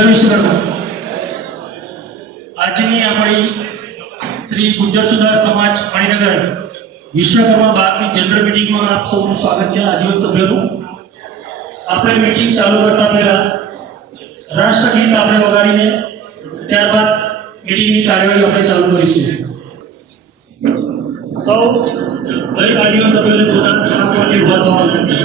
જય વિશ્વકર્મા. આજની આપણી શ્રી ગુજ્જર સુધાર સમાજ મણિનગર વિશ્વકર્મા બાદની જનરલ મીટિંગમાં આપ સૌનું સ્વાગત છે. આજીવન સભ્યોનું આપણે મીટિંગ ચાલુ કરતા પહેલા રાષ્ટ્રગીત આપણે વગાડીને ત્યારબાદ મીટિંગની કાર્યવાહી આપણે ચાલુ કરીશું. સૌ દરેક આજીવન સભ્યોને પોતાના સ્થાન પર ઉભા થવા વિનંતી.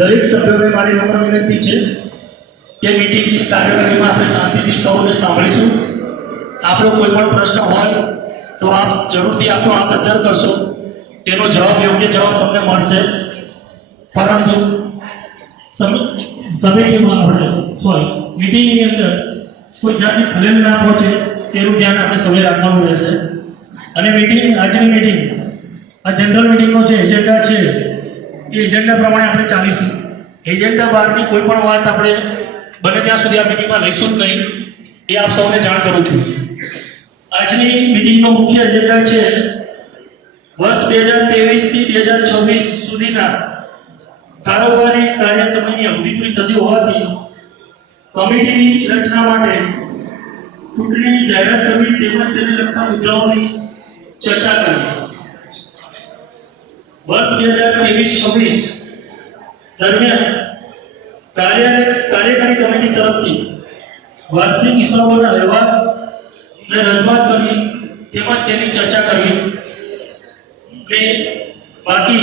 દરેક સભ્યોને મારી નમ્ર વિનંતી છે કે મીટિંગની કાર્યવાહીમાં આપણે શાંતિથી સૌને સાંભળીશું. આપણો કોઈ પણ પ્રશ્ન હોય તો આપ જરૂરથી આપણો હાથ અધ્ધર કરશો, તેનો જવાબ યોગ્ય જવાબ તમને મળશે. પરંતુ મીટિંગની અંદર કોઈ જાતની ખલેલ ના પહોંચે તેનું ધ્યાન આપણે સૌએ રાખવાનું રહેશે. અને આજની મીટિંગ આ જનરલ મીટિંગનો જે એજન્ડા છે એ એજન્ડા પ્રમાણે આપણે ચાલીશું. એજન્ડા બહારની કોઈ પણ વાત આપણે બને ત્યાં સુધી આ મીટિંગમાં લઈશું જ નહીં, એ આપ સૌને જાણ કરું છું. આજની મીટિંગનો મુખ્ય એજન્ડા છે વર્ષ 2023 થી 2026 સુધીના કારોબારી કાર્ય સમયની અવધિ પૂરી થતી હોવાથી કમિટીની રચના માટે ચૂંટણીની જાહેરાત કરવી તેમજ તેને લગતા મુદ્દાઓની ચર્ચા કરવી. વર્ષ 2023-26 દરમિયાન કાર્યકારી કમિટી તરફથી વાર્ષિક હિસાબોના અહેવાલને રજૂઆત કરવી તેમજ તેની ચર્ચા કરવી કે બાકી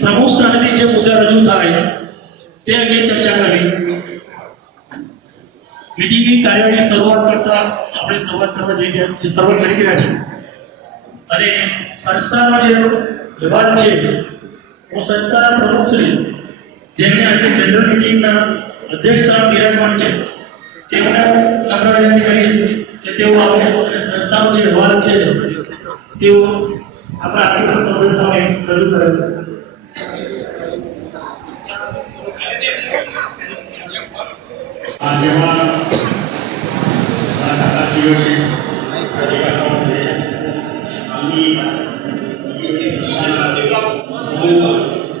પ્રમુખ સ્થાનેથી જે મુદ્દા રજૂ થાય તે અંગે ચર્ચા કરવી. મીટિંગની કાર્યવાહી શરૂઆત કરતા આપણે શરૂઆત કરી રહ્યા છીએ અને સંસ્થાનો જે વિભાગ છે હું સંસ્થાના પ્રમુખ શ્રી જેમને આજે જનરલ મીટિંગના અધ્યક્ષ સ્થાન બિરાજમાન છે તેમને નમ્ર વિનંતી કરીશ કે તેઓ આપણે સંસ્થાનો જે વિભાગ છે તેઓ આપણા આજીવન સભ્યો સામે રજૂ કરે.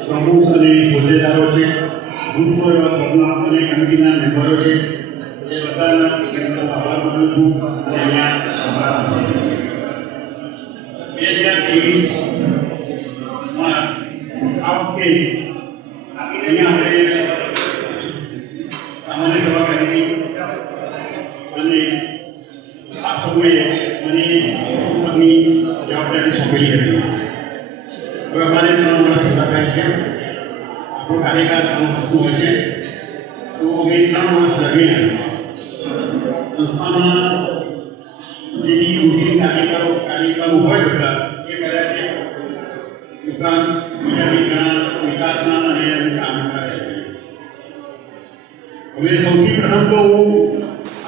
પ્રમુખ અને હોદ્દેદારો છે, ગ્રુપ અને કમિટીના મેમ્બરો છે, એ બધાના આભાર માનું છું. અને અહીંયા 2023માં આ વખતે અહીંયા આપણે સામાન્ય સભા કરી હતી અને આ સૌએ મને ઉપરની જવાબદારી સોંપેલી હતી. હવે અમારે 3 વર્ષ પૂરા થાય છે. આપણો કાર્યકાળ 3 વર્ષનો હોય છે. તો અમે 3 વર્ષ દરમિયાન સંસ્થામાં જે રૂટીન કાર્યક્રમો હોય બધા એ કર્યા છે. ઉપરાંત બીજા વિકાસના અને કામ કર્યા છે. હવે સૌથી પ્રથમ તો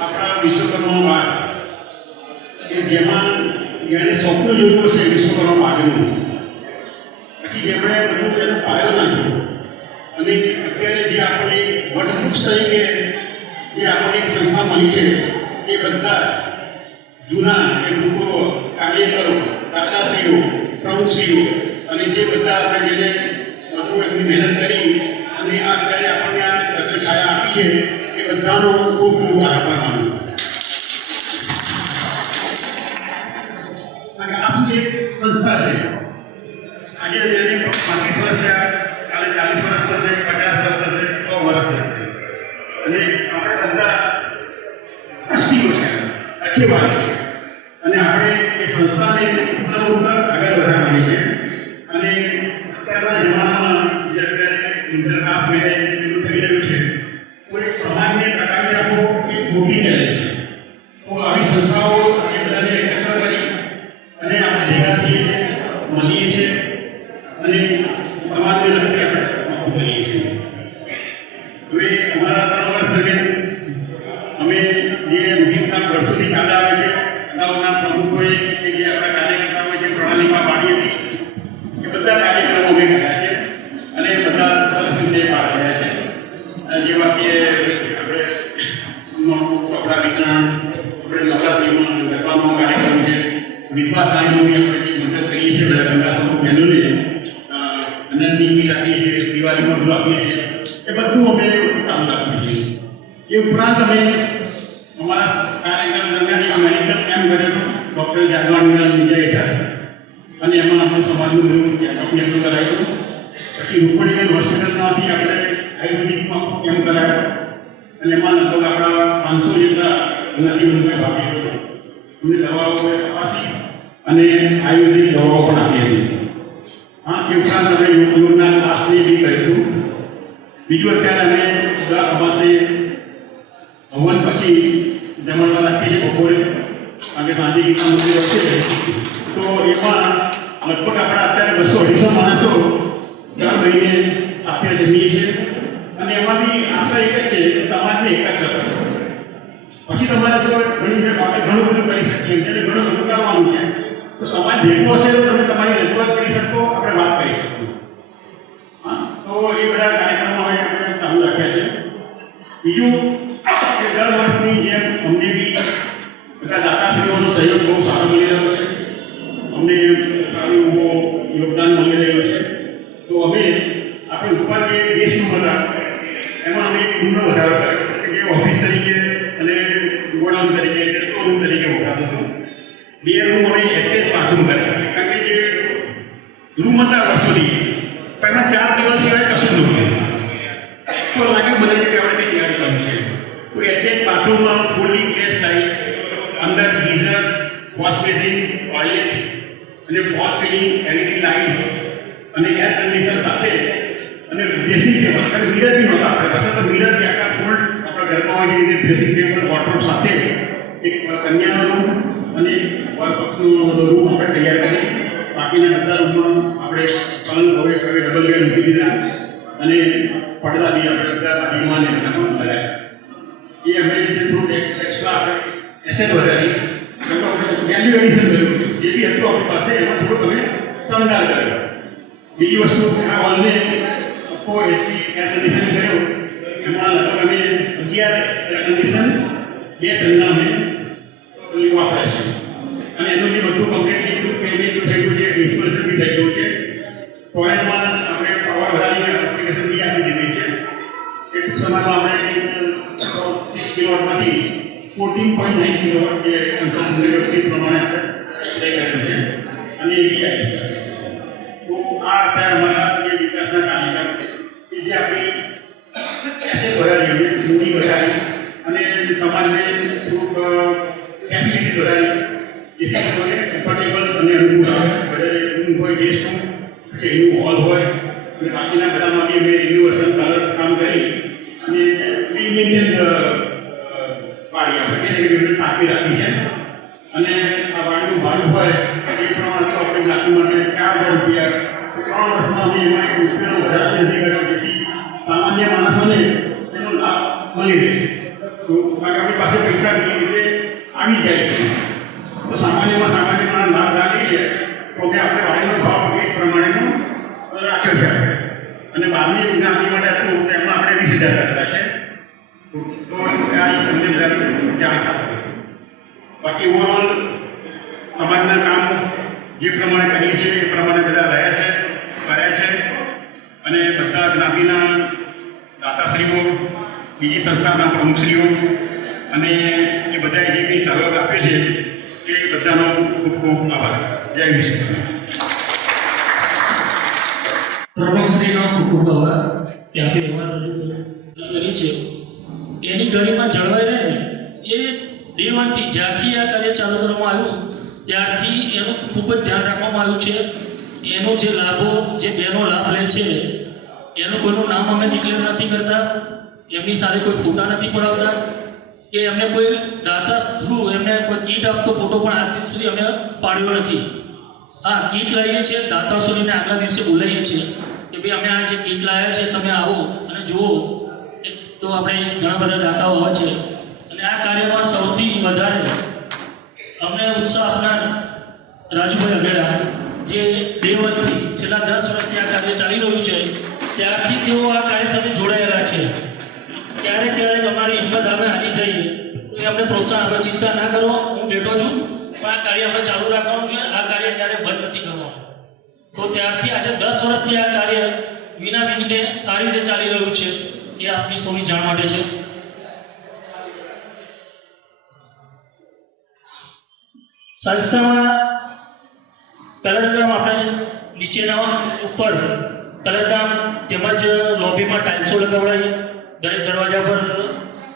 આપણા વિશ્વકર્મા બાદ કે જેમાં જેને સૌથી જોયું છે વિશ્વકર્મા બાદનું જેમણે બધું એનો પાયો નાખ્યો અને અત્યારે જે આપણે વટવૃક્ષ તરીકે જે આપણે એક સંસ્થા મળી છે એ બધા જૂના કે ભૂતપૂર્વ કાર્યકરો, દાદાશ્રીઓ, પ્રમુખશ્રીઓ અને જે બધા આપણે જેને વધુ એમની મહેનત કરી અને અને આ અત્યારે આપણને આ છત્રછાયા આપી છે એ બધાનો ખૂબ ખૂબ આભાર માનું છું. અને આ શું છે? સંસ્થા છે. આજે જેને 35 વર્ષ થયા, કાલે 40 વર્ષ થશે, 50 વર્ષ થશે, 100 વર્ષ થશે. અને આપણે બધા ટ્રસ્ટીઓ છે, આગેવાન છે. અને આપણે એ સંસ્થાને ઉત્તર આગળ વધારવાની છે. અને અત્યારના જમાનામાં જે અત્યારે ઇન્ટરકાસ્ટ મેરેજ બધું થઈ રહ્યું છે, તો એક સમાજને ટકાવી રાખવો એ મોટી ચેલેન્જ છે. તો આવી સંસ્થાઓ એ બધાને એકત્ર કરી અને આપણે ભેગા થઈએ છીએ, મળીએ છીએ અને સમાજને લગતી આપણે વસ્તુ કરીએ છીએ. હવે અમારા 3 વર્ષ દરમિયાન અમે જે વિવિધતા વર્ષોથી ચાલતા આવે છે, અગાઉના પ્રમુખોએ કે જે આપણા કાર્યકર્તાઓએ જે પ્રણાલીમાં પાડી હતી એ બધા કાર્યક્રમો અમે કર્યા છે અને બધા સરસ રીતે પાર કર્યા છે. જેવા કે આપણે કપડા વિતરણ, આપણે નવરાત્રિમાં ગરબાનો કાર્યક્રમ છે, વિધવા સહાયની આપણે જે મદદ કરીએ છીએ બધા ગંગા સ્વરૂપ બહેનોને, અનંતની રાખીએ છીએ, દિવાળીમાં બધું આપીએ છીએ, એ બધું અમે કામ રાખીએ છીએ. એ ઉપરાંત અમે અમારા કાર્યક્રમ દરમિયાન એક મેડિકલ કેમ્પ કર્યો હતો ડૉક્ટર જાગવાણીના નીચે હેઠળ, અને એમાં આપણે સમાજનું બધું ચેકઅપ એટલું કરાયું. પછી રૂપડીગંજ હોસ્પિટલમાંથી આપણે આયુર્વેદિકમાં કેમ્પ કરાયો અને એમાં લગભગ આપણા 500 જેટલા નસીબોને ભાગ લીધો. અમને દવાઓ તપાસી અને આયુર્વેદિક દવાઓ પણ આપી હતી. હા, એ ઉપરાંત અમે યોગના ક્લાસને બી કર્યું. બીજું અત્યારે અમે દર અમાસે હવન પછી જમણવાર રાખીએ છીએ બપોરે, કારણ કે સાંજે ગીતા મંદિર હશે તો એમાં લગભગ આપણા અત્યારે 200-250 માણસો દર મહિને સાથે જમીએ છીએ. અને એમાં બી આશા એક જ છે કે સમાજને એકત્ર કરો. પછી તમારે જો ઘણી આપણે ઘણું બધું કરી શકીએ, એને ઘણું બધું કરવાનું છે, તો સમાજ ભેગો હશે તો તમે તમારી રજૂઆત કરી શકશો, આપણે વાત કરી શકીશું. હા, તો એ બધા કાર્યક્રમો હવે આપણે ચાલુ રાખ્યા છે. બીજું કે દર વર્ષની જેમ અમને બી બધા દાતાશ્રીઓનો સહયોગ બહુ સારો મળી રહ્યો છે, અમને સારું યોગદાન મળી રહ્યું છે. તો હવે આપણે ઉપર જે દેશનું બધા એમાં અમે રૂમનો વધારો કર્યો કે જે ઓફિસ તરીકે અને ગોડાઉન તરીકે સ્ટોર રૂમ તરીકે વપરાતો હતો. 2 રૂમ અમે એટેચ બાથરૂમ કર્યા, કારણ કે જે રૂમ હતા વર્ષોથી પહેલાં 4 દિવસ સિવાય કશું જ નહોતું. તો લાગ્યું મને કે આપણે કંઈ યાદ કરવું છે. તો એટેચ બાથરૂમમાં ફૂલી ગેસ ટાઇલ્સ, અંદર ગીઝર, વોશ બેસિન, ટોયલેટ અને ફોલ સીલિંગ, એલઈડી લાઇટ્સ અને એર કન્ડિશનર સાથે અને ડ્રેસિંગ ટેબલ, અને મિરર બી નહોતા આપણે પાસે, તો મિરર બી આખા ફૂલ આપણા ઘરમાં હોય છે ડ્રેસિંગ ટેબલ, વોર્ડરોબ સાથે એક કન્યાનો રૂમ અને વરપક્ષનો રૂમ આપણે તૈયાર કરી. બાકીના બધા રૂમમાં આપણે પલંગ હવે ડબલ બેડ મૂકી દીધા અને પડદા બી આપણે બધા બાજુમાં ને બધામાં લગાવ્યા. એ અમે થોડુંક એક્સ્ટ્રા આપણે એસેટ વધારી વેલ્યુ એડિશન કર્યું. જે બી હતું આપણી પાસે એમાં થોડુંક અમે શણગાર કર્યો. બીજી વસ્તુ આ હોલને આખો એસી એર કન્ડિશન કર્યો, એમાં લગભગ અમે 11 એર કન્ડિશન 2 ઠંડા અમે વાપર્યા છે. અને એનું જે બધું કમ્પ્લીટ થઈ ગયું, પેમેન્ટ થઈ ગયું છે, ઇન્સ્ટોલેશન બી થઈ ગયું છે. ટોયલેટમાં આપણે પાવર વધારીને એપ્લિકેશન બી આપી દીધી છે. એટલું સમયમાં આપણે 6 કિલોવોટમાંથી 14.9 કિલોવોટ જે કન્સલ્ટન્સી પ્રમાણે આપણે તય કર્યું છે અને એ બી આવી છે. તો આ અત્યારે અમારા જે વિકાસના કાર્યક્રમ કે જે આપણી એસેટ વધારી, મૂડી વધારી અને સમાજને થોડુંક ફેસિલિટી વધારી, જેથી લોકોને કમ્ફર્ટેબલ અને અનુકૂળ આવે. બધા રૂમ હોય, ગેસ્ટ રૂમ કે એનું હોલ હોય, અને બાકીના બધામાં બી અમે રિન્યુએશન કલર કામ કરી અને મેન્ટેન વાડી આપણે સાચવી રાખી છે. અને આ વાડીનું ભાડું હોય એ પ્રમાણે આપણે નાખી માટે 4,000 રૂપિયા 3 વર્ષમાં અમે એમાં એક રૂપિયાનો વધારો નથી કર્યો, જેથી સામાન્ય માણસોને એનો લાભ મળી રહે. તો આપણી પાસે પૈસા કેવી રીતે આવી જાય છે, તો સામાન્ય માણસ લાભ લાગી છે તો કે આપણે વાડીનો ભાવ એ પ્રમાણેનો રાખ્યો છે આપણે. અને બહારની જ્ઞાતિ માટે હતું એમાં આપણે 20,000 રાખ્યા છે. તો આ તમને બધાને જાણ થશે. બાકી ઓવરઓલ સમાજના કામ જે પ્રમાણે કરીએ છીએ એ પ્રમાણે બધા રહ્યા છે, કર્યા છે. અને બધા જ્ઞાતિના દાતાશ્રીઓ, બીજી સંસ્થાના પ્રમુખશ્રીઓ અને એ બધાએ જે કંઈ સહયોગ આપ્યો છે એ બધાનો ખૂબ ખૂબ આભાર. જય વિશ્વકર્મા. પ્રમુખશ્રીનો ખૂબ ખૂબ આભાર કે આપે એવા રજૂ કરી છે એની ગરિમા જળવાઈ રહે ને એ ડે વનથી જ્યારથી આ કાર્ય ચાલુ કરવામાં આવ્યું ત્યારથી એનું ખૂબ જ ધ્યાન રાખવામાં આવ્યું છે. એનો જે લાભો જે બહેનો લાભ લે છે એનું કોઈનું નામ અમે ડિક્લેર નથી કરતા, એમની સાથે કોઈ ફોટા નથી પડાવતા કે એમને કોઈ દાતા થ્રુ એમને કોઈ કીટ આપતો ફોટો પણ આજ દિવસ સુધી અમે પાડ્યો નથી. હા, કીટ લાવીએ છીએ, દાતાશ્રીને આગલા દિવસે બોલાવીએ છીએ કે ભાઈ અમે આ જે કીટ લાવ્યા છે તમે આવો અને જુઓ. તો આપણે ઘણા બધા દાતાઓ હોય છે અને આ કાર્યમાં સૌથી વધારે અમને ઉત્સાહ આપનાર રાજુભાઈ અગેડા જે ડે વનથી છેલ્લા 10 વર્ષથી આ કાર્ય ચાલી રહ્યું છે ત્યારથી તેઓ આ કાર્ય સાથે જોડાયેલા છે. ક્યારેક ક્યારેક અમારી હિંમત અમે હારી જઈએ તો એ અમને પ્રોત્સાહન આપે, ચિંતા ના કરો, હું બેઠો છું, પણ આ કાર્ય આપણે ચાલુ રાખવાનું છે, આ કાર્ય ક્યારે બંધ નથી કરવાનું. તો ત્યારથી આજે 10 વર્ષથી આ કાર્ય વિના વિઘ્ને સારી રીતે ચાલી રહ્યું છે એ આપની સૌની જાણ માટે છે. સંસ્થામાં કલરકામ આપણે નીચેના ઉપર કલરકામ તેમજ લોબીમાં ટાઇલ્સો લગાવડાવી દરેક દરવાજા પર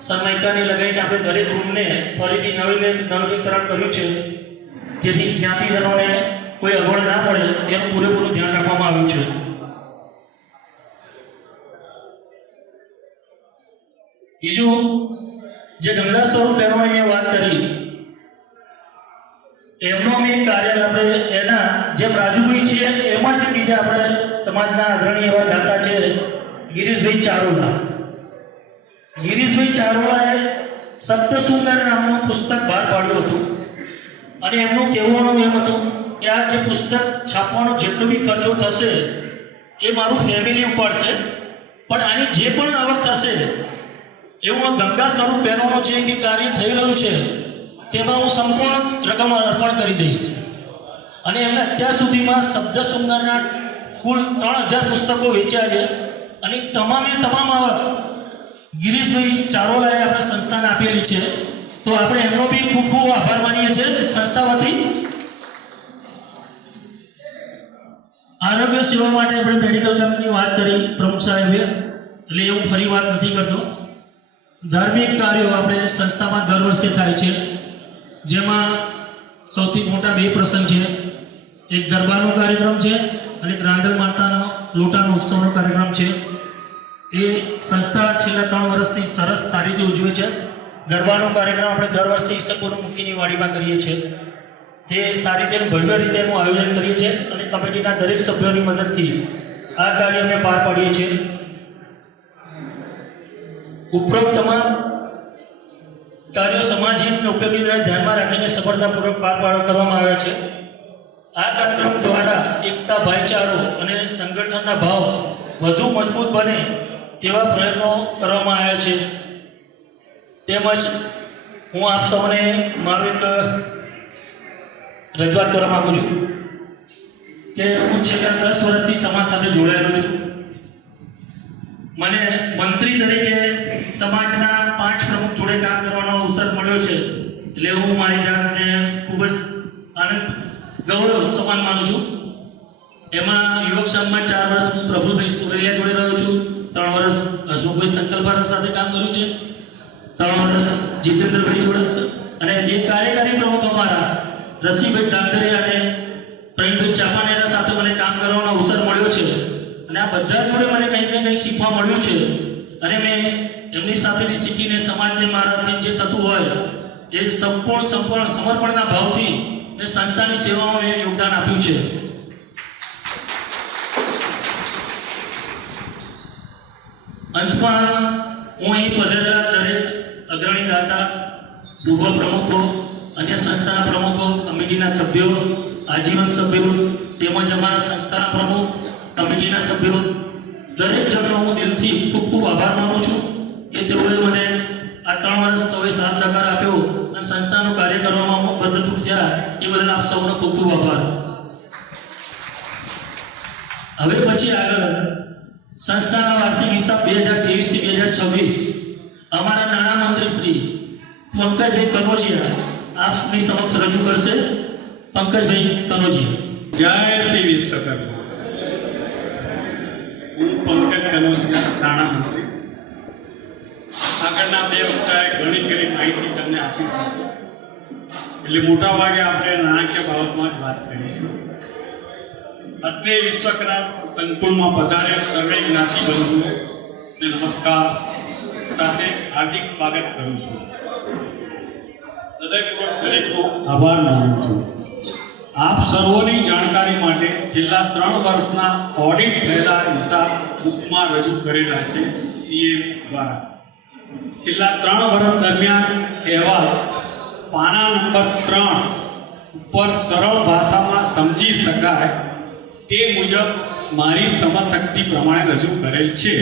સનમાઇકાની લગાવીને આપણે દરેક રૂમને ફરીથી નવીનીકરણ કર્યું છે જેથી જ્ઞાતિજનોને કોઈ અગવડ ના પડે તેનું પૂરેપૂરું ધ્યાન રાખવામાં આવ્યું છે. બીજું જે ગંગા સ્વરૂપ બહેનોની મેં વાત કરી એમનો મેં કાર્ય આપણે એના જેમ રાજુભાઈ છે એમાં જ બીજા આપણે સમાજના અગ્રણી એવા દાતા છે ગિરીશભાઈ ચારોલા. ગિરીશભાઈ ચારોલાએ સપ્તસુંદર નામનું પુસ્તક બહાર પાડ્યું હતું અને એમનું કહેવાનું એમ હતું કે આ જે પુસ્તક છાપવાનો જેટલો બી ખર્ચો થશે એ મારું ફેમિલી ઉપાડશે, પણ આની જે પણ આવક થશે એવું ગંગા સ્વરૂપ બહેનોનું જે બી કાર્ય થઈ રહ્યું છે તેમાં હું સંપૂર્ણ રકમ અર્પણ કરી દઈશ. અને એમને અત્યાર સુધીમાં શબ્દ સુંદરના કુલ 3000 પુસ્તકો વેચ્યા છે અને તમામે તમામ આવક ગિરીશભાઈ ચારોલાએ આપણે સંસ્થાને આપેલી છે. તો આપણે એમનો બી ખૂબ ખૂબ આભાર માનીએ છીએ સંસ્થા વતી. આરોગ્ય સેવા માટે આપણે મેડિકલ કેમ્પની વાત કરી પ્રમુખ સાહેબે, એટલે એવું ફરી વાત નથી કરતો. ધાર્મિક કાર્યો આપણે સંસ્થામાં દર વર્ષે થાય છે જેમાં સૌથી મોટા 2 પ્રસંગ છે. એક ગરબાનો કાર્યક્રમ છે અને એક રાંદલ માતાનો લોટાનો ઉત્સવનો કાર્યક્રમ છે. એ સંસ્થા છેલ્લા 3 વર્ષથી સરસ સારી રીતે ઉજવે છે. ગરબાનો કાર્યક્રમ આપણે દર વર્ષે ઈસરપુર મુખીની વાડીમાં કરીએ છીએ. તે સારી રીતે ભવ્ય રીતે એનું આયોજન કરીએ છીએ અને કમિટીના દરેક સભ્યોની મદદથી આ કાર્ય અમે પાર પાડીએ છીએ. ઉપરોક્ત તમામ કાર્યો સમાજહિતને ઉપયોગીતાને ધ્યાનમાં રાખીને સફળતાપૂર્વક પાર કરવામાં આવ્યા છે. આ કાર્યક્રમ દ્વારા એકતા, ભાઈચારો અને સંગઠનના ભાવ વધુ મજબૂત બને તેવા પ્રયત્નો કરવામાં આવ્યા છે. તેમજ હું આપ સૌને મારું એક રજૂઆત કરવા માગું છું કે હું છેલ્લા 10 વર્ષથી સમાજ સાથે જોડાયેલો છું. મને મંત્રી તરીકે સમાજના 5 પ્રમુખ જોડે કામ કરવાનો અવસર મળ્યો છે, એટલે હું મારી જાતને ખૂબ જ આનંદ ગૌરવ સમાન માનું છું. એમાં યુવક સંઘમાં 4 વર્ષ હું પ્રભુભાઈ સુરેલિયા જોડે રહ્યો છું, 3 વર્ષ હસમુખભાઈ સંકલ્પ સાથે કામ કર્યું છે, 3 વર્ષ જીતેન્દ્રભાઈ જોડે, અને 2 કાર્યકારી પ્રમુખ અમારા રસીભાઈ ધાંધરિયા અને પ્રવીણભાઈ ચાપાનેરા સાથે મને કામ કરવાનો અવસર મળ્યો છે. અને આ બધા જોડે મને કંઈક ને કંઈક શીખવા મળ્યું છે અને મેં એમની સાથેથી શીખીને સમાજને મારાથી જે થતું હોય એ સંપૂર્ણ સમર્પણના ભાવથી મેં સંસ્થાની સેવામાં મેં યોગદાન આપ્યું છે. અંતમાં હું અહીં પધારેલા દરેક અગ્રણી દાતા, પૂર્વ પ્રમુખો, અન્ય સંસ્થાના પ્રમુખો, કમિટીના સભ્યો, આજીવન સભ્યો તેમજ અમારા સંસ્થાના પ્રમુખ, કમિટીના સભ્યો દરેક જણનો હું દિલથી ખૂબ ખૂબ આભાર માનું છું કે તેઓએ મને આ 3 વર્ષ સૌએ સાથ સહકાર આપ્યો અને સંસ્થાનું કાર્ય કરવામાં મદદરૂપ થયા એ બદલ આપ સૌનો ખૂબ ખૂબ આભાર. હવે પછી આગળ સંસ્થાના વાર્ષિક હિસાબ 2023 થી 2026 અમારા નાણામંત્રી શ્રી પંકજભાઈ કનોજિયા આપની સમક્ષ રજૂ કરશે. પંકજભાઈ કનોજિયા. જય શ્રી વિશ્વકર્મા. હું પંકજ કનોજિયા, નાણામંત્રી. આગળના 2 વખતે ઘણી માહિતી તમને આપી છે, એટલે મોટા ભાગે આપણે નાણાકીય બાબતમાં જ વાત કરીશું. અત્રે વિશ્વકર્મા સંકુલમાં પધારેલ સર્વે જ્ઞાતિ બંધુઓ ને નમસ્કાર સાથે હાર્દિક સ્વાગત કરું છું. હૃદયપૂર્વક દરેકનો આભાર માનું છું. આપ સર્વોની જાણકારી માટે છેલ્લા 3 વર્ષના ઓડિટ થયેલા હિસાબ બુકમાં રજૂ કરેલા છે સીએમ દ્વારા. છેલ્લા 3 વર્ષ દરમિયાન અહેવાલ પાના નંબર 3 ઉપર સરળ ભાષામાં સમજી શકાય તે મુજબ મારી સમજશક્તિ પ્રમાણે રજૂ કરેલ છે.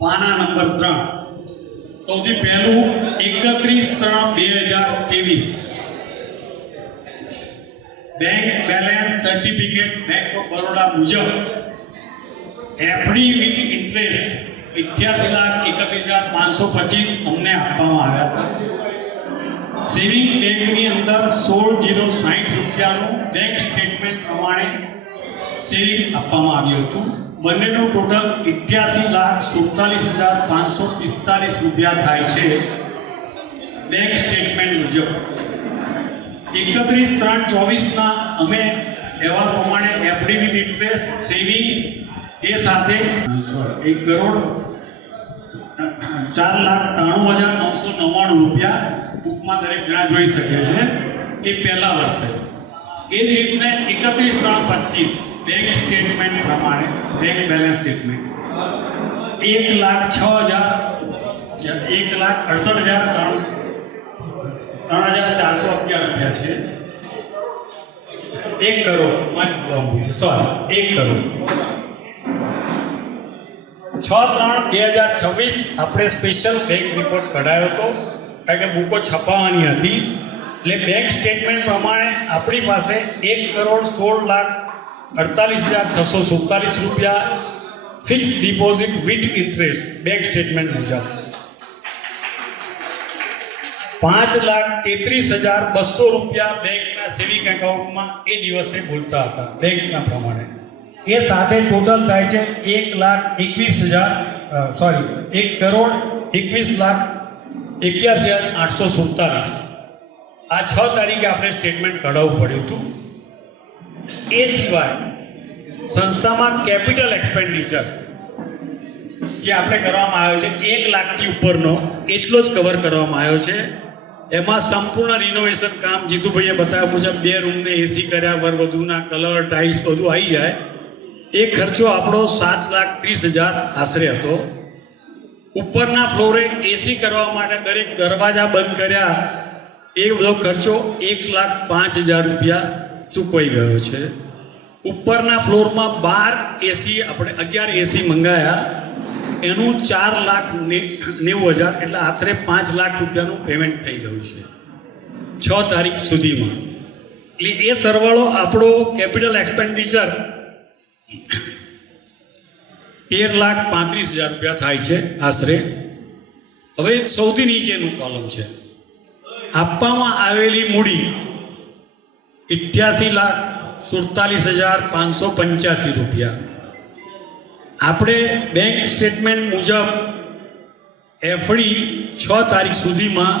પાના નંબર 3, સૌથી પહેલું 31/3/2023 bank balance certificate bank of Baroda મુજબ એફડી વિથ ઇન્ટરેસ્ટ 88,31,525 અમને આપવામાં આવ્યા હતા. સેવિંગ બેંકની અંદર 16,060 રૂપિયાનું બેંક સ્ટેટમેન્ટ પ્રમાણે સેવિંગ આપવામાં આવ્યું હતું. બંનેનું ટોટલ 88,47,545 રૂપિયા થાય છે બેંક સ્ટેટમેન્ટ મુજબ. 31/3/24 અમે અહેવાલ પ્રમાણે એફડી વિથ ઇન્ટરેસ્ટ સેવિંગ એ સાથે 1,04,93,999 રૂપિયા બુકમાં દરેક જણા જોઈ શકે છે. એ પહેલા વર્ષે. એ જ રીતને 31/3/25 બેંક સ્ટેટમેન્ટ પ્રમાણે બેંક બેલેન્સ સ્ટેટમેન્ટ 1,68,311 રૂપિયા છે. 1 કરોડ 1 કરોડ 6/3/2026 આપણે સ્પેશિયલ બેંક રિપોર્ટ કઢાયો હતો, કારણ કે બુકો છપાવવાની હતી. એટલે બેંક સ્ટેટમેન્ટ પ્રમાણે આપણી પાસે 1,16,48,647 રૂપિયા fix deposit with interest bank statement મુજબ. 5,33,200 રૂપિયા બેંકના સેવિંગ એકાઉન્ટમાં એ દિવસે ભૂલતા હતા બેંકના પ્રમાણે. એ સાથે ટોટલ થાય છે 1,21,847. આ 6 તારીખે આપણે સ્ટેટમેન્ટ કઢાવવું પડ્યું હતું. એ સિવાય સંસ્થામાં કેપિટલ એક્સપેન્ડિચર જે આપણે કરવામાં આવ્યો છે 1 લાખથી ઉપરનો એટલો જ કવર કરવામાં આવ્યો છે. એમાં સંપૂર્ણ રિનોવેશન કામ જીતુભાઈએ બતાવ્યા મુજબ 2 રૂમને એસી કર્યા, વરવધુના કલર, ટાઇલ્સ બધું આવી જાય. એ ખર્ચો આપણો 7,30,000 આશરે હતો. ઉપરના ફ્લોરે એસી કરવા માટે દરેક દરવાજા બંધ કર્યા, એ બધો ખર્ચો 1,05,000 રૂપિયા ચૂકવાઈ ગયો છે. ઉપરના ફ્લોરમાં 12 એસી આપણે 11 એસી મંગાયા, એનું 4,90,000 એટલે આશરે 5 લાખ રૂપિયાનું પેમેન્ટ થઈ ગયું છે 6 તારીખ સુધીમાં. એટલે એ સરવાળો આપણો કેપિટલ એક્સપેન્ડિચર 13,35,000 રૂપિયા થાય છે આશરે. હવે સૌથી નીચેનું કોલમ છે આપવામાં આવેલી મૂડી 88,47,585 રૂપિયા. આપણે બેંક સ્ટેટમેન્ટ મુજબ એફડી 6 તારીખ સુધીમાં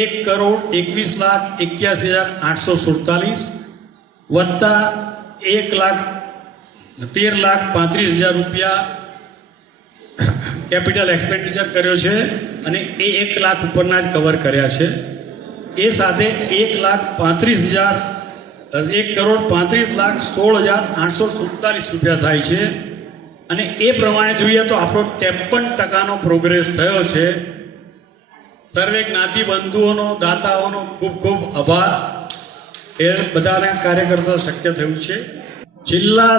1,21,81,847 વત્તા 1,13,35,000 રૂપિયા કેપિટલ એક્સપેન્ડિચર કર્યો છે અને એ 1 લાખ ઉપરના જ કવર કર્યા છે. એ સાથે 1,35,16,847 રૂપિયા થાય છે. અને એ પ્રમાણે જોઈએ તો આપણો 53% પ્રોગ્રેસ થયો છે. સર્વે જ્ઞાતિ બંધુઓનો, દાતાઓનો ખૂબ ખૂબ આભાર. એ બધાના કાર્યકર્તા શક્ય થયું છે. છેલ્લા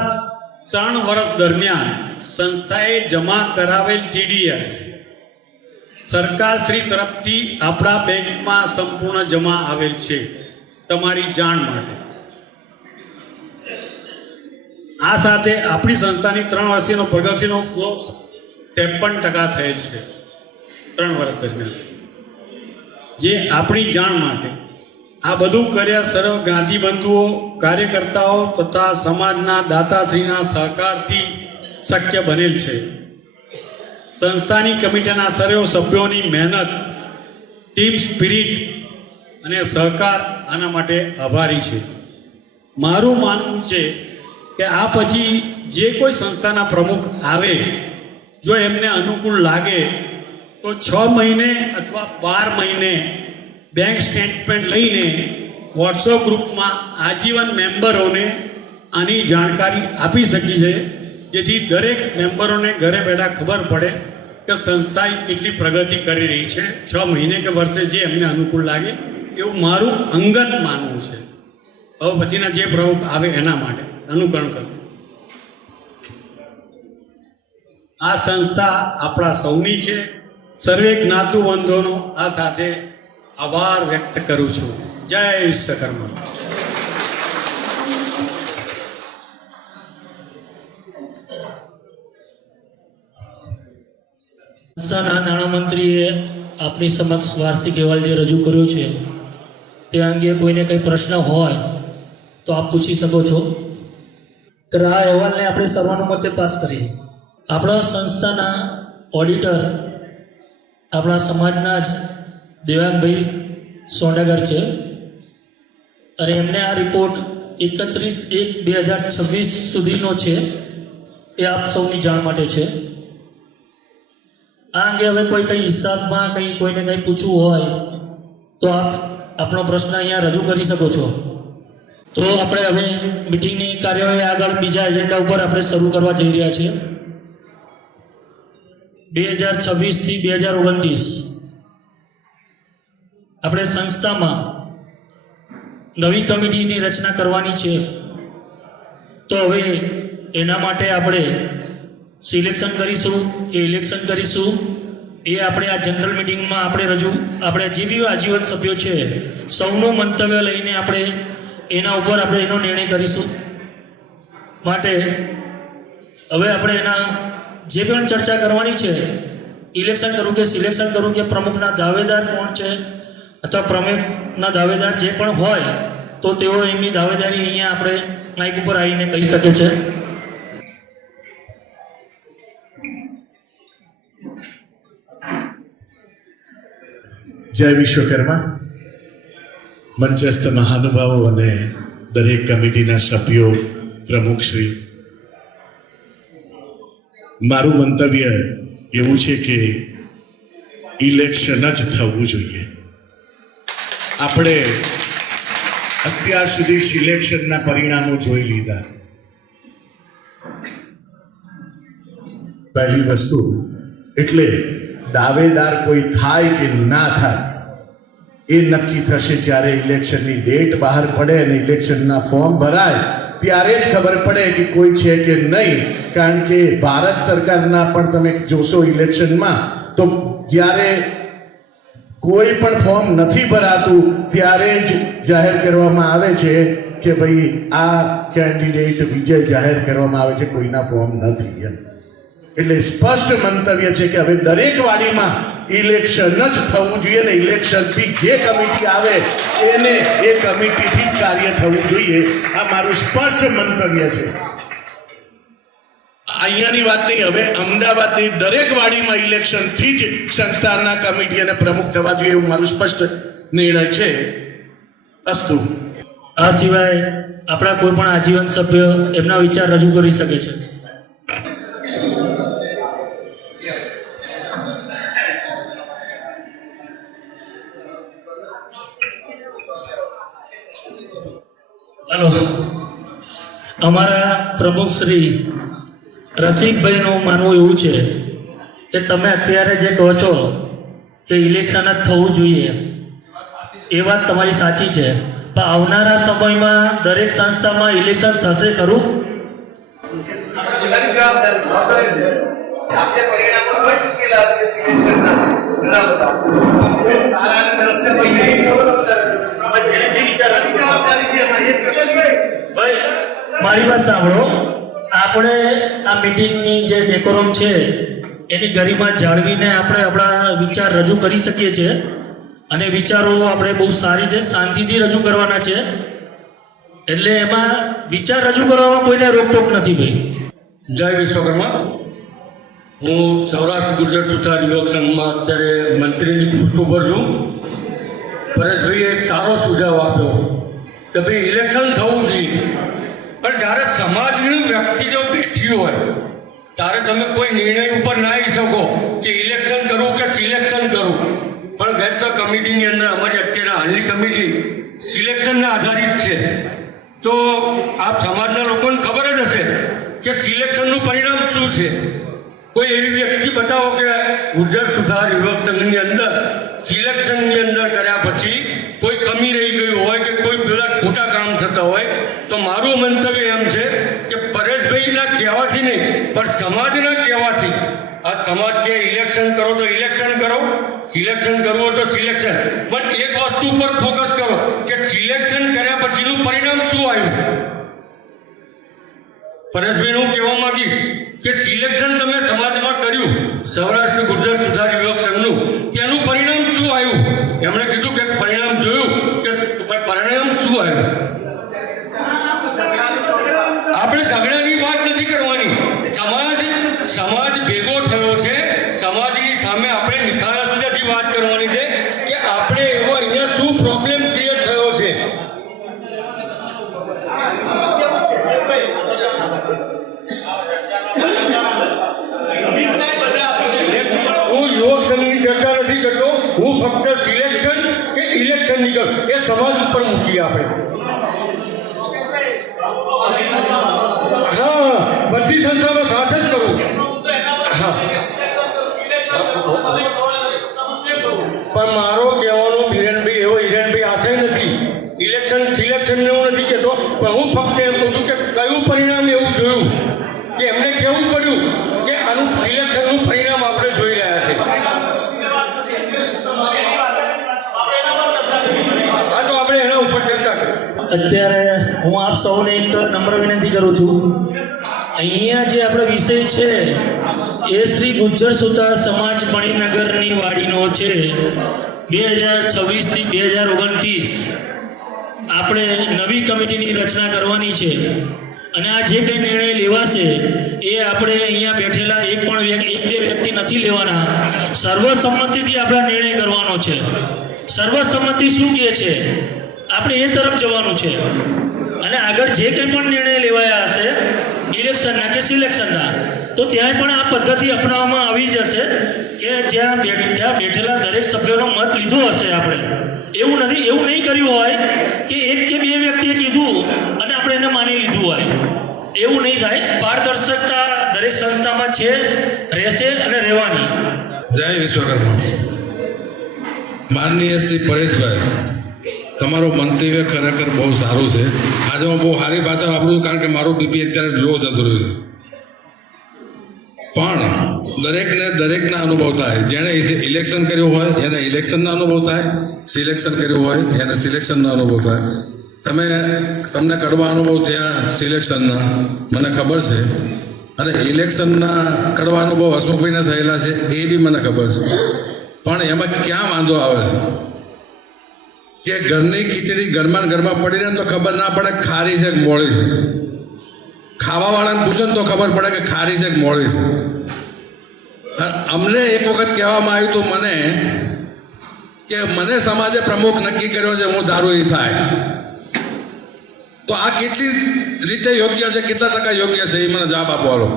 3 વર્ષ દરમિયાન સંસ્થાએ જમા કરાવેલ ટીડીએસ સરકારશ્રી તરફથી આપણા બેંકમાં સંપૂર્ણ જમા આવેલ છે. તમારી જાણ માટે આ સાથે આપણી સંસ્થાની 3 વર્ષનો પ્રગતિનો ગ્રોથ 53% થયેલ છે 3 વર્ષ દરમિયાન. જે આપણી જાણ માટે આ બધું કર્યા સર્વ ગાંધી બંધુઓ, કાર્યકર્તાઓ તથા સમાજના દાતાશ્રીના સહકારથી શક્ય બનેલ છે. સંસ્થાની કમિટીના સર્વ સભ્યોની મહેનત, ટીમ સ્પિરિટ અને સહકાર આના માટે આભારી છે. મારું માનવું છે કે આ પછી જે કોઈ સંસ્થાના પ્રમુખ આવે, જો એમને અનુકૂળ લાગે તો 6 મહિને અથવા 12 મહિને બેંક સ્ટેટમેન્ટ લઈને વોટ્સઅપ ગ્રુપમાં આજીવન મેમ્બરોને આની જાણકારી આપી શકી છે, જેથી દરેક મેમ્બરોને ઘરે બેઠા ખબર પડે કે સંસ્થા કેટલી પ્રગતિ કરી રહી છે. 6 મહિને કે વર્ષે જે એમને અનુકૂળ લાગે એવું મારું અંગત માનવું છે. હવે પછીના જે પ્રમુખ આવે એના માટે અનુકરણ કરવું. આ સંસ્થા આપણા સૌની છે. સર્વે જ્ઞાતિવંધોનો આ સાથે આભાર વ્યક્ત કરું છું. જય વિશ્વકર્મા. સંસ્થાના નાણામંત્રીએ આપણી સમક્ષ વાર્ષિક અહેવાલ જે રજૂ કર્યો છે તે અંગે કોઈને કંઈ પ્રશ્ન હોય તો આપ પૂછી શકો છો. તો આ અહેવાલને આપણે સર્વાનુમતે પાસ કરીએ. આપણા સંસ્થાના ઓડિટર આપણા સમાજના જ દેવાંગભાઈ સોંડાગર છે અને એમને આ રિપોર્ટ 31/1/2026 સુધીનો છે એ આપ સૌની જાણ માટે છે. આ અંગે હવે કોઈ કંઈ હિસાબમાં કંઈ કોઈને કંઈ પૂછવું હોય તો આપ આપણો પ્રશ્ન અહીંયા રજૂ કરી શકો છો. તો આપણે હવે મિટિંગની કાર્યવાહી આગળ બીજા એજન્ડા ઉપર આપણે શરૂ કરવા જઈ રહ્યા છીએ. 2026 થી 2029 આપણે સંસ્થામાં નવી કમિટીની રચના કરવાની છે. તો હવે એના માટે આપણે સિલેક્શન કરીશું કે ઇલેક્શન કરીશું એ આપણે આ જનરલ મિટિંગમાં આપણે જે બી આજીવન સભ્યો છે સૌનું મંતવ્ય લઈને આપણે એના ઉપર આપણે એનો નિર્ણય કરીશું. માટે હવે આપણે એના જે પણ ચર્ચા કરવાની છે, ઇલેક્શન કરવું કે સિલેક્શન કરવું કે પ્રમુખના દાવેદાર કોણ છે અથવા પ્રમુખના દાવેદાર જે પણ હોય તો તેઓ એમની દાવેદારી અહીંયા આપણે માઇક ઉપર આવીને કહી શકે છે. જય વિશ્વકર્મા. મંચસ્થ મહાનુભાવો અને દરેક કમિટીના સભ્યો, પ્રમુખશ્રી, મારું મંતવ્ય એવું છે કે ઇલેક્શન જ થવું જોઈએ. આપણે અત્યાર સુધી સિલેક્શનના પરિણામો જોઈ લીધા. પહેલી વસ્તુ એટલે દાવેદાર કોઈ થાય કે ના થાય એ નક્કી થશે જ્યારે ઇલેક્શનની ડેટ બહાર પડે અને ઇલેક્શનના ફોર્મ ભરાય ત્યારે જ ખબર પડે કે કોઈ છે કે નહીં. કારણ કે ભારત સરકારના પણ તમે જોશો ઇલેક્શનમાં તો જ્યારે કોઈ પણ ફોર્મ નથી ભરાતું ત્યારે જ જાહેર કરવામાં આવે છે કે ભાઈ આ કેન્ડિડેટ વિજય જાહેર કરવામાં આવે છે, કોઈના ફોર્મ નથી. એટલે સ્પષ્ટ મંતવ્ય છે કે હવે દરેક વાડીમાં ઇલેક્શન જ થવું જોઈએ ને ઇલેક્શનથી જે કમિટી આવે એને એ કમિટીથી જ કાર્ય થવું જોઈએ. આ મારું સ્પષ્ટ મંતવ્ય છે. અહીંયાની વાત નહીં, હવે અમદાવાદની દરેક વાડીમાં ઇલેક્શનથી જ સંસ્થાના કમિટી અને પ્રમુખ થવા જોઈએ એવું મારું સ્પષ્ટ નિર્ણય છે. અસ્તુ. આ સિવાય આપણા કોઈ પણ આજીવન સભ્ય એમના વિચાર રજૂ કરી શકે છે. હલો, અમારા પ્રમુખ શ્રી રસિકભાઈનું માનવું એવું છે કે તમે અત્યારે જે કહો છો કે ઇલેક્શન જ થવું જોઈએ એ વાત તમારી સાચી છે, પણ આવનારા સમયમાં દરેક સંસ્થામાં ઇલેક્શન થશે ખરું? મારી વાત સાંભળો, આપણે આ મિટિંગની જે ડેકોરમ છે એની ગરિમા જાળવીને આપણે આપણા વિચાર રજૂ કરી શકીએ છીએ અને વિચારો આપણે બહુ સારી રીતે શાંતિથી રજૂ કરવાના છે. એટલે એમાં વિચાર રજૂ કરવામાં કોઈને રોકટોક નથી ભાઈ. જય વિશ્વકર્મા. હું સૌરાષ્ટ્ર ગુજરાત સુથાર યુવક સંઘમાં અત્યારે મંત્રીની પોસ્ટ ઉપર છું. પરેશભાઈએ એક સારો સુઝાવ આપ્યો કે ભાઈ ઇલેક્શન થવું જોઈએ, પણ જ્યારે સમાજની વ્યક્તિ જો બેઠી હોય ત્યારે તમે કોઈ નિર્ણય ઉપર ના આવી શકો કે ઇલેક્શન કરવું કે સિલેક્શન કરવું. પણ ગેસ કમિટીની અંદર અમારી અત્યારે હાલની કમિટી સિલેક્શનના આધારિત છે. તો આપ સમાજના લોકોને ખબર જ હશે કે સિલેક્શનનું પરિણામ શું છે. કોઈ એવી વ્યક્તિ બતાવો કે ગુજરાત સુથાર યુવક સંઘની અંદર સિલેક્શનની અંદર કર્યા પછી કોઈ કમી રહી ગયું હોય કે કોઈ પેલા ખોટા કામ થતા હોય, તો મારું મંતવ્ય એમ છે કે પરેશભાઈના કહેવાથી નહીં પણ સમાજના કહેવાથી આ સમાજ કે ઇલેક્શન કરો તો ઇલેક્શન કરો, સિલેક્શન કરવું હોય તો સિલેક્શન, પણ એક વસ્તુ પર ફોકસ કરો કે સિલેક્શન કર્યા પછીનું પરિણામ શું આવ્યું. પરેશભાઈને હું કહેવા માંગીશ કે સિલેક્શન તમે સમાજમાં કર્યું સૌરાષ્ટ્ર ગુજરાત સુથાર યુવક સંઘનું, તેનું પરિણામ શું આવ્યું. એમણે કીધું કે પરિણામ જોયું કે પરિણામ શું આવ્યું. આપણે ઝઘડાની વાત નથી કરવાની. સમાજ ભેગો થયો છે, સમાજની સામે આપણે નિખાલસતાથી વાત કરવાની છે કે આપણે એવો અહીંયા શું પ્રોબ્લેમ ક્રિએટ થયો છે. હું યુવક સંઘની ચર્ચા નથી કરતો, હું ફક્ત સિલેક્શન કે ઇલેક્શનની કરું એ સમાજ ઉપર મૂકીએ આપણે. હા, બધી સંસ્થામાં સાથે જ કરવું. હા, પણ મારો કહેવાનો હિરેનભાઈ એવો હિરેનભાઈ આશય નથી. ઇલેક્શન સિલેક્શન એવું નથી કહેતો, પણ હું ફક્ત એમ કહું છું કે કયું પરિણામ એવું જોયું કે એમને કહેવું પડ્યું કે આનું સિલેક્શનનું પરિણામ આપણે જોઈ રહ્યા છે. હા, તો આપણે એના ઉપર ચર્ચા કરીએ. અત્યારે હું આપ સૌને એક નમ્ર વિનંતી કરું છું. અહીંયા જે આપણો વિષય છે એ શ્રી ગુજ્જર સુથાર સમાજ મણિનગરની વાડીનો છે. 2026 થી 2029 આપણે નવી કમિટીની રચના કરવાની છે અને આ જે કંઈ નિર્ણય લેવાશે એ આપણે અહીંયા બેઠેલા એક બે વ્યક્તિ નથી લેવાના. સર્વસંમતિથી આપણે નિર્ણય કરવાનો છે. સર્વસંમતિ શું કહે છે આપણે એ તરફ જવાનું છે અને આગળ જે કંઈ પણ નિર્ણય લેવાયા હશે ઇલેક્શનના કે સિલેક્શનના, તો ત્યાં પણ આ પદ્ધતિ અપનાવવામાં આવી જશે કે જ્યાં બેઠેલા દરેક સભ્યોનો મત લીધો હશે. આપણે એવું નહીં કર્યું હોય કે એક કે બે વ્યક્તિએ કીધું અને આપણે એને માની લીધું હોય. એવું નહીં થાય. પારદર્શકતા દરેક સંસ્થામાં છે, રહેશે અને રહેવાની. જય વિશ્વકર્મા. માનનીય શ્રી પરેશભાઈ, તમારો મંતવ્ય ખરેખર બહુ સારું છે. આજે હું બહુ સારી ભાષા વાપરું છું કારણ કે મારું બીપી અત્યારે લો જતું રહ્યું છે. પણ દરેકના અનુભવ થાય. જેણે ઇલેક્શન કર્યું હોય એને ઇલેક્શનના અનુભવ થાય, સિલેક્શન કર્યું હોય એને સિલેક્શનના અનુભવ થાય. તમને કડવા અનુભવ થયા સિલેક્શનના, મને ખબર છે, અને ઇલેક્શનના કડવા અનુભવ હસમુખભાઈના થયેલા છે એ બી મને ખબર છે. પણ એમાં ક્યાં વાંધો આવે છે કે ઘરની ખીચડી ઘરમાં પડી રહે ને તો ખબર ના પડે ખારી છે કે મોળી છે. ખાવાવાળાને પૂછો ને તો ખબર પડે કે ખારી છે કે મોળી છે. અમને એક વખત કહેવામાં આવ્યું હતું કે મને સમાજે પ્રમુખ નક્કી કર્યો છે, હું ધારું એ થાય. તો આ કેટલી રીતે યોગ્ય છે, કેટલા ટકા યોગ્ય છે એ મને જવાબ આપવાનો.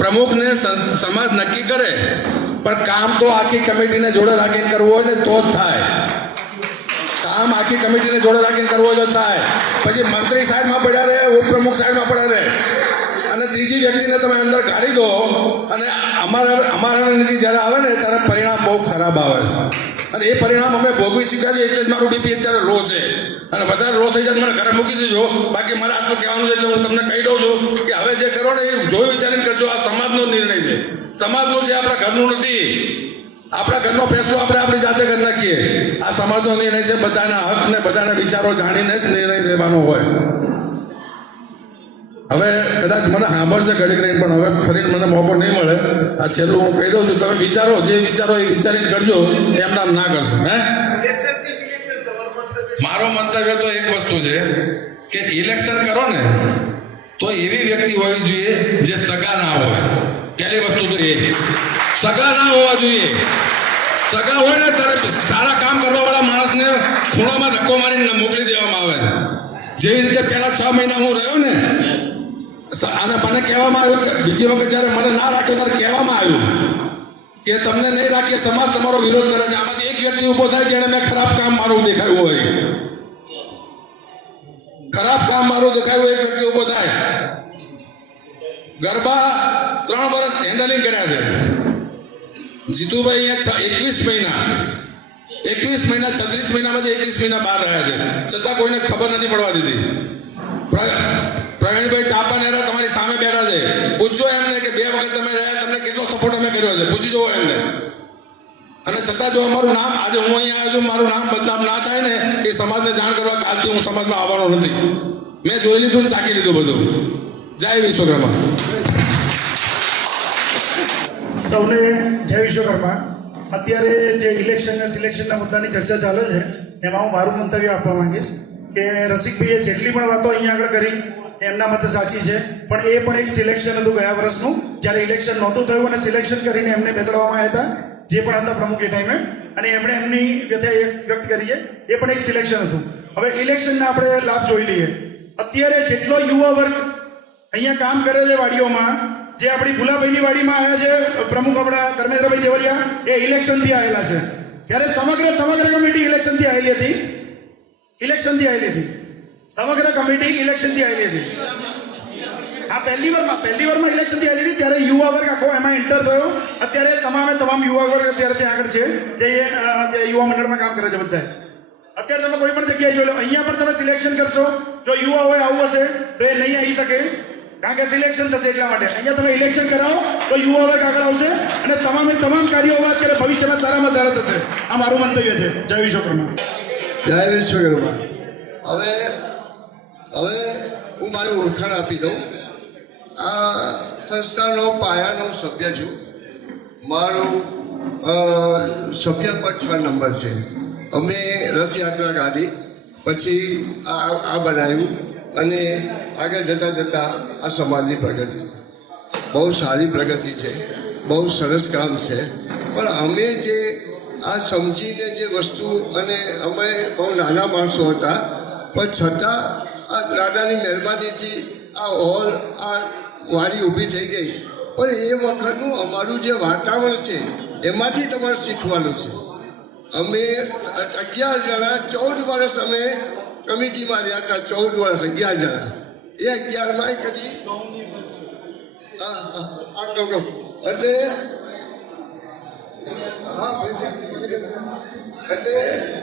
પ્રમુખને સમાજ નક્કી કરે પણ કામ તો આખી કમિટીને જોડે રાખીને કરવું હોય ને તો જ થાય. કામ આખી કમિટીને જોડે રાખીને કરવો હોય તો થાય. પછી મંત્રી સાઈડમાં પડ્યા રહે, ઉપપ્રમુખ સાઈડમાં પડ્યા રહે અને ત્રીજી વ્યક્તિને તમે અંદર કાઢી દો અને અમારા નીતિ જ્યારે આવે ને ત્યારે પરિણામ બહુ ખરાબ આવે છે. અને એ પરિણામ અમે ભોગવી ચૂક્યા છીએ. એટલે જ મારું બીપી અત્યારે લો છે અને વધારે લો થઈ જાય મને ઘરે મૂકી દેજો. બાકી મારે આટલું કહેવાનું છે એટલે હું તમને કહી દઉં છું કે હવે જે કરો ને એ જોઈ વિચારીને કરજો. આ સમાજનો નિર્ણય છે, સમાજનું છે, આપણા ઘરનું નથી. આપણા ઘરનો ફેસલો આપણે આપણી જાતે કરી નાખીએ. આ સમાજનો નિર્ણય છે. બધાના હક ને બધાના વિચારો જાણીને જ નિર્ણય લેવાનો હોય. હવે કદાચ મને સાંભળશે ઘડી કરીને પણ હવે ફરીને મને મોકો નહીં મળે. આ છેલ્લું હું કહી દઉં છું, તમે વિચારો, જે વિચારો એ વિચારીને કરજો, એમ નામ ના કરશો. હે, મારો મંતવ્ય તો એક વસ્તુ છે કે ઇલેક્શન કરો ને તો એવી વ્યક્તિ હોવી જોઈએ જે સગા ના હોય. પહેલી વસ્તુ તો એ સગા ના હોવા જોઈએ. સગા હોય ને ત્યારે સારા કામ કરવા વાળા માણસને ખૂણામાં ધક્કો મારીને મોકલી દેવામાં આવે છે. જેવી રીતે પહેલા 6 મહિના હું રહ્યો ને, અને મને કહેવામાં આવ્યું કે બીજી વખત જ્યારે મને ના રાખ્યો ત્યારે કહેવામાં આવ્યું કે તમને નહીં રાખીએ, સમાજ તમારો વિરોધ કરે છે. આમાંથી એક વ્યક્તિ ઉભો થાય જેને મેં ખરાબ કામ મારું દેખાયું હોય, ખરાબ કામ મારું દેખાયું એક વ્યક્તિ ઉભો થાય. ગરબા 3 વર્ષ હેન્ડલિંગ કર્યા છે જીતુભાઈ. અહીંયા 21 મહિના 36 મહિનામાંથી 21 મહિના બહાર રહ્યા છે, છતાં કોઈને ખબર નથી પડવા દીધી. પ્રવીણભાઈ ચાપા નેરા તમારી સામે બેઠા છે, પૂછજો એમને કે 2 વખત તમે રહ્યા, તમને કેટલો સપોર્ટ અમે કર્યો છે, પૂછી જુઓ એમને. અને છતાં જો અમારું નામ, આજે હું અહીંયા આવ્યો છું, મારું નામ બદનામ ના થાય ને એ સમાજને જાણ કરવા કાલથી હું સમાજમાં આવવાનો નથી. મેં જોઈ લીધું ને ચાકી લીધું બધું. જય વિશ્વકર્મા. સૌને જય વિશ્વકર્મા. અત્યારે જે ઇલેક્શન અને સિલેક્શનના મુદ્દાની ચર્ચા ચાલે છે એમાં હું મારું મંતવ્ય આપવા માંગીશ કે રસિકભાઈએ જેટલી પણ વાતો અહીંયા આગળ કરી એમના મતે સાચી છે, પણ એ પણ એક સિલેક્શન હતું ગયા વર્ષનું, જ્યારે ઇલેક્શન નહોતું થયું અને સિલેક્શન કરીને એમને બેસાડવામાં આવ્યા હતા, જે પણ હતા પ્રમુખ એ ટાઈમે, અને એમણે એમની વ્યથા વ્યક્ત કરી છે. એ પણ એક સિલેક્શન હતું. હવે ઇલેક્શનના આપણે લાભ જોઈ લઈએ. અત્યારે જેટલો યુવા વર્ગ અહીંયા કામ કરે છે વાડીઓમાં, જે આપણી ભુલાભાઈની વાડીમાં આવ્યા છે પ્રમુખ આપણા ધર્મેન્દ્રભાઈ દેવલિયા, એ ઇલેક્શનથી આવેલા છે. ત્યારે સમગ્ર કમિટી ઇલેક્શનથી આવેલી હતી. સમગ્ર કમિટી ઇલેક્શનથી આવેલી હતી. આ પહેલી વારમાં ઇલેક્શનથી આવેલી હતી. ત્યારે યુવા વર્ગ આખો એમાં એન્ટર થયો. અત્યારે તમામ યુવા વર્ગ અત્યારે ત્યાં આગળ છે, જે યુવા મંડળમાં કામ કરે છે બધા. અત્યારે તમે કોઈ પણ જગ્યાએ જોઈ લો, અહીંયા પણ તમે સિલેક્શન કરશો, જો યુવા હોય આવું હશે તો એ નહીં આવી શકે, કારણ કે સિલેક્શન થશે એટલા માટે. અહીંયા તમે ઇલેક્શન કરાવો તો યુવા વર્ગ આગળ આવશે અને તમામ કાર્યો વાત કરે ભવિષ્યમાં સારામાં સારા થશે. આ મારું મંતવ્ય છે. જય વિશ્વકર્મા. જય વિશ્વકર્મા. હવે હું મારી ઓળખાણ આપી દઉં. આ સંસ્થાનો પાયાનો સભ્ય છું. મારું સભ્ય પદ 6 નંબર છે. અમે રથયાત્રા કાઢી, પછી આ બનાવ્યું અને આગળ જતાં આ સમાજની પ્રગતિ બહુ સારી પ્રગતિ છે, બહુ સરસ કામ છે. પણ અમે જે આ સમજીને જે વસ્તુ, અને અમે બહુ નાના માણસો હતા, પણ છતાં આ દાદાની મહેરબાનીથી આ હોલ, આ વાડી ઊભી થઈ ગઈ. પણ એ વખતનું અમારું જે વાતાવરણ છે એમાંથી તમારે શીખવાનું છે. અમે 11 જણા 14 વર્ષ અમે કમિટીમાં રહ્યા હતા. 14 વર્ષ 11 જણા. એ 11માં કદી એટલે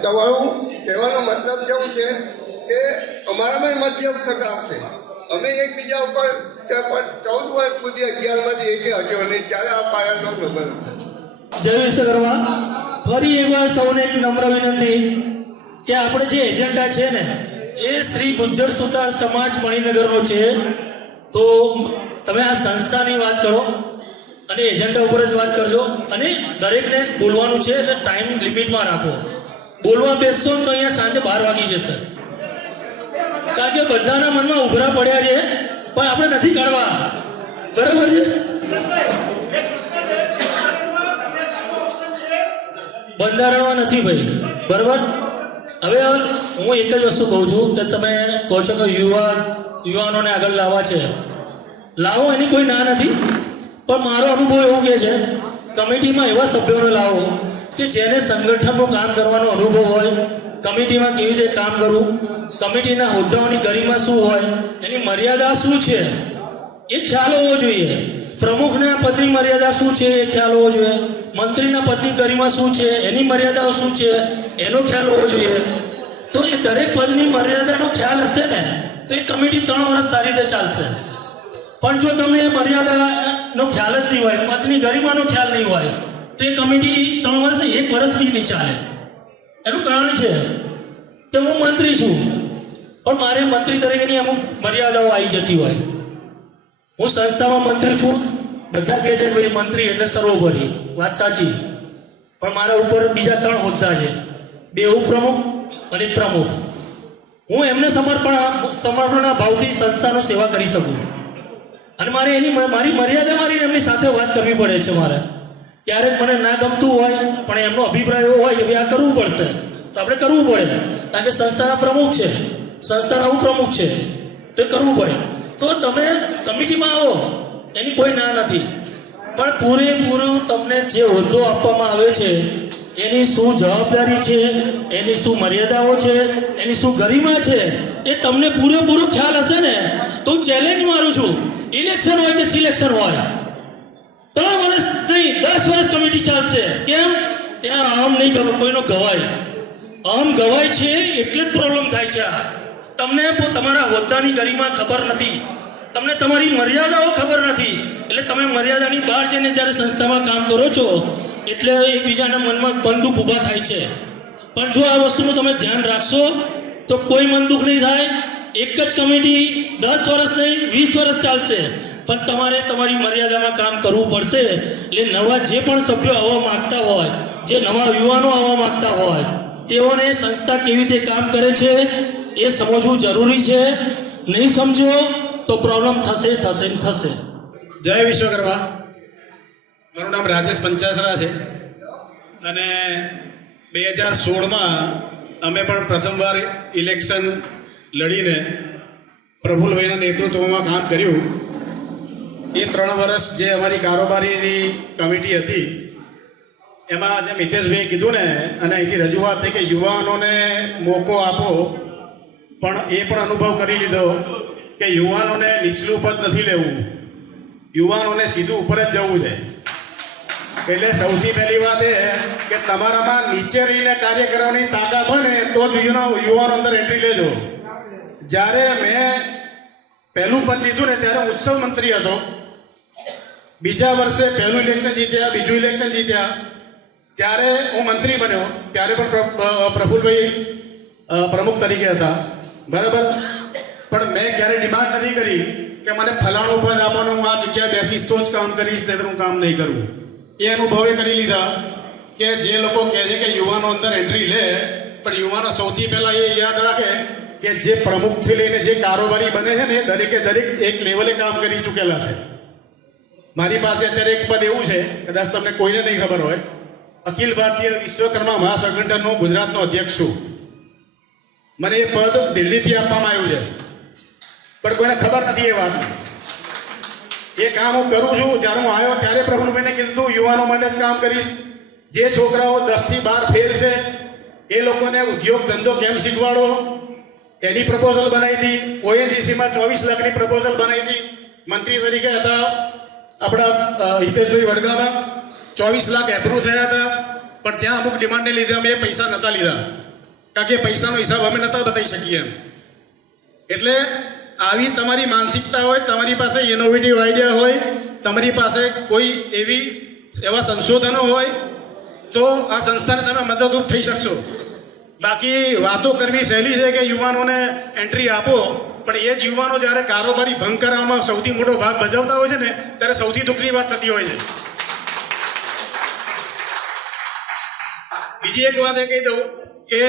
તમારું કહેવાનો મતલબ કેવું છે કે અમારામાં મધ્યમ થતા હશે. અમે એકબીજા ઉપર 14 વર્ષ સુધી 11માંથી એકે હટ્યો નહીં, ત્યારે આ પાયાનો નંબર હતો. જય વિશ્વકર્મા. ફરી એકવાર સૌને એક નમ્ર વિનંતી કે આપણે જે એજન્ડા છે ને એ શ્રી ગુજ્જર સુતાર સમાજ મણિનગરનો છે. તો તમે આ સંસ્થાની વાત કરો અને એજન્ડા ઉપર જ વાત કરજો, અને દરેકને બોલવાનું છે એટલે ટાઈમ લિમિટમાં રાખો. બોલવા બેસશો ને તો અહીંયા સાંજે 12 વાગી જશે, કારણ કે બધાના મનમાં ઉભરા પડ્યા છે પણ આપણે નથી કાઢવા. બરાબર છે? બંધારણમાં નથી ભાઈ. બરાબર. હવે હું એક જ વસ્તુ કહું છું કે તમે કહો છો કે યુવાનોને આગળ લાવવા છે, લાવો, એની કોઈ ના નથી. પણ મારો અનુભવ એવું કહે છે કમિટીમાં એવા સભ્યોને લાવો કે જેને સંગઠનનું કામ કરવાનો અનુભવ હોય, કમિટીમાં કેવી રીતે કામ કરવું, કમિટીના હોદ્દાઓની ગરિમા શું હોય, એની મર્યાદા શું છે એ ખ્યાલ હોવો જોઈએ. પ્રમુખના પદની મર્યાદા શું છે એ ખ્યાલ હોવો જોઈએ. મંત્રીના પદની ગરિમા શું છે, એની મર્યાદાઓ શું છે એનો ખ્યાલ હોવો જોઈએ. તો એ દરેક પદની મર્યાદાનો ખ્યાલ હશે ને તો એ કમિટી 3 વર્ષ સારી રીતે ચાલશે. પણ જો તમે મર્યાદાનો ખ્યાલ જ નહીં હોય, પદની ગરિમાનો ખ્યાલ નહીં હોય, તો એ કમિટી 3 વર્ષ નહીં, 1 વર્ષ બી નહીં ચાલે. એનું કારણ છે કે હું મંત્રી છું, પણ મારે મંત્રી તરીકેની અમુક મર્યાદાઓ આવી જતી હોય. હું સંસ્થામાં મંત્રી છું. બધા કહે છે કે ભાઈ મંત્રી એટલે સર્વોપરી, વાત સાચી, પણ મારા ઉપર બીજા 3 હોદ્દા છે, 2 ઉપપ્રમુખ અને 1 પ્રમુખ. હું એમને સમર્પણના ભાવથી સંસ્થાનો સેવા કરી શકું, અને મારે મારી મર્યાદા મારી એમની સાથે વાત કરવી પડે છે. મારે ક્યારેક મને ના ગમતું હોય પણ એમનો અભિપ્રાય એવો હોય કે ભાઈ આ કરવું પડશે તો આપણે કરવું પડે, કારણ કે સંસ્થાના પ્રમુખ છે, સંસ્થાના ઉપપ્રમુખ છે, તો કરવું પડે. તો તમે કમિટીમાં આવો, એની કોઈ ના નથી, પણ પૂરેપૂરું તમને જે હોદ્દો આપવામાં આવે છે એની શું જવાબદારી છે, એની શું મર્યાદાઓ છે, એની શું ગરિમા છે, એ તમને પૂરેપૂરો ખ્યાલ હશે ને તો હું ચેલેન્જ મારું છું, ઇલેક્શન હોય કે સિલેક્શન હોય, 3 વર્ષ નહીં 10 વર્ષ કમિટી ચાલશે. કેમ? ત્યાં આમ નહીં ખબર કોઈનો ગવાય, આમ ગવાય છે એટલે જ પ્રોબ્લેમ થાય છે. તમને તમારા હોદ્દાની ગરિમા ખબર નથી, તમને તમારી મર્યાદાઓ ખબર નથી, એટલે તમે મર્યાદાની બહાર જઈને જ્યારે સંસ્થામાં કામ કરો છો એટલે એકબીજાના મનમાં બંદૂક ઊભા થાય છે. પણ જો આ વસ્તુનું તમે ધ્યાન રાખશો તો કોઈ બંદૂક નહીં થાય. એક જ કમિટી 10 વર્ષ નહીં 20 વર્ષ ચાલશે, પણ તમારે તમારી મર્યાદામાં કામ કરવું પડશે. એટલે નવા જે પણ સભ્યો આવવા માંગતા હોય, જે નવા યુવાનો આવવા માંગતા હોય, તેઓને સંસ્થા કેવી રીતે કામ કરે છે એ સમજવું જરૂરી છે. નહીં સમજો તો પ્રોબ્લેમ થશે થશે ને થશે. જય વિશ્વકર્મા. મારું નામ રાજેશ પંચાસરા છે, અને 2016માં અમે પણ પ્રથમવાર ઇલેક્શન લડીને પ્રફુલ્લભાઈના નેતૃત્વમાં કામ કર્યું. એ 3 વર્ષ જે અમારી કારોબારીની કમિટી હતી એમાં જે મિતેશભાઈએ કીધું ને, અને અહીંથી રજૂઆત થઈ કે યુવાનોને મોકો આપો, પણ એ પણ અનુભવ કરી લીધો કે યુવાનોને નીચલું પદ નથી લેવું, યુવાનોને સીધું ઉપર જ જવું છે. એટલે સૌથી પહેલી વાત એ કે તમારામાં નીચે રહીને કાર્ય કરવાની તાકાત હોય ને તો જ યુવાનો અંદર એન્ટ્રી લેજો. જ્યારે મેં પહેલું પદ લીધું ને ત્યારે ઉત્સવ મંત્રી હતો. બીજા વર્ષે પહેલું ઇલેક્શન જીત્યા, બીજું ઇલેક્શન જીત્યા, ત્યારે હું મંત્રી બન્યો. ત્યારે પણ પ્રફુલ્લભાઈ પ્રમુખ તરીકે હતા, બરાબર. પણ મેં ક્યારેય ડિમાન્ડ નથી કરી કે મને ફલાણું પદ આપવાનું, હું આ જગ્યાએ બેસીશ તો જ કામ કરીશ, તે હું કામ નહીં કરું. એ અનુભવે કરી લીધા કે જે લોકો કહે છે કે યુવાનો અંદર એન્ટ્રી લે, પણ યુવાનો સૌથી પહેલાં એ યાદ રાખે કે જે પ્રમુખથી લઈને જે કારોબારી બને છે ને એ દરેકે દરેક એક લેવલે કામ કરી ચૂકેલા છે. મારી પાસે અત્યારે એક પદ એવું છે, કદાચ તમને કોઈને નહીં ખબર હોય, અખિલ ભારતીય વિશ્વકર્મા મહાસંગઠનનો ગુજરાતનો અધ્યક્ષ છું. મને એ પદ દિલ્હીથી આપવામાં આવ્યું છે, પણ કોઈને ખબર નથી એ વાત. એ કામ હું કરું છું. જ્યારે હું આવ્યો ત્યારે પ્રફુલ્લભાઈને કીધું હતું યુવાનો માટે જ કામ કરીશ. જે છોકરાઓ 10 થી 12 ફેલ છે એ લોકોને ઉદ્યોગ ધંધો કેમ શીખવાડો, એની પ્રપોઝલ બનાવી હતી. ONGCમાં 24 લાખની પ્રપોઝલ બનાવી હતી. મંત્રી તરીકે હતા આપણા હિતેશભાઈ વડગામાં, 24 લાખ એપ્રુવ થયા હતા, પણ ત્યાં અમુક ડિમાન્ડને લીધે અમે પૈસા નહોતા લીધા, કારણ કે પૈસાનો હિસાબ અમે નહોતા બતાવી શકીએ એમ. એટલે આવી તમારી માનસિકતા હોય, તમારી પાસે ઇનોવેટિવ આઈડિયા હોય, તમારી પાસે કોઈ એવા સંશોધનો હોય તો આ સંસ્થાને તમે મદદરૂપ થઈ શકશો. બાકી વાતો કરવી સહેલી છે કે યુવાનોને એન્ટ્રી આપો, પણ એ જ યુવાનો જ્યારે કારોબારી ભંગ કરવામાં સૌથી મોટો ભાગ ભજવતા હોય છે ને ત્યારે સૌથી દુઃખની વાત થતી હોય છે. બીજી એક વાત એ કહી દઉં કે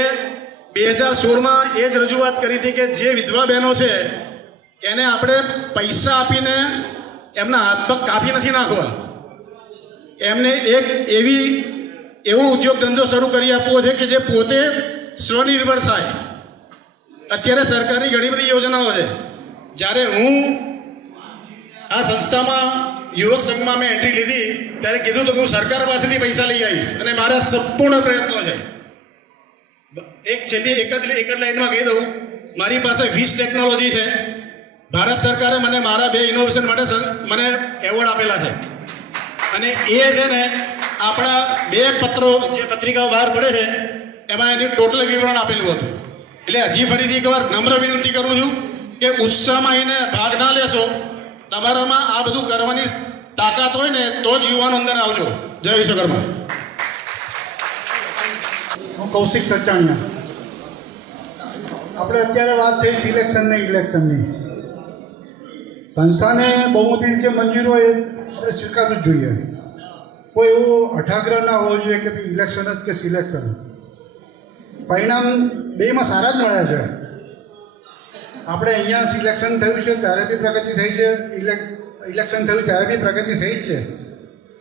2016માં એ જ રજૂઆત કરી હતી કે જે વિધવા બહેનો છે એને આપણે પૈસા આપીને એમના હાથ પગ કાપી નથી નાખવા, એમને એક એવો ઉદ્યોગ ધંધો શરૂ કરી આપવો છે કે જે પોતે સ્વનિર્ભર થાય. અત્યારે સરકારની ઘણી બધી યોજનાઓ છે. જ્યારે હું આ સંસ્થામાં યુવક સંઘમાં મેં એન્ટ્રી લીધી ત્યારે કીધું તો હું સરકાર પાસેથી પૈસા લઈ આવીશ, અને મારા સંપૂર્ણ પ્રયત્નો છે. એક છેલ્લી એક જ લાઈનમાં કહી દઉં, મારી પાસે 20 ટેકનોલોજી છે. ભારત સરકારે મને મારા 2 ઇનોવેશન માટે મને એવોર્ડ આપેલા છે, અને એ છે ને આપણા 2 પત્રો જે પત્રિકાઓ બહાર પડે છે એમાં એની ટોટલ વિવરણ આપેલું હતું. એટલે હજી ફરીથી એકવાર નમ્ર વિનંતી કરું છું કે ઉત્સાહમાં એને ભાગ ના લેશો. તમારામાં આ બધું કરવાની તાકાત હોય ને તો જ યુવાનો અંદર આવજો. જય વિશ્વકર્મા. હું કૌશિક સચાણિયા. આપણે અત્યારે વાત થઈ સિલેક્શનની ઇલેક્શનની. સંસ્થાને બહુમતી જે મંજૂર હોય એ આપણે સ્વીકારવું જ જોઈએ. કોઈ એવો અઠાગ્રહ ના હોવો જોઈએ કે ભાઈ ઇલેક્શન જ કે સિલેક્શન. પરિણામ બેમાં સારા જ મળ્યા છે. આપણે અહીંયા સિલેક્શન થયું છે ત્યારે બી પ્રગતિ થઈ છે, ઇલેક્શન થયું ત્યારે બી પ્રગતિ થઈ જ છે.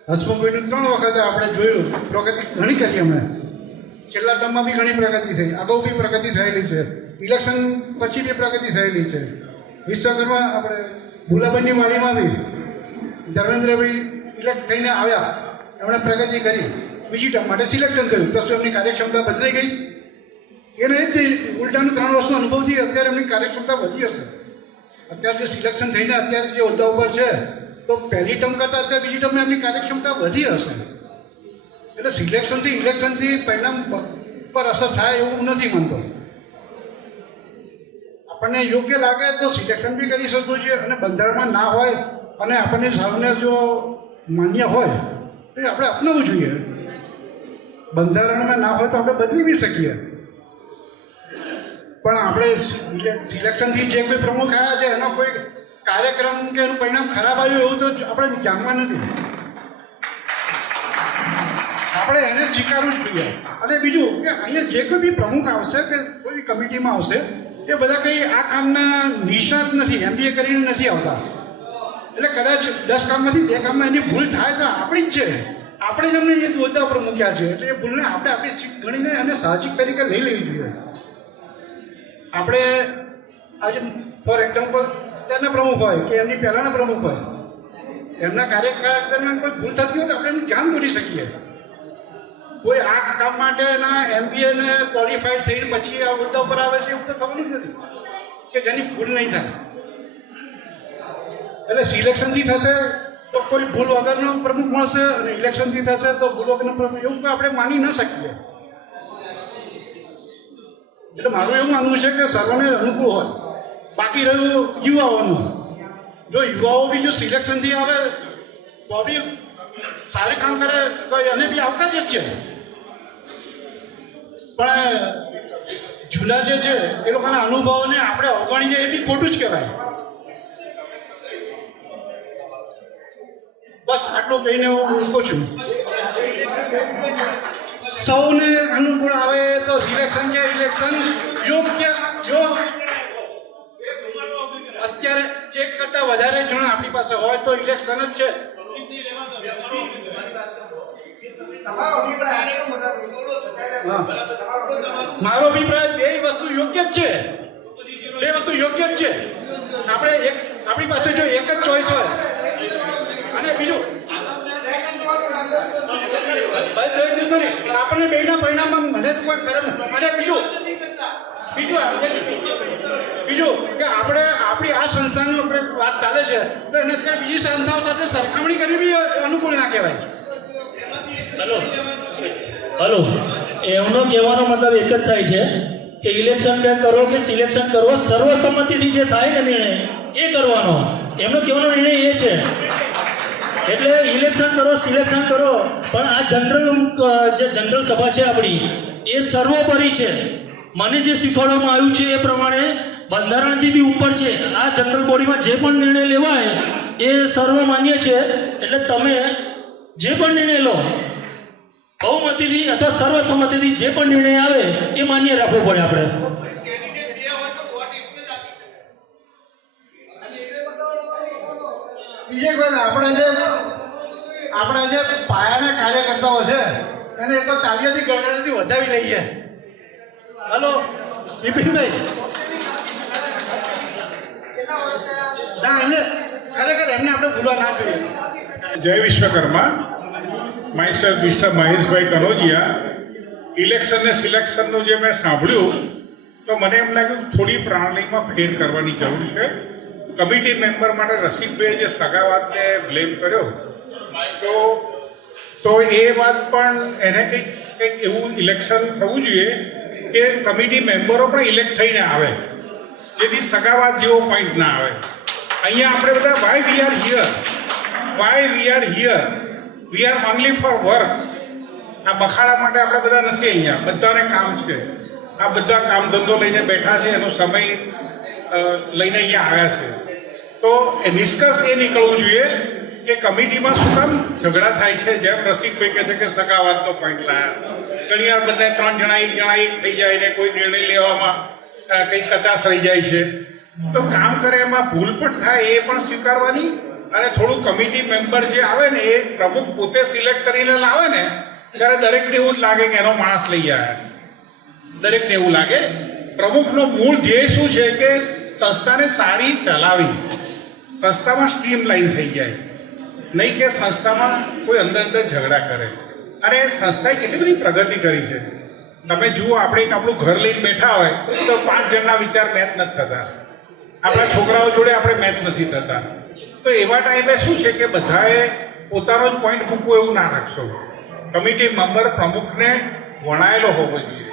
હસમુખભાઈનું 3 વખત આપણે જોયું, પ્રગતિ ઘણી કરી અમે. છેલ્લા ટર્મમાં બી ઘણી પ્રગતિ થઈ, અગાઉ બી પ્રગતિ થયેલી છે, ઇલેક્શન પછી બી પ્રગતિ થયેલી છે. વિશ્વકર્મા આપણે ભૂલાભાઈની વાડીમાં બી ધર્મેન્દ્રભાઈ ઇલેક્ટ થઈને આવ્યા, એમણે પ્રગતિ કરી. બીજી ટર્મ માટે સિલેક્શન થયું તો શું એમની કાર્યક્ષમતા બદલાઈ ગઈ? એને જ ઉલટાનું 3 વર્ષનો અનુભવથી અત્યારે એમની કાર્યક્ષમતા વધી હશે. અત્યારે જે સિલેક્શન થઈને અત્યારે જે હોદ્દા ઉપર છે તો પહેલી ટર્મ કરતાં અત્યારે બીજી ટર્મમાં એમની કાર્યક્ષમતા વધી હશે. એટલે સિલેક્શનથી ઇલેક્શનથી પરિણામ પર અસર થાય એવું નથી માનતો. આપણને યોગ્ય લાગે તો સિલેક્શન બી કરી શકવું છે, અને બંધારણમાં ના હોય અને આપણને સૌને જો માન્ય હોય તો એ આપણે અપનાવવું જોઈએ. બંધારણમાં ના હોય તો આપણે બદલી બી શકીએ. પણ આપણે સિલેક્શનથી જે કોઈ પ્રમુખ આવ્યા છે એનો કોઈ કાર્યક્રમ કે એનું પરિણામ ખરાબ આવ્યું એવું તો આપણે જાણવા નથી. આપણે એને સ્વીકારવું જ જોઈએ. અને બીજું કે અહીંયા જે કોઈ બી પ્રમુખ આવશે કે કોઈ બી કમિટીમાં આવશે એ બધા કંઈ આ કામના નિષ્ણાત નથી, MBA કરીને નથી આવતા. એટલે કદાચ 10 કામમાંથી 2 કામમાં એની ભૂલ થાય તો આપણી જ છે. આપણે જ એમને એ હોદ્દા પર મૂક્યા છે, એટલે એ ભૂલને આપણે આપણી ગણીને એને સાહજિક તરીકે લઈ લેવી જોઈએ. આપણે આજે ફોર એક્ઝામ્પલ ત્યાંના પ્રમુખ હોય કે એમની પહેલાંના પ્રમુખ હોય, એમના કાર્યકાળ દરમિયાન કોઈ ભૂલ થતી હોય તો આપણે એનું ધ્યાન દોરી શકીએ. કોઈ આ કામ માટેના MBA ને ક્વોલિફાઈડ થઈને પછી આ હોદ્દા પર આવે છે એવું તો થવાનું જ નથી કે જેની ભૂલ નહીં થાય. એટલે સિલેક્શનથી થશે તો કોઈ ભૂલ વગરનો પ્રમુખ મળશે, અને ઇલેક્શનથી થશે તો ભૂલ વગરનો પ્રમુખ, એવું આપણે માની ન શકીએ. એટલે મારું એવું માનવું છે કે સર્વને અનુકૂળ હોય. બાકી રહ્યું યુવાઓનું, જો યુવાઓ બી જો સિલેક્શનથી આવે તો બી સારું કામ કરે તો એને બી આવકાર જ છે. પણ જૂના જે છે એ લોકોના અનુભવોને આપણે અવગણીએ એ બી ખોટું જ કહેવાય. બસ આટલું કહીને હું મૂકું છું. સૌને અનુકૂળ આવે તો સિલેક્શન કે ઇલેક્શન યોગ્ય. જો અત્યારે 1 કરતાં વધારે જણ આપણી પાસે હોય તો ઇલેક્શન જ છે. મારો અભિપ્રાય 2 વસ્તુ યોગ્ય જ છે. 2 વસ્તુ યોગ્ય જ છે. આપણી પાસે જો એક જ ચોઈસ હોય અને બીજું આપણને બેના પરિણામમાં મને તો કોઈ ખરાબ નથી. અને બીજું કે આપણે આપણી આ સંસ્થાની આપણે વાત ચાલે છે તો એને અત્યારે બીજી સંસ્થાઓ સાથે સરખામણી કરવી બી અનુકૂળ ના કહેવાય. હલો, એમનો કહેવાનો મતલબ એક જ થાય છે કે ઇલેક્શન કરો કે સિલેક્શન કરવો, સર્વસંમતિથી જે થાય ને નિર્ણય એ કરવાનો. એમનો કહેવાનો નિર્ણય એ છે. એટલે ઇલેક્શન કરો, સિલેક્શન કરો, પણ આ જનરલ સભા છે આપણી એ સર્વોપરી છે. મને જે શીખવાડવામાં આવ્યું છે એ પ્રમાણે બંધારણથી બી ઉપર છે. આ જનરલ બોડીમાં જે પણ નિર્ણય લેવાય એ સર્વમાન્ય છે. એટલે તમે જે પણ નિર્ણય લો બહુમતીથી અથવા સર્વસંમતિથી જે પણ નિર્ણય આવે એ માન્ય રાખવો પડે. આપણે જે પાયાના કાર્યકર્તાઓ છે એને એક તાલીઓથી ગણગણથી વધાવી લઈએ. હલો બિપિનભાઈ, ના એમને ખરેખર એમને આપણે ભૂલવા ના જોઈએ. જય વિશ્વકર્મા. માસ્ટર મિસ્ટર મહેશભાઈ કનોજિયા. ઇલેક્શન ને સિલેક્શનનું જે મેં સાંભળ્યું તો મને એમ લાગ્યું થોડી પ્રણાલીમાં ફેર કરવાની જરૂર છે. કમિટી મેમ્બર માટે રસિકભાઈએ જે સગાવાતને બ્લેમ કર્યો તો એ વાત પણ એને કંઈક એવું ઇલેક્શન થવું જોઈએ કે કમિટી મેમ્બરો પણ ઇલેક્ટ થઈને આવે, જેથી સગાવાત જેવો પોઈન્ટ ના આવે. અહીંયા આપણે બધા why we are here we are only for work. આ બખાડા માટે આપણે બધા નથી અહીંયા, બધાને કામ છે. આ બધા કામ ધંધો લઈને બેઠા છે, એનો સમય લઈને અહીંયા આવ્યા છે. તો એ નિષ્કર્ષ એ નીકળવું જોઈએ કે કમિટીમાં શું કામ ઝઘડા થાય છે. જેમ રસિકભાઈ કહે છે કે સગાવાતનો પોઈન્ટ લાયા, ઘણી વાર બધા 3 જણા 1 જણા 1 થઈ જાય ને કોઈ નિર્ણય લેવામાં કંઈક કચાશ રહી જાય છે. તો કામ કરે એમાં ભૂલ પણ થાય એ પણ સ્વીકારવાની, અને થોડું કમિટી મેમ્બર જે આવે ને એ પ્રમુખ પોતે સિલેક્ટ કરીને લાવે ને ત્યારે દરેકને એવું જ લાગે કે એનો માણસ લઈ આવ્યા. દરેકને એવું લાગે. પ્રમુખનો મૂળ ધ્યેય શું છે કે સંસ્થાને સારી ચલાવી, સંસ્થામાં સ્ટ્રીમલાઇન થઈ જાય, નહીં કે સંસ્થામાં કોઈ અંદર ઝઘડા કરે. અને સંસ્થાએ કેટલી બધી પ્રગતિ કરી છે. તમે જુઓ, આપણે એક આપણું ઘર લઈને બેઠા હોય તો 5 જણના વિચાર મેચ નથી થતા, આપણા છોકરાઓ જોડે આપણે મેચ નથી થતા. તો એવા ટાઈમે શું છે કે બધાએ પોતાનો જ પોઈન્ટ મૂકવો એવું ના રાખશો. કમિટી મેમ્બર પ્રમુખને વણાયેલો હોવો જોઈએ.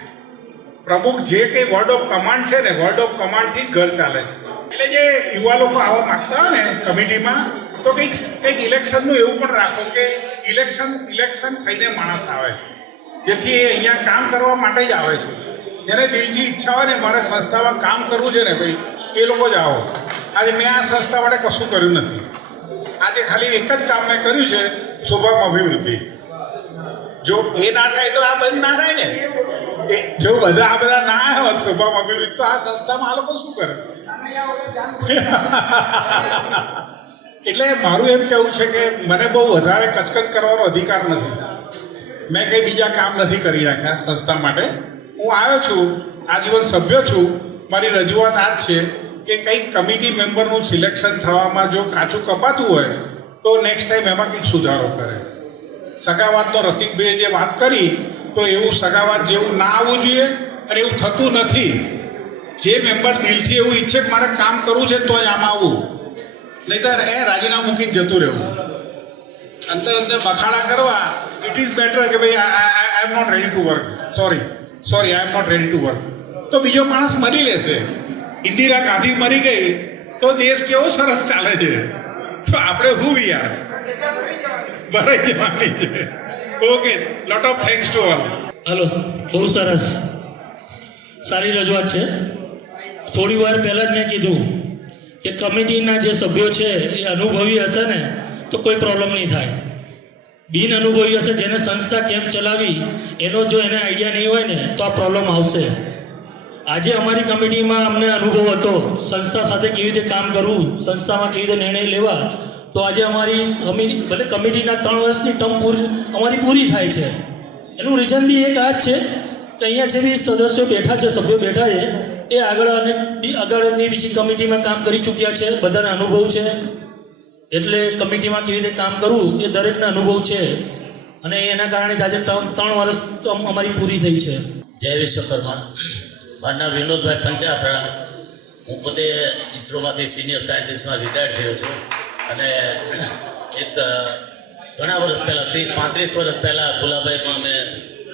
પ્રમુખ જે કંઈ વર્ડ ઓફ કમાન્ડ છે ને, વર્ડ ઓફ કમાન્ડથી જ ઘર ચાલે છે. એટલે જે યુવા લોકો આવવા માંગતા હોય ને કમિટીમાં, તો કંઈક ઇલેક્શનનું એવું પણ રાખો કે ઇલેક્શન થઈને માણસ આવે, જેથી એ અહીંયા કામ કરવા માટે જ આવે છે. જેને દિલથી ઈચ્છા હોય ને મારે સંસ્થામાં કામ કરવું છે ને ભાઈ, એ લોકો જ આવો. આજે મેં આ સંસ્થા માટે કશું કર્યું નથી. આજે ખાલી એક જ કામ મેં કર્યું છે, શોભામ અભિવૃદ્ધિ. જો એ ના થાય તો આ બંધ ના થાય ને. જો આ બધા ના આવ્યા હોત શોભામ અભિવૃદ્ધિ, તો આ સંસ્થામાં આ લોકો શું કરે? એટલે મારું એમ કહેવું છે કે મને બહુ વધારે કચકચ કરવાનો અધિકાર નથી. મેં કંઈ બીજા કામ નથી કરી રાખ્યા સંસ્થા માટે. હું આવ્યો છું, આજીવન સભ્ય છું. મારી રજૂઆત આ જ છે કે કંઈક કમિટી મેમ્બરનું સિલેક્શન થવામાં જો કાચું કપાતું હોય તો નેક્સ્ટ ટાઈમ એમાં કંઈક સુધારો કરે. સગાવાતનો રસિકભાઈએ જે વાત કરી, તો એવું સગાવાત જેવું ના આવવું જોઈએ, અને એવું થતું નથી. જે મેમ્બર દિલથી એવું ઈચ્છે કે મારે કામ કરવું છે તો જ આમાં આવવું, નહીંતર એ રાજીનામું મૂકીને જતું રહેવું. અંદર બખાડા કરવા, ઇટ ઇઝ બેટર કે ભાઈ I am not ready to work, sorry I am not ready to work. તો બીજો માણસ મરી લેશે. ઇન્દિરા ગાંધી મરી ગઈ તો દેશ કેવો સરસ ચાલે છે. તો આપણે હું યાર ભરાઈ જવાની છે. Okay, lot of thanks to all. Hello, બહુ સરસ, સારી રજૂઆત છે. થોડી વાર પહેલાં જ મેં કીધું કે કમિટીના જે સભ્યો છે એ અનુભવી હશે ને તો કોઈ પ્રોબ્લેમ નહીં થાય. બિન અનુભવી હશે, જેને સંસ્થા કેમ ચલાવી એનો જો એને આઈડિયા નહીં હોય ને તો આ પ્રોબ્લેમ આવશે. આજે અમારી કમિટીમાં અમને અનુભવ હતો સંસ્થા સાથે કેવી રીતે કામ કરવું, સંસ્થામાં કેવી રીતે નિર્ણય લેવા. તો આજે અમારી ભલે કમિટીના 3 વર્ષની ટર્મ અમારી પૂરી થાય છે. એનું રીઝન બી એક આ જ છે કે અહીંયા જે બી સદસ્યો બેઠા છે, સભ્યો બેઠા છે, એ આગળની બીજી કમિટીમાં કામ કરી ચૂક્યા છે, બધાને અનુભવ છે. એટલે કમિટીમાં કેવી રીતે કામ કરવું એ દરેકને અનુભવ છે, અને એના કારણે જ આજે 3 વર્ષ ટર્મ અમારી પૂરી થઈ છે. જય વિશ્વકર્મા. મારું નામ વિનોદભાઈ પંચાસરા. હું પોતે ઇસરોમાંથી સિનિયર સાયન્ટિસ્ટમાં રિટાયર્ડ થયો છું, અને એક ઘણા વર્ષ પહેલાં 30-35 વર્ષ પહેલાં ભુલાભાઈમાં મેં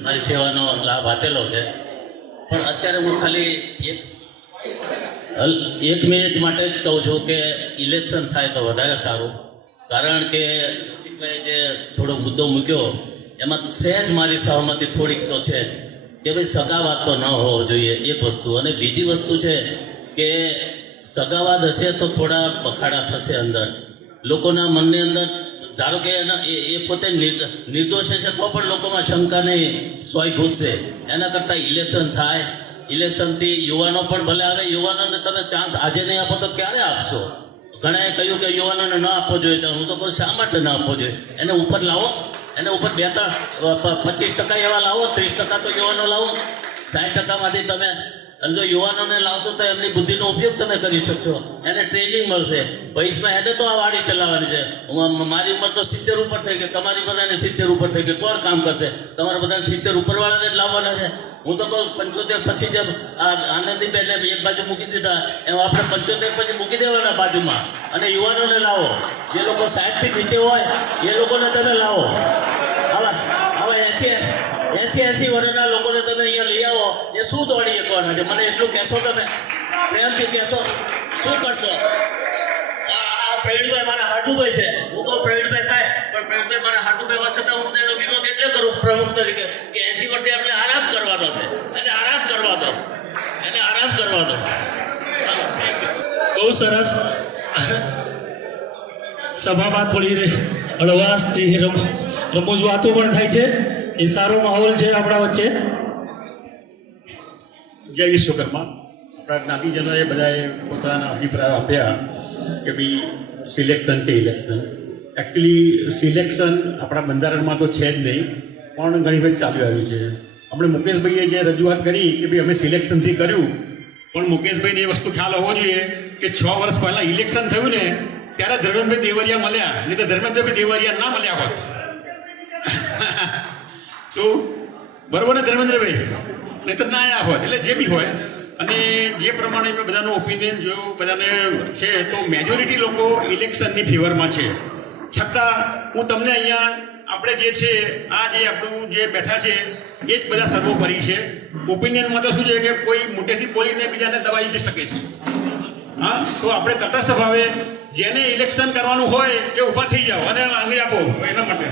મારી સેવાનો લાભ આપેલો છે. પણ અત્યારે હું ખાલી એક મિનિટ માટે જ કહું છું કે ઇલેક્શન થાય તો વધારે સારું. કારણ કે જે થોડો મુદ્દો મૂક્યો એમાં સહેજ મારી સહમતિ થોડીક તો છે જ કે ભાઈ સગાવાદ તો ન હોવો જોઈએ, એક વસ્તુ. અને બીજી વસ્તુ છે કે સગાવાદ હશે તો થોડા બખાડા થશે અંદર લોકોના મનની અંદર. ધારો કે એ પોતે નિર્દોષ છે તો પણ લોકોમાં શંકાને સોય ઘૂસશે. એના કરતાં ઇલેક્શન થાય, ઇલેક્શનથી યુવાનો પણ ભલે આવે. યુવાનોને તમે ચાન્સ આજે નહીં આપો તો ક્યારે આપશો? ઘણાએ કહ્યું કે યુવાનોને ન આપવો જોઈએ, તો હું તો કહું શા માટે ન આપવો જોઈએ? એને ઉપર લાવો, એને ઉપર 2-3-25% એવા લાવો, 30% તો યુવાનો લાવો. 60%માંથી તમે, અને જો યુવાનોને લાવશો તો એમની બુદ્ધિનો ઉપયોગ તમે કરી શકશો, એને ટ્રેનિંગ મળશે. ભવિષ્યમાં એને તો આ વાડી ચલાવવાની છે. મારી ઉંમર તો 70 ઉપર થઈ ગઈ, તમારી બધાને 70 ઉપર થઈ ગઈ, કોણ કામ કરશે? તમારે બધાને 70 ઉપરવાળાને જ લાવવાના છે. હું તો કહું 75 પછી જેમ આનંદીબેનને એક બાજુ મૂકી દીધા એમ આપણે 75 પછી મૂકી દેવાના બાજુમાં, અને યુવાનોને લાવો. જે લોકો 60થી નીચે હોય એ લોકોને તમે લાવો. હવે 80 વર્ષના લોકોને તમે અહીંયા લઈ આવો, એ શું દોડી શકવાના છે? મને એટલું કહેશો, તમે પ્રેમથી કહેશો, શું કરશો? પ્રવીણભાઈ મારા હાટુભાઈ છે, હું કહું પ્રવીણભાઈ થાય, પણ પ્રવીણભાઈ મારા હાટુભાઈ હોવા છતાં હું એનો વિરોધ એટલે કરું પ્રમુખ તરીકે કે 80 વર્ષે એમને આરામ કરવાનો છે. એને આરામ કરવા દો, એને આરામ કરવા દો. બહુ સરસ. સભામાં થોડી હળવાશથી રમૂજ વાતો પણ થાય છે. એ સારો માહોલ છે આપણા વચ્ચે. જય વિશ્વકર્મા. આપણા જ્ઞાતિજનોએ બધાએ પોતાના અભિપ્રાયો આપ્યા કે ભાઈ સિલેક્શન કે ઇલેક્શન. એકચ્યુઅલી સિલેક્શન આપણા બંધારણમાં તો છે જ નહીં, પણ ઘણી વખત ચાલ્યું આવ્યું છે. આપણે મુકેશભાઈએ જે રજૂઆત કરી કે ભાઈ અમે સિલેક્શનથી કર્યું, પણ મુકેશભાઈને એ વસ્તુ ખ્યાલ હોવો જોઈએ કે 6 વર્ષ પહેલાં ઇલેક્શન થયું ને ત્યારે ધર્મેન્દ્રભાઈ દેવરિયા મળ્યા, નહીં તો ધર્મેન્દ્રભાઈ દેવરિયા ના મળ્યા હોત. શું બરોબર ને ધર્મેન્દ્રભાઈ? નહીં તો ના આવ્યા હોત. એટલે જે બી હોય, અને જે પ્રમાણે મેં બધાનું ઓપિનિયન જોયું, બધાને છે તો મેજોરિટી લોકો ઇલેક્શનની ફેવરમાં છે. છતાં હું તમને અહીંયા આપણે જે છે આ જે આપણું જે બેઠા છે એ જ બધા સર્વોપરી છે. ઓપિનિયનમાં તો શું છે કે કોઈ મોટેથી બોલીને બીજાને દબાવી બી શકે છે. હા, તો આપણે તટસ્થ ભાવે જેને ઇલેક્શન કરવાનું હોય એ ઊભા થઈ જાઓ અને આંગળી આપો એના માટે.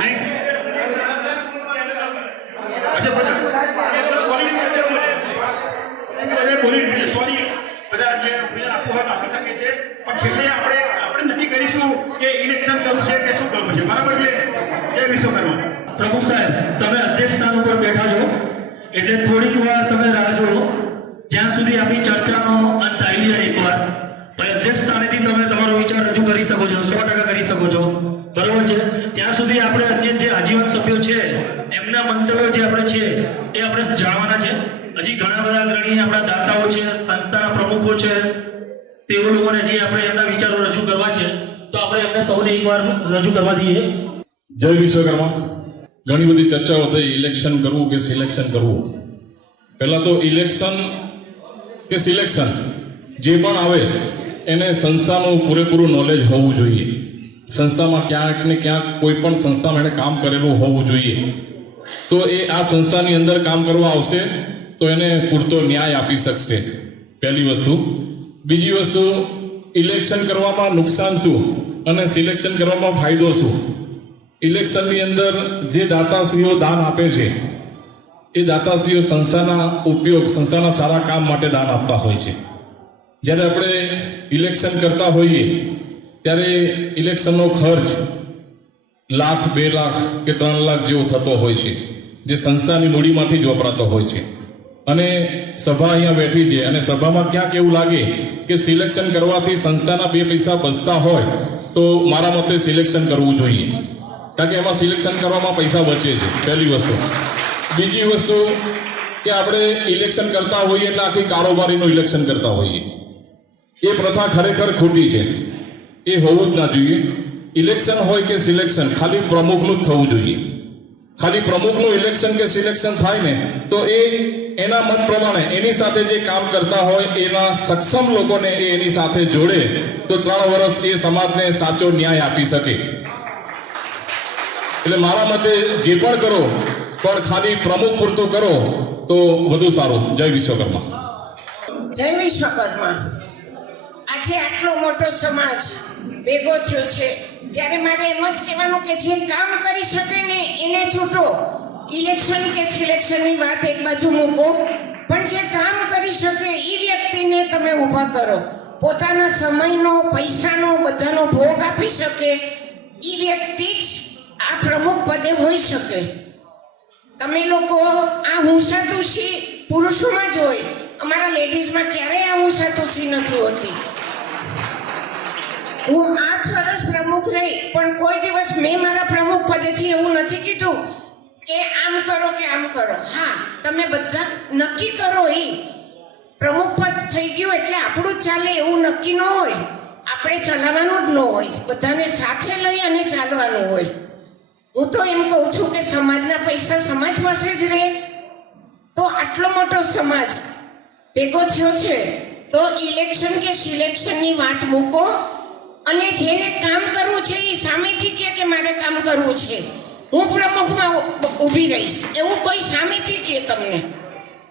નહીં સોરી, બધા જે ઓપિનિયન આપવું હોય તો આપી શકે છે, પણ છેલ્લે આપણે નક્કી કરીશું કે ઇલેક્શન કરવું છે કે શું કરવું છે. બરાબર છે? જય વિશ્વકર્મા. પ્રમુખ સાહેબ, તમે અધ્યક્ષ સ્થાન ઉપર બેઠા છો એટલે થોડીક વાર તમે રાહ જુઓ, જ્યાં સુધી આપણી ચર્ચાનો અંત આવી જાય એકવાર. પછી અધ્યક્ષ સ્થાનેથી તમે તમારો વિચાર રજૂ કરી શકો છો, 100% કરી શકો છો. બરોબર છે? ત્યાં સુધી આપણે અન્ય જે આજીવન સભ્યો છે એમના મંતવ્યો જે આપણે છે એ આપણે જાણવાના છે. હજી ઘણા બધા અગ્રણી આપણા દાતાઓ છે, સંસ્થાના પ્રમુખો છે, તેઓ લોકોને જે આપણે એમના વિચારો રજૂ કરવા છે, તો આપણે એમને સૌને એકવાર રજૂ કરવા દઈએ. જય વિશ્વકર્મા. ઘણી બધી ચર્ચાઓ થઈ, ઇલેક્શન કરવું કે સિલેક્શન કરવું. પહેલાં તો ઇલેક્શન કે સિલેક્શન જે પણ આવે એને સંસ્થાનું પૂરેપૂરું નોલેજ હોવું જોઈએ. સંસ્થામાં ક્યાંક ને ક્યાંક કોઈ પણ સંસ્થામાં એણે કામ કરેલું હોવું જોઈએ. તો એ આ સંસ્થાની અંદર કામ કરવા આવશે તો એને પૂરતો ન્યાય આપી શકશે. પહેલી વસ્તુ. બીજી વસ્તુ, ઇલેક્શન કરવામાં નુકસાન શું અને સિલેક્શન કરવામાં ફાયદો શું. ઇલેક્શનની અંદર જે દાતાશ્રીઓ દાન આપે છે એ દાતાશ્રીઓ સંસ્થાના ઉપયોગ, સંસ્થાના સારા કામ માટે દાન આપતા હોય છે. જ્યારે આપણે ઇલેક્શન કરતા હોઈએ ત્યારે ઇલેક્શનનો ખર્ચ લાખ, 2 લાખ કે 3 લાખ જેવો થતો હોય છે, જે સંસ્થાની મૂડીમાંથી જ વપરાતો હોય છે. અને સભા અહીંયા બેઠી છે અને સભામાં ક્યાંક એવું લાગે કે સિલેક્શન કરવાથી સંસ્થાના 2 પૈસા બચતા હોય તો મારા મતે સિલેક્શન કરવું જોઈએ, કારણ કે એમાં સિલેક્શન કરવામાં પૈસા બચે છે. પહેલી વસ્તુ. બીજી વસ્તુ કે આપણે ઇલેક્શન કરતા હોઈએ એટલે આખી કારોબારીનું ઇલેક્શન કરતા હોઈએ, એ પ્રથા ખરેખર ખોટી છે. એ હોવું જ ના જોઈએ. ઇલેક્શન હોય કે સિલેક્શન ખાલી પ્રમુખનું જ થવું જોઈએ. ખાલી પ્રમુખનું ઇલેક્શન કે સિલેક્શન થાય ને તો એ એના મત પ્રમાણે એની સાથે જે કામ કરતા હોય એના સક્ષમ લોકોને એની સાથે જોડે તો 3 વર્ષ એ સમાજને સાચો ન્યાય આપી શકે. એટલે મારા મતે જે પણ કરો પણ ખાલી પ્રમુખ પૂરતું કરો તો વધુ સારું. જય વિશ્વકર્મા. જય વિશ્વકર્મા. આજે આટલો મોટો સમાજ ભેગો થયો છે ત્યારે મારે એમ જ કહેવાનું કે જે કામ કરી શકે ને એને છૂટો. ઇલેક્શન કે સિલેક્શનની વાત એક બાજુ મૂકો, પણ જે કામ કરી શકે એ વ્યક્તિને તમે ઊભા કરો. પોતાના સમયનો, પૈસાનો, બધાનો ભોગ આપી શકે એ વ્યક્તિ જ આ પ્રમુખ પદે હોઈ શકે. તમે લોકો આ હુંસાતુસી પુરુષોમાં જ હોય, અમારા લેડીઝમાં ક્યારેય આ હુંસાતુસી નથી હોતી. હું 8 વર્ષ પ્રમુખ રહી પણ કોઈ દિવસ મેં મારા પ્રમુખ પદેથી એવું નથી કીધું કે આમ કરો કે આમ કરો. હા, તમે બધા નક્કી કરો. એ પ્રમુખ પદ થઈ ગયું એટલે આપણું જ ચાલે એવું નક્કી ન હોય. આપણે ચલાવવાનું જ ન હોય, બધાને સાથે લઈ અને ચાલવાનું હોય. હું તો એમ કહું છું કે સમાજના પૈસા સમાજ પાસે જ રહે. તો આટલો મોટો સમાજ ભેગો થયો છે તો ઇલેક્શન કે સિલેક્શનની વાત મૂકો અને જેને કામ કરવું છે એ સામેથી કે મારે કામ કરવું છે, હું પ્રમુખમાં ઊભી રહીશ, એવું કોઈ સામેથી કહે તમને.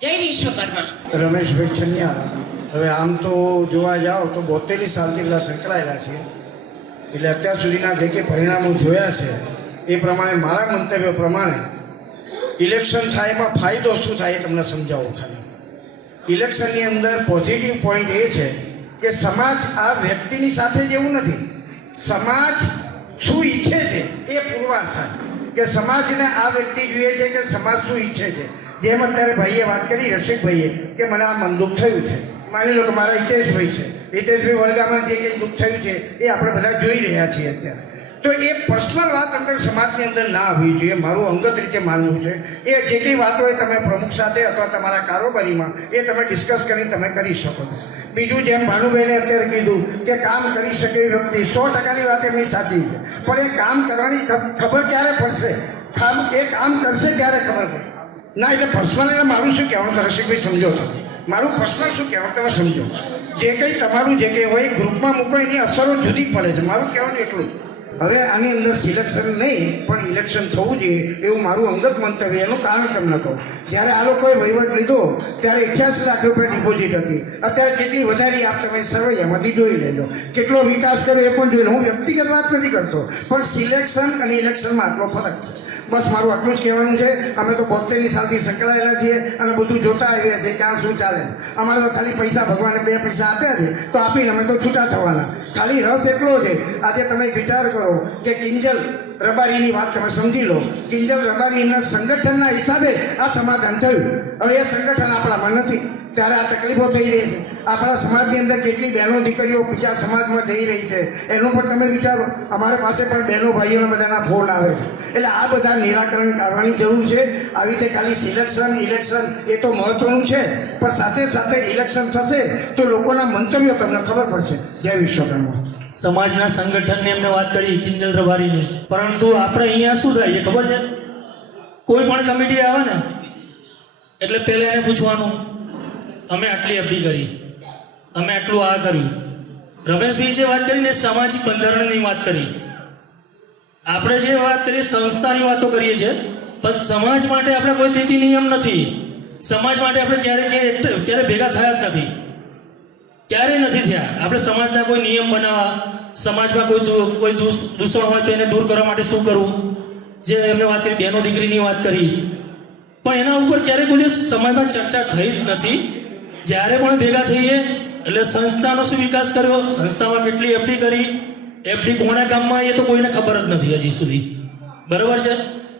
જય વિશ્વકર્મા. રમેશભાઈ છનિયારા. હવે આમ તો જોવા જાઓ તો 72 સાલથી બધા સંકળાયેલા છે, એટલે અત્યાર સુધીના જે કંઈ પરિણામો જોયા છે એ પ્રમાણે મારા મંતવ્ય પ્રમાણે ઇલેક્શન થાય એમાં ફાયદો શું થાય એ તમને સમજાવું. ખાલી ઇલેક્શનની અંદર પોઝિટિવ પોઈન્ટ એ છે કે સમાજ આ વ્યક્તિની સાથે જ એવું નથી, સમાજ શું ઈચ્છે છે એ પુરવાર થાય કે સમાજને આ વ્યક્તિ જોઈએ છે કે સમાજ શું ઈચ્છે છે. જેમ અત્યારે ભાઈએ વાત કરી, રસિકભાઈએ, કે મને આ મન દુઃખ થયું છે, માની લો કે મારા હિતેશભાઈ છે, હિતેશભાઈ વડગામમાં જે કંઈ દુઃખ થયું છે એ આપણે બધા જોઈ રહ્યા છીએ અત્યારે. તો એ પર્સનલ વાત અંદર સમાજની અંદર ના આવવી જોઈએ, મારું અંગત રીતે માનવું છે. એ જે કંઈ વાત હોય તમે પ્રમુખ સાથે અથવા તમારા કારોબારીમાં એ તમે ડિસ્કસ કરીને તમે કરી શકો છો. બીજું, જેમ ભાનુભાઈને અત્યારે કીધું કે કામ કરી શકે એવી વ્યક્તિ, 100%ની વાત એમની સાચી છે, પણ એ કામ કરવાની ખબર ક્યારે પડશે? એ કામ કરશે ત્યારે ખબર પડશે. ના, એટલે પર્સનલ એટલે મારું શું કહેવાનું, રસિકભાઈ સમજો તો મારું પર્સનલ શું કહેવાનું તમે સમજો. જે કંઈ તમારું જે કંઈ હોય ગ્રુપમાં મૂકો, એની અસરો જુદી પડે છે, મારું કહેવાનું એટલું જ. હવે આની અંદર સિલેક્શન નહીં પણ ઇલેક્શન થવું જોઈએ એવું મારું અંગત મંતવ્ય. એનું કારણ તમને કહું, જ્યારે આ લોકોએ વહીવટ લીધો ત્યારે 88 લાખ રૂપિયા ડિપોઝિટ હતી, અત્યારે કેટલી વધારી આપ તમે સર્વે એમાંથી જોઈ લેજો. કેટલો વિકાસ કર્યો એ પણ જોઈ લો. હું વ્યક્તિગત વાત નથી કરતો, પણ સિલેક્શન અને ઇલેક્શનમાં આટલો ફરક છે. બસ મારું આટલું જ કહેવાનું છે. અમે તો 72ની સાલથી સંકળાયેલા છીએ અને બધું જોતા આવ્યા છે ક્યાં શું ચાલે. અમારે તો ખાલી પૈસા, ભગવાને 2 પૈસા આપ્યા છે તો આપીને અમે તો છૂટા થવાના. ખાલી રસ એટલો છે. આજે તમે વિચાર કરો કે કિંજલ રબારીની વાત તમે સમજી લો, કિંજલ રબારીના સંગઠનના હિસાબે આ સમાધાન થયું. હવે એ સંગઠન આપણામાં નથી ત્યારે આ તકલીફો થઈ રહી છે. આપણા સમાજની અંદર કેટલી બહેનો દીકરીઓ બીજા સમાજમાં જઈ રહી છે એનું પણ તમે વિચારો. અમારી પાસે પણ બહેનો ભાઈઓના બધાના ફોન આવે છે. એટલે આ બધા નિરાકરણ કરવાની જરૂર છે. આવી રીતે ખાલી સિલેક્શન ઇલેક્શન એ તો મહત્વનું છે, પણ સાથે સાથે ઇલેક્શન થશે તો લોકોના મંતવ્યો તમને ખબર પડશે. જય વિશ્વકર્મા. સમાજના સંગઠનની એમને વાત કરી કિંજલ રબારીની, પરંતુ આપણે અહીંયા શું થાય એ ખબર છે? કોઈ પણ કમિટી આવે ને એટલે પહેલાં એને પૂછવાનું અમે આટલી એફડી કરી, અમે આટલું આ કર્યું. રમેશભાઈ જે વાત કરીને સામાજિક બંધારણની વાત કરી, આપણે જે વાત કરીએ સંસ્થાની વાતો કરીએ છીએ, પણ સમાજ માટે આપણે કોઈ નીતિ નિયમ નથી. સમાજ માટે આપણે ક્યારે ભેગા થયા જ નથી, ક્યારેય નથી થયા. આપણે સમાજના કોઈ નિયમ બનાવવા, સમાજમાં કોઈ દૂષણ હોય તો એને દૂર કરવા માટે શું કરવું, જે એમને વાત કરી બહેનો દીકરીની વાત કરી, પણ એના ઉપર ક્યારેય કોઈ સમાજમાં ચર્ચા થઈ જ નથી. જ્યારે પણ ભેગા થઈએ એટલે સંસ્થાનો શું વિકાસ કર્યો, સંસ્થામાં કેટલી એફડી કરી, એફડી કોના કામમાં એ તો કોઈને ખબર જ નથી હજી સુધી. બરાબર છે?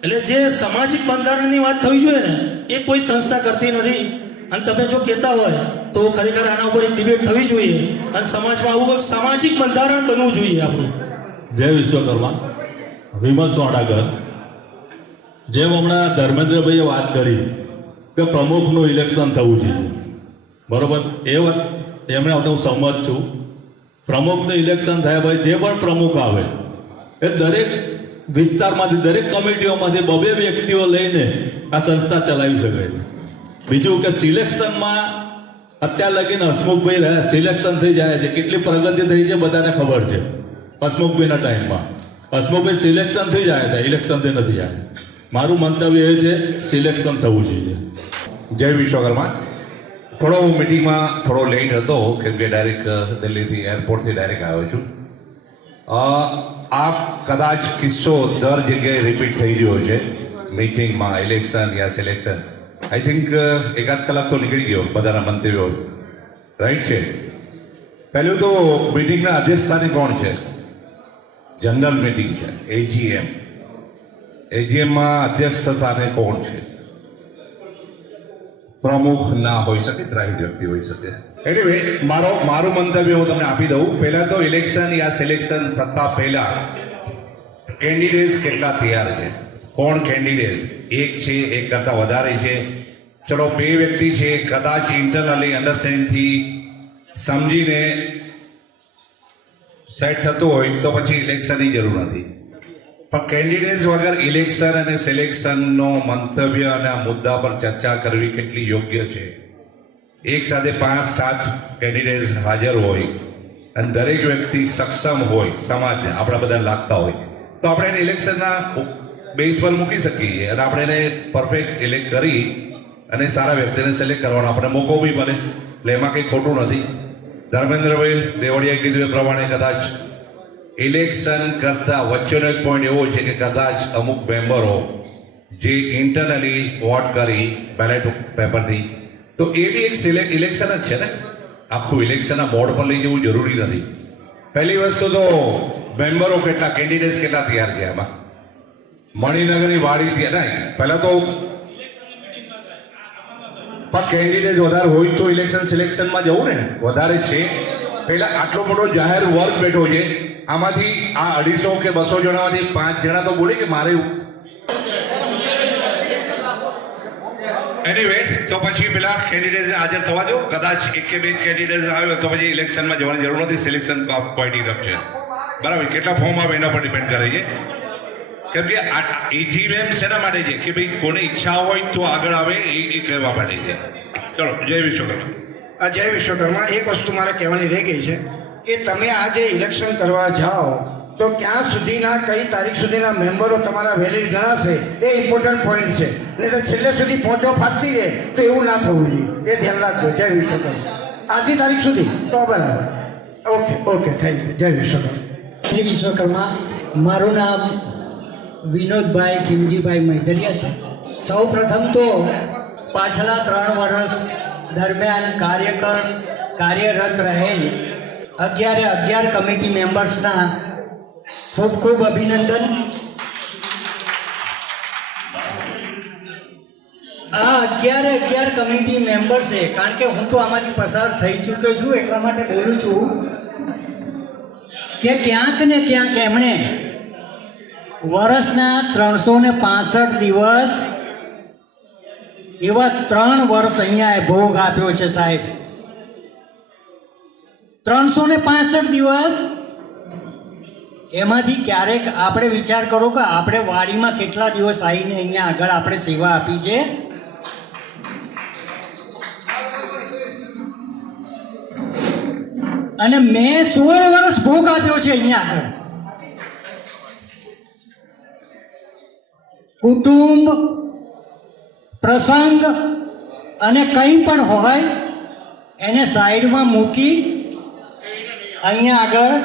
એટલે જે સામાજિક બંધારણની વાત થવી જોઈએ ને એ કોઈ સંસ્થા કરતી નથી. અને તમે જો કહેતા હોય તો ખરેખર આના ઉપર એક ડિબેટ થવી જોઈએ અને સમાજમાં આવું એક સામાજિક બંધારણ બનવું જોઈએ આપણું. જય વિશ્વકર્મા. વિમલ સોડાગર. જેમ હમણાં ધર્મેન્દ્રભાઈએ વાત કરી કે પ્રમુખનું ઇલેક્શન થવું જોઈએ, બરોબર, એ વાત એમણે હું સહમત છું. પ્રમુખનું ઇલેક્શન થયા પછી જે પણ પ્રમુખ આવે એ દરેક વિસ્તારમાંથી, દરેક કમિટીઓમાંથી 2 વ્યક્તિઓ લઈને આ સંસ્થા ચલાવી શકે છે. બીજું કે સિલેક્શનમાં અત્યાર લગીને હસમુખભાઈ રહ્યા, સિલેક્શન થઈ જાય છે, કેટલી પ્રગતિ થઈ છે બધાને ખબર છે. હસમુખભાઈના ટાઈમમાં હસમુખભાઈ સિલેક્શન થઈ જાય હતા, ઇલેક્શનથી નથી જાય. મારું મંતવ્ય એ છે સિલેક્શન થવું જોઈએ. જય વિશ્વકર્મા. થોડો હું મિટિંગમાં થોડો લેટ હતો કેમ કે ડાયરેક્ટ દિલ્હીથી એરપોર્ટથી ડાયરેક્ટ આવ્યો છું. આ કદાચ કિસ્સો દર જગ્યાએ રિપીટ થઈ રહ્યો છે મિટિંગમાં, election yeah selection. I think 1-8 કલાક તો નીકળી ગયો બધાના મંતવ્યો, રાઈટ છે. પહેલું તો મિટિંગના અધ્યક્ષસ્થાને કોણ છે? જનરલ મિટિંગ છે, એજીએમ. એજીએમમાં અધ્યક્ષ સ્થાને કોણ છે? પ્રમુખ ના હોઈ શકે, ત્રાહિત વ્યક્તિ હોઈ શકે. એનીવે મારું મંતવ્ય હું તમને આપી દઉં. પહેલાં તો ઇલેક્શન યા સિલેક્શન થતાં પહેલાં કેન્ડિડેટ્સ કેટલા તૈયાર છે, કોણ કેન્ડિડેટ્સ, 1 છે, 1 કરતાં વધારે છે, ચલો 2 વ્યક્તિ છે, કદાચ ઇન્ટરનલી અન્ડરસ્ટેન્ડિંગથી સમજીને સેટ થતું હોય તો પછી ઇલેક્શનની જરૂર નથી. પણ કેન્ડિડેટ્સ વગર ઇલેક્શન અને સિલેક્શનનો મંતવ્ય અને આ મુદ્દા પર ચર્ચા કરવી કેટલી યોગ્ય છે? એક સાથે 5-7 કેન્ડિડેટ્સ હાજર હોય અને દરેક વ્યક્તિ સક્ષમ હોય, સમાજને આપણા બધા લાગતા હોય તો આપણે એને ઇલેક્શનના બેઝ પર મૂકી શકીએ અને આપણે એને પરફેક્ટ ઇલેક્ટ કરી અને સારા વ્યક્તિને સિલેક્ટ કરવાનો આપણે મોકો બી મળે. એટલે એમાં કંઈ ખોટું નથી. ધર્મેન્દ્રભાઈ દેવળિયાએ કીધું એ પ્રમાણે કદાચ ઇલેક્શન કરતાં વચ્ચેનો એક પોઈન્ટ એવો છે કે કદાચ અમુક મેમ્બરો જે ઇન્ટરનલી વોટ કરી બેલેટ પેપરથી, તો એ બી એક ઇલેક્શન જ છે ને. આખું ઇલેક્શનના મોડ પર લઈ જવું જરૂરી નથી. પહેલી વસ્તુ તો મેમ્બરો કેટલા, કેન્ડિડેટ્સ કેટલા તૈયાર છે આમાં. મણિનગરની વાડીથી નહીં, પહેલાં તો પણ કેન્ડિડેટ વધારે હોય તો ઇલેક્શન સિલેક્શનમાં જવું ને વધારે છે. પહેલા આટલો મોટો જાહેર વર્ગ બેઠો છે, આમાંથી આ 250 કે 200 જણામાંથી 5 જણા તો બોલે કે મારે એનીવે તો પછી પેલા કેન્ડિડેટ હાજર થવા દો. કદાચ એક કે બે કેન્ડિડેટ આવે તો પછી ઇલેક્શનમાં જવાની જરૂર નથી. સિલેક્શન ક્વોલિટી રફ છે, બરાબર. કેટલા ફોર્મ આવે એના પર ડિપેન્ડ કરે છે. કેમ કે ઈજીએમ શેના માટે છે કે ભાઈ કોને ઈચ્છા હોય તો આગળ આવે એ કહેવા માટે છે. ચલો, જય વિશ્વકર્મા. જય વિશ્વકર્મા. એક વસ્તુ મારે કહેવાની રહી ગઈ છે કે તમે આ જે ઇલેક્શન કરવા જાઓ તો ક્યાં સુધીના, કઈ તારીખ સુધીના મેમ્બરો તમારા વેલિડ ગણાશે એ ઇમ્પોર્ટન્ટ પોઈન્ટ છે. નહીં તો છેલ્લે સુધી પહોંચો ફાટતી રહે તો એવું ના થવું જોઈએ, એ ધ્યાન રાખજો. જય વિશ્વકર્મા. આજની તારીખ સુધી તો બરાબર. Okay, thank you. જય વિશ્વકર્મા. જય વિશ્વકર્મા. મારું નામ વિનોદભાઈ ખીમજીભાઈ મૈદરિયા છે. સૌ પ્રથમ તો પાછલા 3 વર્ષ દરમિયાન કાર્યરત રહેલ 11 કમિટી મેમ્બર્સના ખૂબ ખૂબ અભિનંદન. આ 11 કમિટી મેમ્બર્સે, કારણ કે હું તો આમાંથી પસાર થઈ ચૂક્યો છું એટલા માટે બોલું છું કે ક્યાંક ને ક્યાંક એમણે વર્ષના 365 દિવસ એવા 3 વર્ષ અહીંયા ભોગ આપ્યો છે સાહેબ. 365 દિવસ એમાંથી ક્યારેક આપણે વિચાર કરો કે આપણે વાડીમાં કેટલા દિવસ આવીને અહીંયા આગળ આપણે સેવા આપી છે. અને મેં 16 વર્ષ ભોગ આપ્યો છે અહીંયા આગળ. કુટુંબ પ્રસંગ અને કંઈ પણ હોય એને સાઈડમાં મૂકી અહીંયા આગળ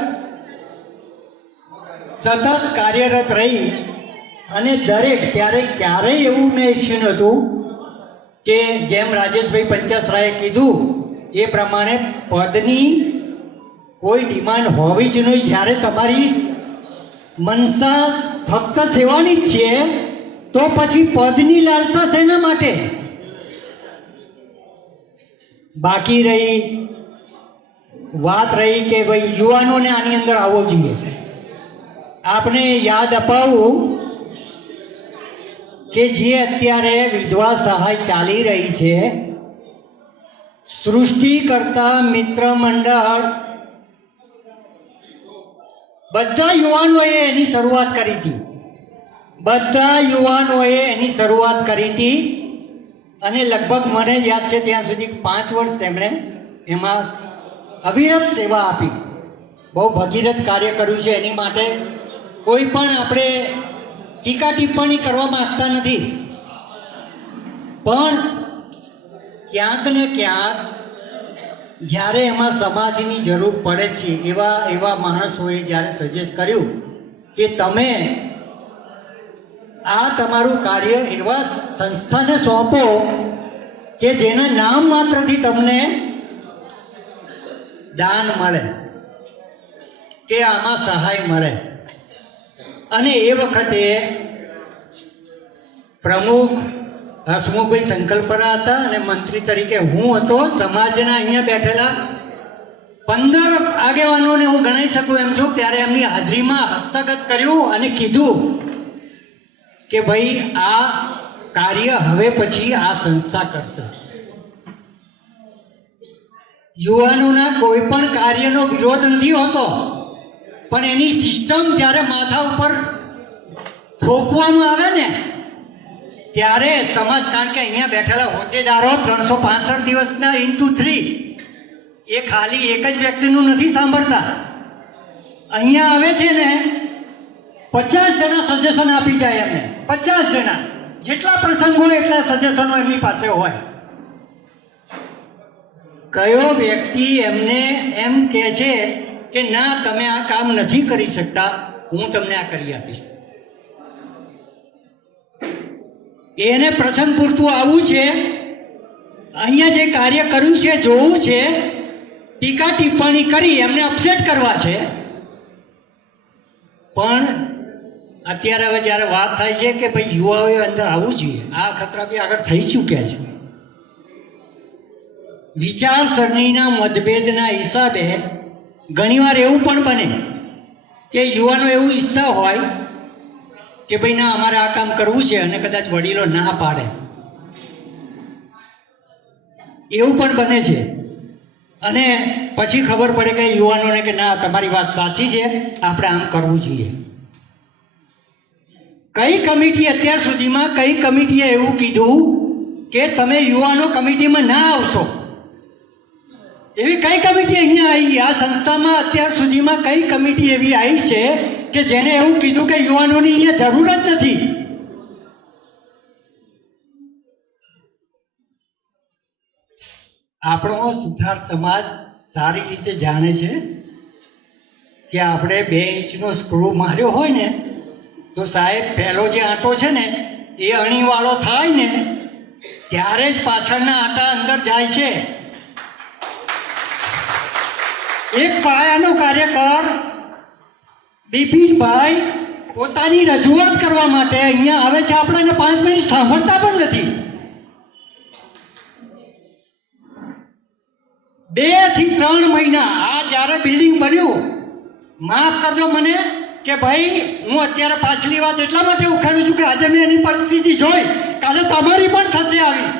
સતત કાર્યરત રહી અને દરેક ક્યારેય એવું મેં ઈચ્છ્યું નહોતું કે જેમ રાજેશભાઈ પંચાસરાએ કીધું એ પ્રમાણે પદની કોઈ ડિમાન્ડ હોવી જ નહીં. જ્યારે તમારી મનસા ફક્ત સેવાની જ છે તો પછી પદની લાલસા શેના માટે? બાકી વાત રહી કે ભાઈ યુવાનોને આની અંદર આવવો જોઈએ. આપણે યાદ અપાવું કે જે અત્યારે વિધવા સહાય ચાલી રહી છે, સૃષ્ટિકર્તા મિત્ર મંડળ બધા યુવાનોએ એની શરૂઆત કરી હતી. અને લગભગ મને યાદ છે ત્યાં સુધી 5 વર્ષ તેમણે એમાં અવિરત સેવા આપી. બહુ ભગીરથ કાર્ય કર્યું છે. એની માટે કોઈ પણ આપણે ટીકા ટિપ્પણી કરવા માંગતા નથી, પણ ક્યાંક ને ક્યાંક જ્યારે એમાં સમાજની જરૂર પડે છે એવા માણસોએ જ્યારે સજેસ્ટ કર્યું કે તમે આ તમારું કાર્ય એવા સંસ્થાને સોંપો કે જેના નામ માત્રથી તમને દાન મળે કે આમાં સહાય મળે. અને એ વખતે પ્રમુખ હસમુખભાઈ સંકલ્પરા હતા અને મંત્રી તરીકે હું હતો. સમાજના અહીંયા બેઠેલા 15 આગેવાનોને હું ગણાવી શકું એમ છું. ત્યારે એમની હાજરીમાં હસ્તગત કર્યું અને કીધું કે ભાઈ આ કાર્ય હવે પછી આ સંસ્થા કરશે. યુવાનોના કોઈ પણ કાર્યનો વિરોધ નથી હોતો, પણ એની સિસ્ટમ જ્યારે માથા ઉપર થોપવામાં આવે ને ત્યારે સમાજ, કારણ કે અહીંયા બેઠેલા હોદ્દેદારો 365 દિવસના × 3 એ ખાલી એક જ વ્યક્તિનું નથી સાંભળતા. અહીંયા આવે છે ને 50 જણા સજેશન આપી જાય એમને. 50 જણા, જેટલા પ્રસંગ હોય એટલા સજેશનો એમની પાસે હોય. કયો વ્યક્તિ એમને એમ કહે છે કે ના તમે આ કામ નથી કરી શકતા, હું તમને આ કરી આપીશ. એને પ્રસંગ પૂરતું આવવું છે, અહીંયા જે કાર્ય કર્યું છે જોવું છે, ટીકા ટિપ્પણી કરી એમને અપસેટ કરવા છે. પણ અત્યારે હવે જ્યારે વાત થાય છે કે ભાઈ યુવાઓએ અંદર આવવું જોઈએ, આ ખતરા બી આગળ થઈ ચૂક્યા છે. વિચારસરણીના મતભેદના હિસાબે ઘણીવાર એવું પણ બને કે યુવાનો એવું ઈચ્છા હોય કે ભાઈ ના અમારે આ કામ કરવું છે અને કદાચ વડીલો ના પાડે, એવું પણ બને છે. અને પછી ખબર પડે કે યુવાનોને કે ના તમારી વાત સાચી છે, આપણે આમ કરવું જોઈએ. કઈ કમિટી અત્યાર સુધીમાં કઈ કમિટીએ એવું કીધું કે તમે યુવાનો કમિટીમાં ના આવશો? એવી કઈ કમિટી અહીંયા આવી? આ સંસ્થામાં અત્યાર સુધીમાં કઈ કમિટી એવી આવી છે કે જેને એવું કીધું કે યુવાનોની અહીંયા જરૂર જ નથી? આપણો સુથાર સમાજ સારી રીતે જાણે છે કે આપણે 2 ઇંચનો સ્ક્રૂ માર્યો હોય ને તો સાહેબ પહેલો જે આંટો છે ને એ અણીવાળો થાય ને ત્યારે જ પાછળના આંટા અંદર જાય છે. એક પાયાનો કાર્યકર બિપિનભાઈ પોતાની રજૂઆત કરવા માટે અહીંયા આવે છે, આપણે એને 5 મિનિટ સાંભળતા પણ નથી. 2 થી 3 મહિના આ જ્યારે બિલ્ડિંગ બન્યું, માફ કરજો મને કે ભાઈ હું અત્યારે પાછલી વાત એટલા માટે ઉખાડું છું કે આજે મેં એની પરિસ્થિતિ જોઈ, કાલે તમારી પણ થશે આવી.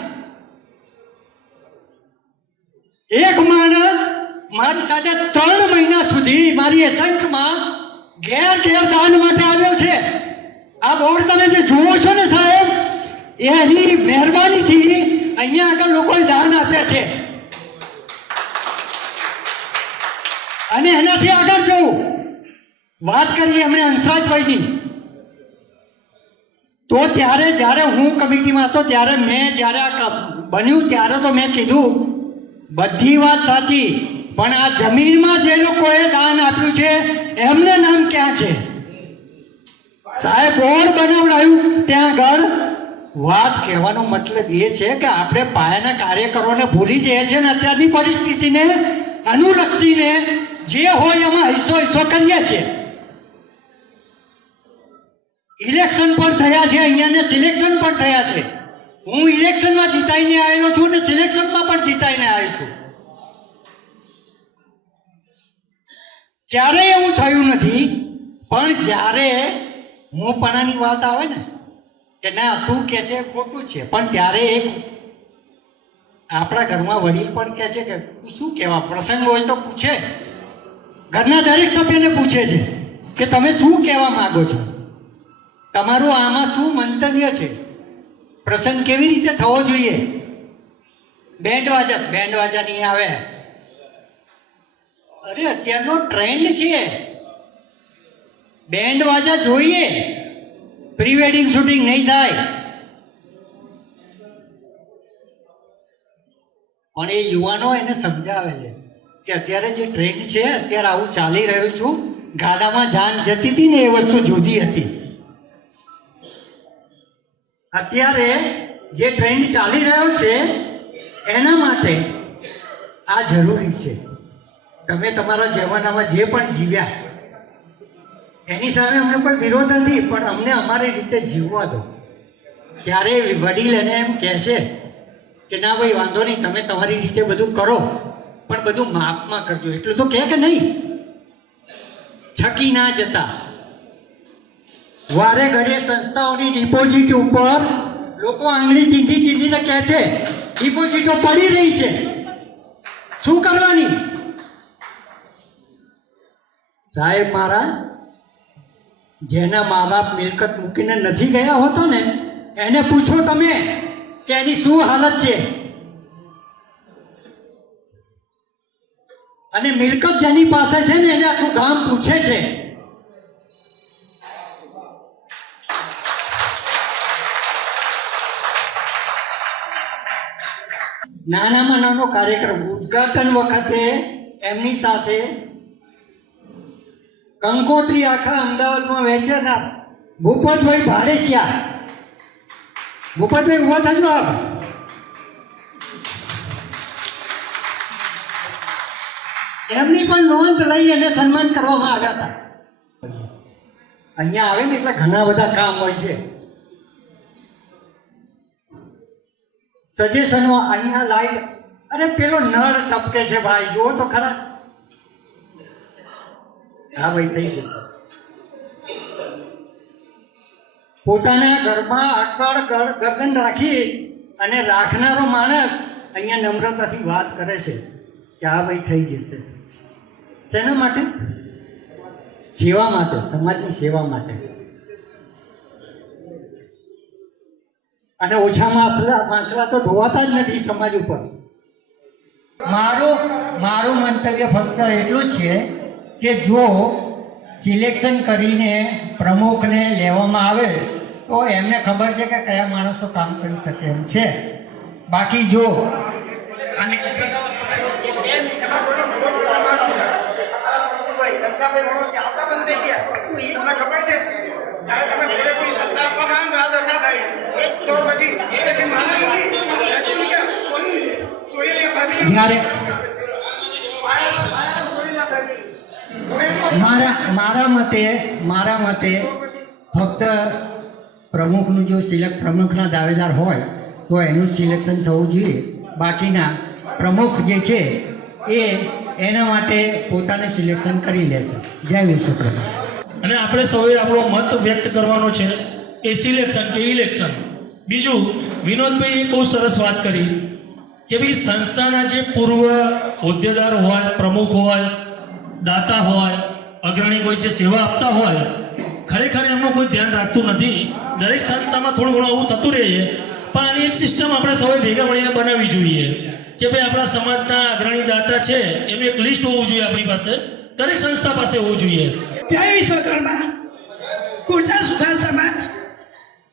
એક માણસ મારી સાથે 3 મહિના સુધી મારી એસેન્ટમાં ઘેર દાન માટે આવ્યો છે. આ બોર્ડ તમે જે જુઓ છો ને સાહેબ, એની મહેરબાનીથી અહીંયા આગળ લોકોએ દાન આપ્યા છે. અને એનાથી આગળ જવું વાત કરીએ એમણે હંસરાજભાઈની, તો ત્યારે જ્યારે હું કમિટીમાં હતો ત્યારે મેં જ્યારે આ બન્યું ત્યારે તો મેં કીધું બધી વાત સાચી, પણ આ જમીનમાં જે લોકોએ દાન આપ્યું છે એમને નામ ક્યાં છે? સાહેબ બોર્ડ બનાવડાયું ત્યાં આગળ. વાત કહેવાનો મતલબ એ છે કે આપણે પાયાના કાર્યકરોને ભૂલી જઈએ છીએ ને અત્યારની પરિસ્થિતિને અનુલક્ષીને જે હોય એમાં હિસ્સો કરીએ છીએ. ઇલેક્શન પણ થયા છે અહીંયા ને સિલેક્શન પણ થયા છે. હું ઇલેક્શનમાં જીતાઈને આવેલો છું ને સિલેક્શનમાં પણ જીતાઈને આવ્યો છું. ક્યારેય એવું થયું નથી. પણ જ્યારે હું પણાની વાત આવે ને કે ના તું કે છે ખોટું છે, પણ ત્યારે એક આપણા ઘરમાં વડીલ પણ કહે છે કે શું કહેવા, પ્રસંગ હોય તો પૂછે, ઘરના દરેક સભ્યને પૂછે છે કે તમે શું કહેવા માંગો છો, તમારું આમાં શું મંતવ્ય છે, પ્રસંગ કેવી રીતે થવો જોઈએ. બેન્ડ વાજા નહીં આવે. અરે અત્યારનો ટ્રેન્ડ છે, બેન્ડ વાજા જોઈએ, પ્રી વેડિંગ શૂટિંગ નહીં થાય. પણ એ યુવાનો એને સમજાવે છે કે અત્યારે જે ટ્રેન્ડ છે, અત્યારે આવું ચાલી રહ્યું છું, ગાડામાં જાન જતી હતી ને એ વસ્તુ જુદી હતી. અત્યારે જે ટ્રેન્ડ ચાલી રહ્યો છે એના માટે આ જરૂરી છે. તમે તમારા જમાનામાં જે પણ જીવ્યા એની સામે અમને કોઈ વિરોધ નથી, પણ અમને અમારી રીતે જીવવા દો. ત્યારે વડીલ એને એમ કહે છે કે ના ભાઈ વાંધો નહીં, તમે તમારી રીતે બધું કરો, પણ બધું માપમાં કરજો. એટલું તો કહે કે નહીં, છકી ના જતા. વારે ઘડીએ સંસ્થાઓની ડિપોઝિટ ઉપર લોકો આંગળી ચીંધીને કહે છે ડિપોઝિટો પડી રહી છે, શું કરવાની? સાહેબ મારા, જેના મા બાપ મિલકત મૂકીને નથી ગયા હોતો ને એને પૂછો તમે કે એની શું હાલત છે. અને મિલકત જેની પાસે છે ને એને આખું ગામ પૂછે છે. નાનામાં નાનો કાર્યક્રમ ઉદ્ઘાટન વખતે એમની સાથે કંકોત્રી આખા અમદાવાદમાં વેચેના ભૂપતભાઈ ભાડેસિયા. ભૂપતભાઈ ઉભા થજો આપ. એમની પણ નોંધ લઈ અને સન્માન કરવામાં આવ્યા હતા. અહીંયા આવે ને એટલે ઘણા બધા કામ હોય છે. સજેશનો અહીંયા લાઈટ, અરે પેલો નળ ટપકે છે ભાઈ, જુઓ તો ખરા. હા ભાઈ, થઈ જશે. પોતાના ઘરમાં આગળ ગરદન રાખી અને રાખનારો માણસ અહીંયા નમ્રતાથી વાત કરે છે કે હા ભાઈ થઈ જશે. શેના માટે? સેવા માટે, સમાજની સેવા માટે. અને ઓછા માછલા તો ધોવાતા જ નથી સમાજ ઉપર. મારું મંતવ્ય ફક્ત એટલું જ છે કે જો સિલેક્શન કરીને પ્રમુખને લેવામાં આવે તો એમને ખબર છે કે કયા માણસો કામ કરી શકે એમ છે. બાકી જો મારા મતે ફક્ત પ્રમુખનું જો પ્રમુખના દાવેદાર હોય તો એનું સિલેક્શન થવું જોઈએ. બાકીના પ્રમુખ જે છે એના માટે પોતાને સિલેક્શન કરી લેશે. જય વિશ્વકર્મા. અને આપણે સૌએ આપણો મત વ્યક્ત કરવાનો છે એ સિલેક્શન કે ઇલેક્શન. બીજું, વિનોદભાઈએ બહુ સરસ વાત કરી કે ભાઈ સંસ્થાના જે પૂર્વ હોદ્દેદાર હોય, પ્રમુખ હોય, દાતા હોય, અગ્રણી કોઈ જે સેવા આપતા હોય, ખરેખર એમનું કોઈ ધ્યાન રાખતું નથી. દરેક સંસ્થામાં થોડું ઘણું આવું થતું રહે છે, પણ આની એક સિસ્ટમ આપણે સૌએ ભેગા મળીને બનાવવી જોઈએ કે ભાઈ આપણા સમાજના અગ્રણી દાતા છે એનું એક લિસ્ટ હોવું જોઈએ આપણી પાસે, દરેક સંસ્થા પાસે હોવું જોઈએ. જય વિશ્વકર્મા. ગુજરાત સુથાર સમાજ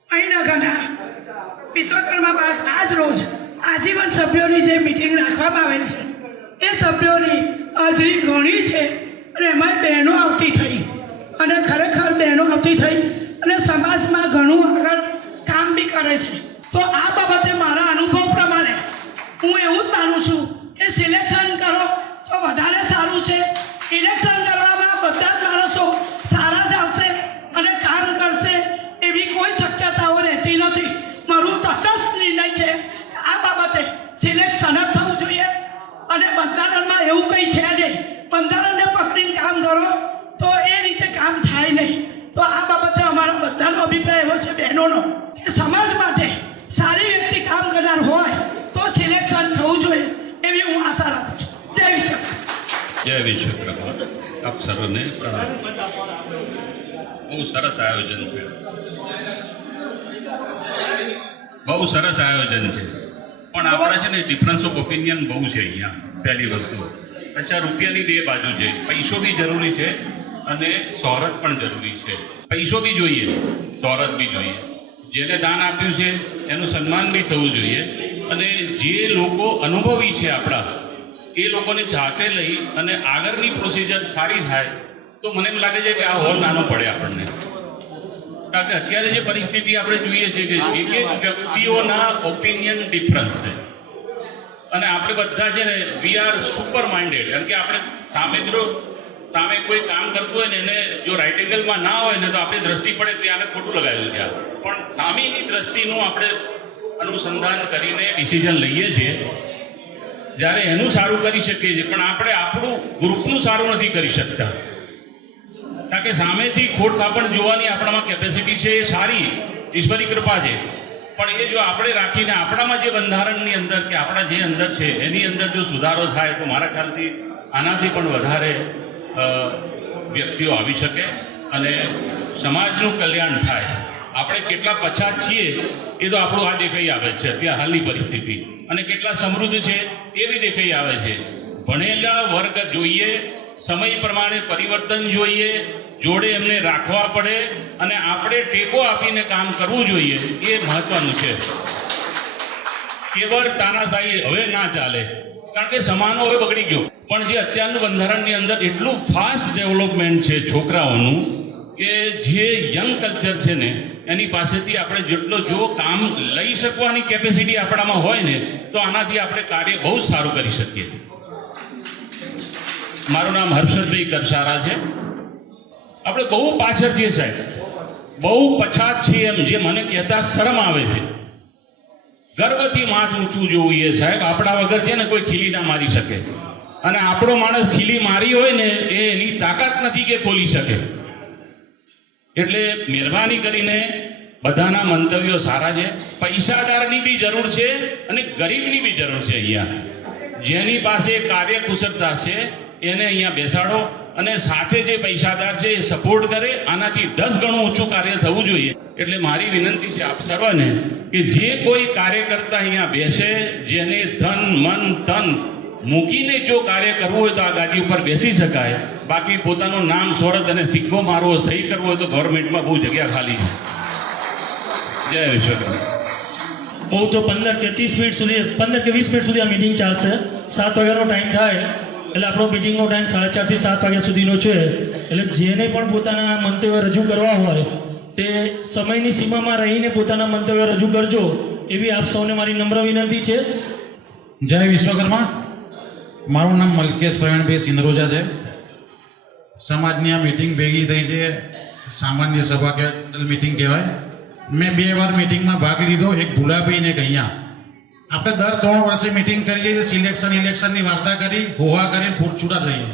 મહીનગરના વિશ્વકર્મા બાગ આજ રોજ આજીવન સભ્યોની જે મિટિંગ રાખવામાં આવેલ છે એ સભ્યોની હાજરી ઘણી છે અને એમાં બહેનો આવતી થઈ અને ખરેખર બહેનો આવતી થઈ અને સમાજમાં ઘણું આગળ કામ બી કરે છે. તો આ બાબતે મારા અનુભવ પ્રમાણે હું એવું જ માનું છું કે સિલેક્શન કરો તો વધારે સારું છે. ઇલેક્શન કરવામાં બધા જ માણસો સારા જ આવશે અને કામ કરશે એવી કોઈ શક્યતાઓ રહેતી નથી. મારું તટસ્થ નિર્ણય છે કે આ બાબતે સિલેક્શન જ થવું જોઈએ અને બંધારણમાં એવું કંઈ છે નહીં. બંધારણને પકડીને કામ કરો તો એ રીતે કામ થાય નહીં. તો આ બાબતે અમારો બધાનો અભિપ્રાય એવો છે બહેનોનો કે સમાજ માટે સારી વ્યક્તિ કામ કરનાર હોય તો સિલેક્શન થવું જોઈએ એવી હું આશા રાખું છું. જય વિશ્વકર્મા. જય વિશ્વકર્મા. આપ સર્વને પ્રણામ. બહુ સરસ આયોજન છે, બહુ સરસ આયોજન છે. પણ આપણે છે ને ડિફરન્સ ઓફ ઓપિનિયન બહુ છે અહીંયા. પહેલી વસ્તુ, અચ્છા, રૂપિયાની બે બાજુ છે. પૈસો બી જરૂરી છે અને શોહરત પણ જરૂરી છે. પૈસો બી જોઈએ, શોહરત બી જોઈએ. જેને દાન આપ્યું છે એનું સન્માન બી થવું જોઈએ. અને જે લોકો અનુભવી છે આપણા, એ લોકોને જાતે લઈ અને આગળની પ્રોસિજર સારી થાય તો મને એમ લાગે છે કે આ હોલ નાનો પડે આપણને. કારણ કે અત્યારે જે પરિસ્થિતિ આપણે જોઈએ છે કે એક એક વ્યક્તિઓના ઓપિનિયન ડિફરન્સ છે અને આપણે બધા છે ને વી આર સુપર માઇન્ડેડ. કારણ કે આપણે સામે કોઈ કામ કરતું હોય ને એને જો રાઇટ એંગલમાં ના હોય ને તો આપણી દ્રષ્ટિ પડે ત્યાં ખોટું લગાવ્યું ત્યાં. પણ સામેની દ્રષ્ટિનું આપણે અનુસંધાન કરીને ડિસિઝન લઈએ છીએ. જ્યારે એનું સારું કરી શકીએ છીએ પણ આપણે આપણું ગ્રુપનું સારું નથી કરી શકતા. કારણ કે સામેથી ખોટ ખાપણ જોવાની આપણામાં કેપેસિટી છે, એ સારી ઈશ્વરી કૃપા છે. પણ એ જો આપણે રાખીને આપણામાં જે બંધારણની અંદર કે આપણા જે અંદર છે એની અંદર જો સુધારો થાય તો મારા ખ્યાલથી આનાથી પણ વધારે વ્યક્તિઓ આવી શકે અને સમાજનું કલ્યાણ થાય. આપણે કેટલા પછાત છીએ એ તો આપણું આ દેખાઈ આવે છે અત્યારે હાલની પરિસ્થિતિ, અને કેટલા સમૃદ્ધ છે એ બી દેખાઈ આવે છે. ભણેલા વર્ગ જોઈએ, સમય પ્રમાણે પરિવર્તન જોઈએ, જોડે એમને રાખવા પડે અને આપણે ટેકો આપીને કામ કરવું જોઈએ. એ મહત્વનું છે. કેવળ તાનાશાહી હવે ના ચાલે, કારણ કે સમાનો હવે બગડી ગયો. પણ જે અત્યારનું બંધારણની અંદર એટલું ફાસ્ટ ડેવલપમેન્ટ છે છોકરાઓનું કે જે યંગ કલ્ચર છે ને એની પાસેથી આપણે જેટલો જો કામ લઈ શકવાની કેપેસિટી આપણામાં હોય ને તો આનાથી આપણે કાર્ય બહુ જ સારું કરી શકીએ. મારું નામ હર્ષદભાઈ કરસારા છે. આપણે બહુ પાછળ છીએ સાહેબ, બહુ પછાત છીએ એમ જે મને કહેતા શરમ આવે છે. ગર્વથી માથું ઊંચું જોઈએ સાહેબ. આપણા વગર છે ને કોઈ ખીલી ના મારી શકે, અને આપણો માણસ ખીલી મારી હોય ને એની તાકાત નથી કે ખોલી શકે. એટલે મહેરબાની કરીને બધાના મંતવ્યો સારા છે. પૈસાદારની બી જરૂર છે અને ગરીબની બી જરૂર છે. અહીંયા જેની પાસે કાર્યકુશળતા છે એને અહીંયા બેસાડો, અને સાથે જે પૈસાદાર છે એ સપોર્ટ કરે. આનાથી 10 ગણું ઊંચું કાર્ય થવું જોઈએ. એટલે મારી વિનંતી છે આપ સર્વને કે જે કોઈ કાર્યકર્તા અહીંયા બેસે, જેને ધન મન તન મૂકીને જો કાર્ય કરવું હોય તો આ ગાદી ઉપર બેસી શકાય. બાકી પોતાનું નામ સોરત અને સિક્કો મારવો, સહી કરવો હોય તો ગવર્મેન્ટમાં બહુ જગ્યા ખાલી છે. જય વિશ્વકર્મા. બહુ તો 15 કે 30 મિનિટ સુધી, 15 કે 20 મિનિટ સુધી આ મિટિંગ ચાલશે. 7 વાગ્યાનો ટાઈમ થાય એટલે આપણો મિટિંગનો ટાઈમ 6:30 થી 7 વાગ્યા સુધીનો છે. એટલે જેને પણ પોતાના મંતવ્ય રજૂ કરવા હોય તે સમયની સીમામાં રહીને પોતાના મંતવ્ય રજૂ કરજો, એવી આપ સૌને મારી નમ્ર વિનંતી છે. જય વિશ્વકર્મા. મારું નામ મલકેશ પ્રવીણભાઈ સિંધરોજા છે. સમાજની આ મિટિંગ ભેગી થઈ છે, સામાન્ય સભા કે મિટિંગ કહેવાય. મેં 2 વાર મિટિંગમાં ભાગ લીધો, એક ભુલાભાઈ ને એક અહીંયા. આપણે દર 3 વર્ષે મિટિંગ કરીએ છીએ, ઇલેક્શનની વાર્તા કરી, હોવા કરી, છૂટા થઈએ.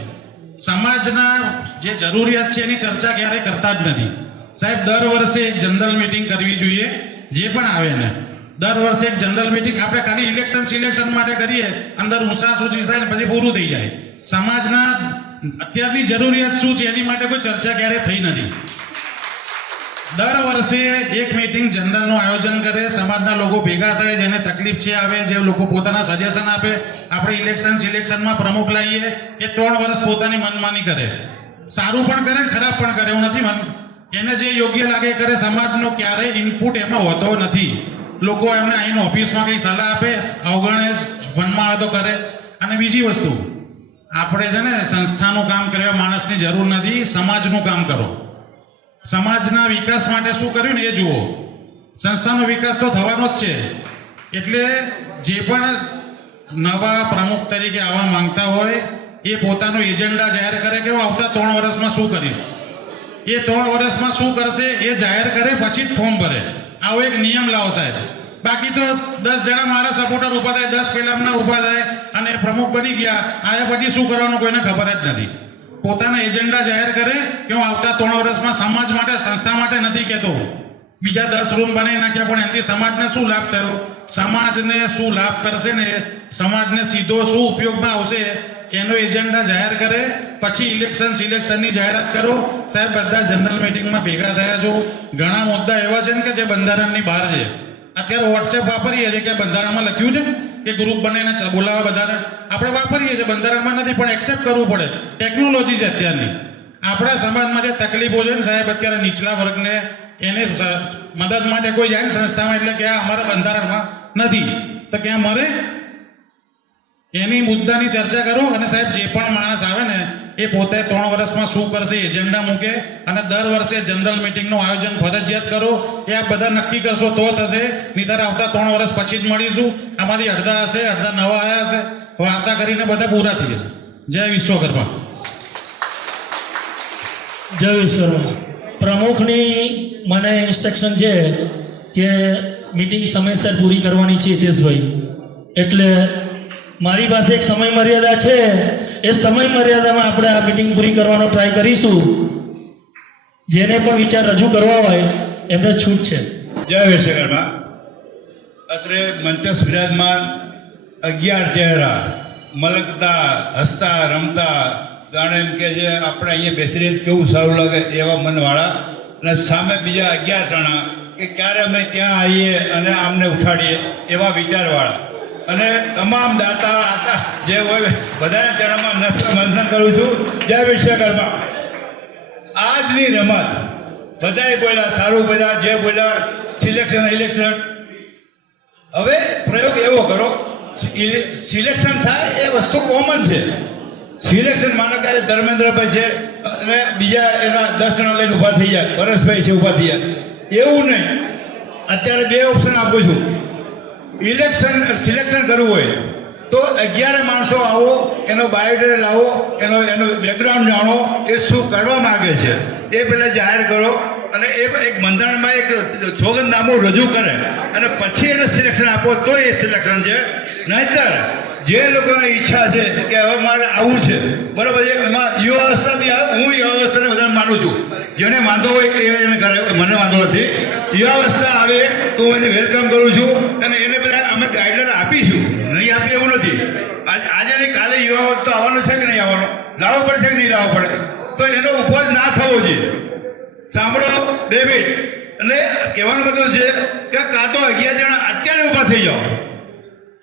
સમાજના જે જરૂરિયાત છે એની ચર્ચા ક્યારેય કરતા જ નથી સાહેબ. દર વર્ષે એક જનરલ મિટિંગ કરવી જોઈએ, જે પણ આવે ને દર વર્ષે એક જનરલ મિટિંગ. આપણે ખાલી સિલેક્શન માટે કરીએ, અંદર ઊંચા સૂચી થાય ને પછી પૂરું થઈ જાય. સમાજના અત્યારની જરૂરિયાત શું છે એની માટે કોઈ ચર્ચા ક્યારેય થઈ નથી. દર વર્ષે એક મિટિંગ જનરલનું આયોજન કરે, સમાજના લોકો ભેગા થાય, જેને તકલીફ છે આવે, જે લોકો પોતાના સજેશન આપે. આપણે સિલેક્શનમાં પ્રમુખ લાવીએ, એ 3 વર્ષ પોતાની મનમાની કરે. સારું પણ કરે, ખરાબ પણ કરે, એવું નથી. એને જે યોગ્ય લાગે કરે. સમાજનો ક્યારેય ઇનપુટ એમાં હોતો નથી. લોકો એમને આવીને ઓફિસમાં કંઈ સલાહ આપે, અવગણે, મનમાં તો કરે. અને બીજી વસ્તુ, આપણે છે ને સંસ્થાનું કામ કરવા માણસની જરૂર નથી, સમાજનું કામ કરો. સમાજના વિકાસ માટે શું કર્યું ને એ જુઓ. સંસ્થાનો વિકાસ તો થવાનો જ છે. એટલે જે પણ નવા પ્રમુખ તરીકે આવવા માંગતા હોય એ પોતાનો એજન્ડા જાહેર કરે કે હું આવતા 3 વર્ષમાં શું કરીશ. એ 3 વર્ષમાં શું કરશે એ જાહેર કરે, પછી જ ફોર્મ ભરે. આવો એક નિયમ લાવો સાહેબ. બાકી તો 10 જણા મારા સપોર્ટર ઊભા થાય, 10 પેલાના ઊભા થાય અને પ્રમુખ બની ગયા, આયા પછી શું કરવાનું કોઈને ખબર જ નથી. પોતાના એજન્ડા જાહેર કરે કે હું આવતા 3 વર્ષમાં સમાજ માટે, સંસ્થા માટે નથી કહેતો બીજા 10 રૂમ બનાવી નાખ્યા, પણ એનાથી સમાજને શું લાભ થયો, સમાજને શું લાભ કરશે ને સમાજને સીધો શું ઉપયોગમાં આવશે એનો એજન્ડા જાહેર કરે. પછી સિલેક્શનની જાહેરાત કરો. સાહેબ બધા જનરલ મિટિંગમાં ભેગા થયા છો. ઘણા મુદ્દા એવા છે ને કે જે બંધારણની બહાર છે. અત્યારે વોટ્સએપ વાપરીએ છીએ કે બંધારણમાં લખ્યું છે કે ગ્રુપ બનાવીને બોલાવા બધાને. આપણે વાપરીએ છીએ, બંધારણમાં નથી, પણ એક્સેપ્ટ કરવું પડે. ટેકનોલોજી છે અત્યારની. આપણા સમાજમાં જે તકલીફો છે ને સાહેબ, અત્યારે નીચલા વર્ગને એને મદદ માટે કોઈ જાય ને સંસ્થામાં, એટલે કે આ અમારા બંધારણમાં નથી, તો ક્યાં મરે? એની મુદ્દાની ચર્ચા કરો. અને સાહેબ જે પણ માણસ આવે ને એ પોતે 3 વર્ષમાં શું કરશે એજન્ડા મૂકે, અને દર વર્ષે જનરલ મિટિંગનું આયોજન ફરજિયાત કરો. એ આ બધા નક્કી કરશો તો થશે. નહીંતર આવતા 3 વર્ષ પછી જ મળીશું. આમાંથી અડધા હશે, અડધા નવા આવ્યા હશે, વાર્તા કરીને બધા પૂરા થઈ જશે. જય વિશ્વકર્મા. જય વિશ્વકર્મા. પ્રમુખની મને ઇન્સ્ટ્રક્શન છે કે મિટિંગ સમયસર પૂરી કરવાની છે હિતેશભાઈ. એટલે મારી પાસે એક સમય મર્યાદા છે. એ સમય મર્યાદામાં આપણે આ મિટિંગ પૂરી કરવાનો ટ્રાય કરીશું. જેને પણ વિચાર રજૂ કરવા હોય એમને છૂટ છે. જય વિશ્વકર્મા. અત્રે મંચસ્થ વિરાજમાન 11 ચહેરા મલકતા, હસતા, રમતા, જાણે એમ કે જે આપણે અહીંયા બેસીને કેવું સારું લાગે એવા મનવાળા, અને સામે બીજા 11 જણા કે ક્યારે અમે ત્યાં આવીએ અને આમને ઉઠાડીએ એવા વિચારવાળા. અને તમામ દાતા આતા જે હોય બધાના ચરણમાં વંદન કરું છું. જય વિશ્વકર્મા. આજની રમત બધાએ બોલ્યા, સારું બોલ્યા, જે બોલ્યા, ઇલેક્શન. હવે પ્રયોગ એવો કરો, સિલેક્શન થાય એ વસ્તુ કોમન છે. સિલેક્શન માનો કે ધર્મેન્દ્રભાઈ છે અને બીજા એના 10 જણા લઈને ઊભા થઈ જાય, પરેશભાઈ છે ઊભા થઈ જાય, એવું નહીં. અત્યારે 2 ઓપ્શન આપું છું. સિલેક્શન કરવું હોય તો 11 માણસો આવો, એનો બાયોડેટા લાવો, એનો બેકગ્રાઉન્ડ જાણો, એ શું કરવા માગે છે એ પહેલાં જાહેર કરો, અને એ એક બંધારણમાં એક સોગંદનામું રજૂ કરે અને પછી એને સિલેક્શન આપો તો એ સિલેક્શન છે. નહીંતર જે લોકોને ઈચ્છા છે કે હવે મારે આવું છે, બરાબર છે, એમાં યુવા અવસ્થા બી હું યુવા અવસ્થાને વધારે માનું છું. જેને વાંધો હોય એ એને કરે, મને વાંધો નથી. યુવા અવસ્થા આવે તો હું એને વેલકમ કરું છું અને એને બધા અમે ગાઈડલાઈન આપીશું, નહીં આપીએ એવું નથી. આજે ને કાલે યુવા અવસ્થા આવવાનો છે કે નહીં આવવાનો, લાવવો પડશે કે નહીં લાવવો પડે, તો એનો ઉપજ ના થવો જોઈએ. સાંભળો 2 મિનિટ. એટલે કહેવાનો મતલબ છે કે કાં તો 11 જણા અત્યારે ઊભા થઈ જાઓ.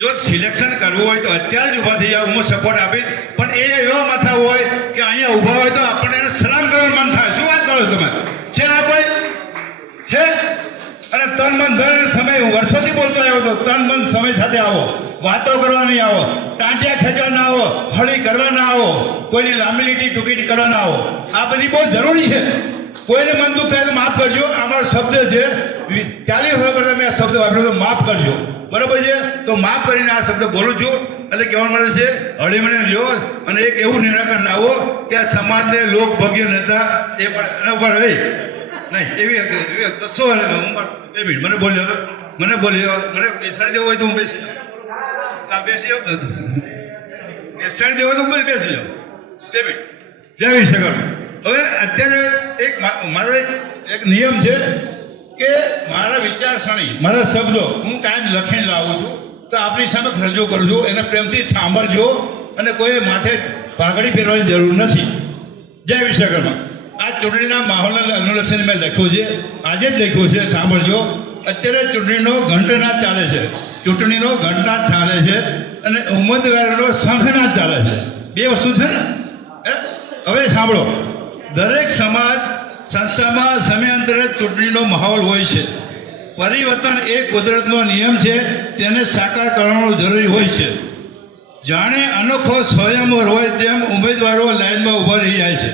જો સિલેક્શન કરવું હોય તો અત્યારે જ ઊભા થઈ જાઓ, હું સપોર્ટ આપીશ. પણ એ એવા માથા હોય કે અહીંયા ઊભા હોય તો આપણને એને સલામ કરવાનું મન થાય. શું વાત કરો તમે? છે ના કોઈ છે? અને તન મન ધન સમય, હું વર્ષોથી બોલતો આવ્યો હતો, તન મન સમય સાથે આવો, વાતો કરવા નહીં આવો, ટાંટિયા ખેંચવા ના આવો, હળી કરવા ના આવો, કોઈની લાંબી લીટી ટૂંકી કરવા ના આવો. આ બધી બહુ જરૂરી છે. કોઈને મન દુઃખ થાય તો માફ કરજો. અમારો શબ્દ છે, 40 વર્ષ પહેલા મેં આ શબ્દ વાપર્યો તો માફ કરજો, બરાબર છે? તો માફ કરીને આ શબ્દ બોલું છું. એટલે કહેવાનું મળે છે હળીમળીને લ્યો અને એક એવું નિરાકરણ લાવો કે આ સમાજને લોકભોગ્ય નેતા એ પણ એના ઉપર રહી નહીં એવી કશો મને બોલ્યો મને બેસાડી દેવો હોય તો હું બેસી જાઉં, બેસાડી દેવો તો હું બેસી જાઉં. જય વિશ્વકર્મા. હવે અત્યારે મારો એક નિયમ છે કે મારા વિચારસરણી, મારા શબ્દો હું કાયમ લખીને લાવું છું, તો આપણી સામે રજૂ કરું છું. એને પ્રેમથી સાંભળજો અને કોઈ માથે પાઘડી પહેરવાની જરૂર નથી. જય વિશ્વકર્મા. આ ચૂંટણીના માહોલને અનુલક્ષીને મેં લખ્યું છે, આજે જ લખ્યું છે, સાંભળજો. અત્યારે ચૂંટણીનો ઘંટનાદ ચાલે છે, ચૂંટણીનો ઘંટનાદ ચાલે છે અને ઉમેદવારોનો શંખનાદ ચાલે છે. 2 વસ્તુ છે ને. હવે સાંભળો, દરેક સમાજ સંસ્થામાં સમયાંતરે ચૂંટણીનો માહોલ હોય છે. પરિવર્તન એ કુદરતનો નિયમ છે, તેને સાકાર કરવાનો જરૂરી હોય છે. જાણે અનોખો સ્વયંવર હોય તેમ ઉમેદવારો લાઇનમાં ઊભા રહી જાય છે.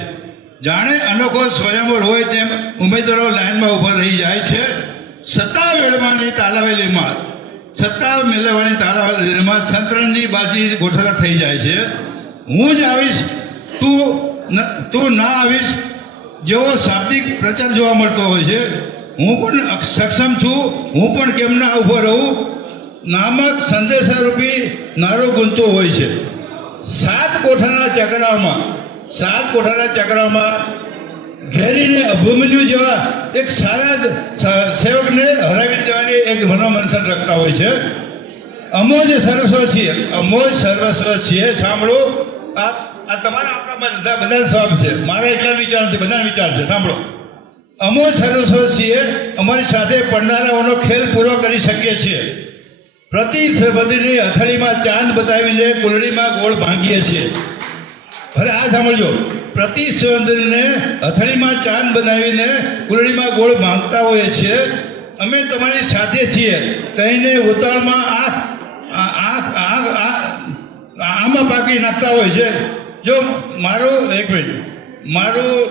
જાણે અનોખો સ્વયંવર હોય તેમ ઉમેદવારો લાઇનમાં ઊભા રહી જાય છે. સત્તા મેળવવાની તાલાવેલીમાં સંતરણની બાજી ગોઠવતા થઈ જાય છે. હું જ આવીશ, તું ના આવીશ જેવો શાબ્દિક પ્રચાર જોવા મળતો હોય છે. હું પણ સક્ષમ છું, હું પણ કેમ ના ઊભો રહું નામક સંદેશારૂપી નારો ગુંજતો હોય છે. 7 કોઠાના ચક્રામાં ઘેરીને અભિમન્યુ જેવા એક સારા સેવકને હરાવી દેવાની એક મનોમંથન રખતા હોય છે. અમોજ સર્વસ્વ છીએ. સાંભળો, આ તમારા આપણા બધા સ્વાબ છે, મારા એકલા વિચાર નથી, બધાના વિચાર છે. સાંભળો, અમો સર્વસ્વ છીએ, અમારી સાથે પડનારાઓનો ખેલ પૂરો કરી શકીએ છીએ. પ્રતિ બદલીની હથેળીમાં ચાંદ બતાવીને કુલડીમાં ગોળ ભાંગીએ છીએ. હવે આ સાંભળજો, પ્રતિ સુંદરીને હથેળીમાં ચાંદ બનાવીને કુલડીમાં ગોળ ભાંગતા હોઈએ છીએ. અમે તમારી સાથે છીએ કહીને ઉતાળમાં આમાં પાકી નાખતા હોય છે. જો મારું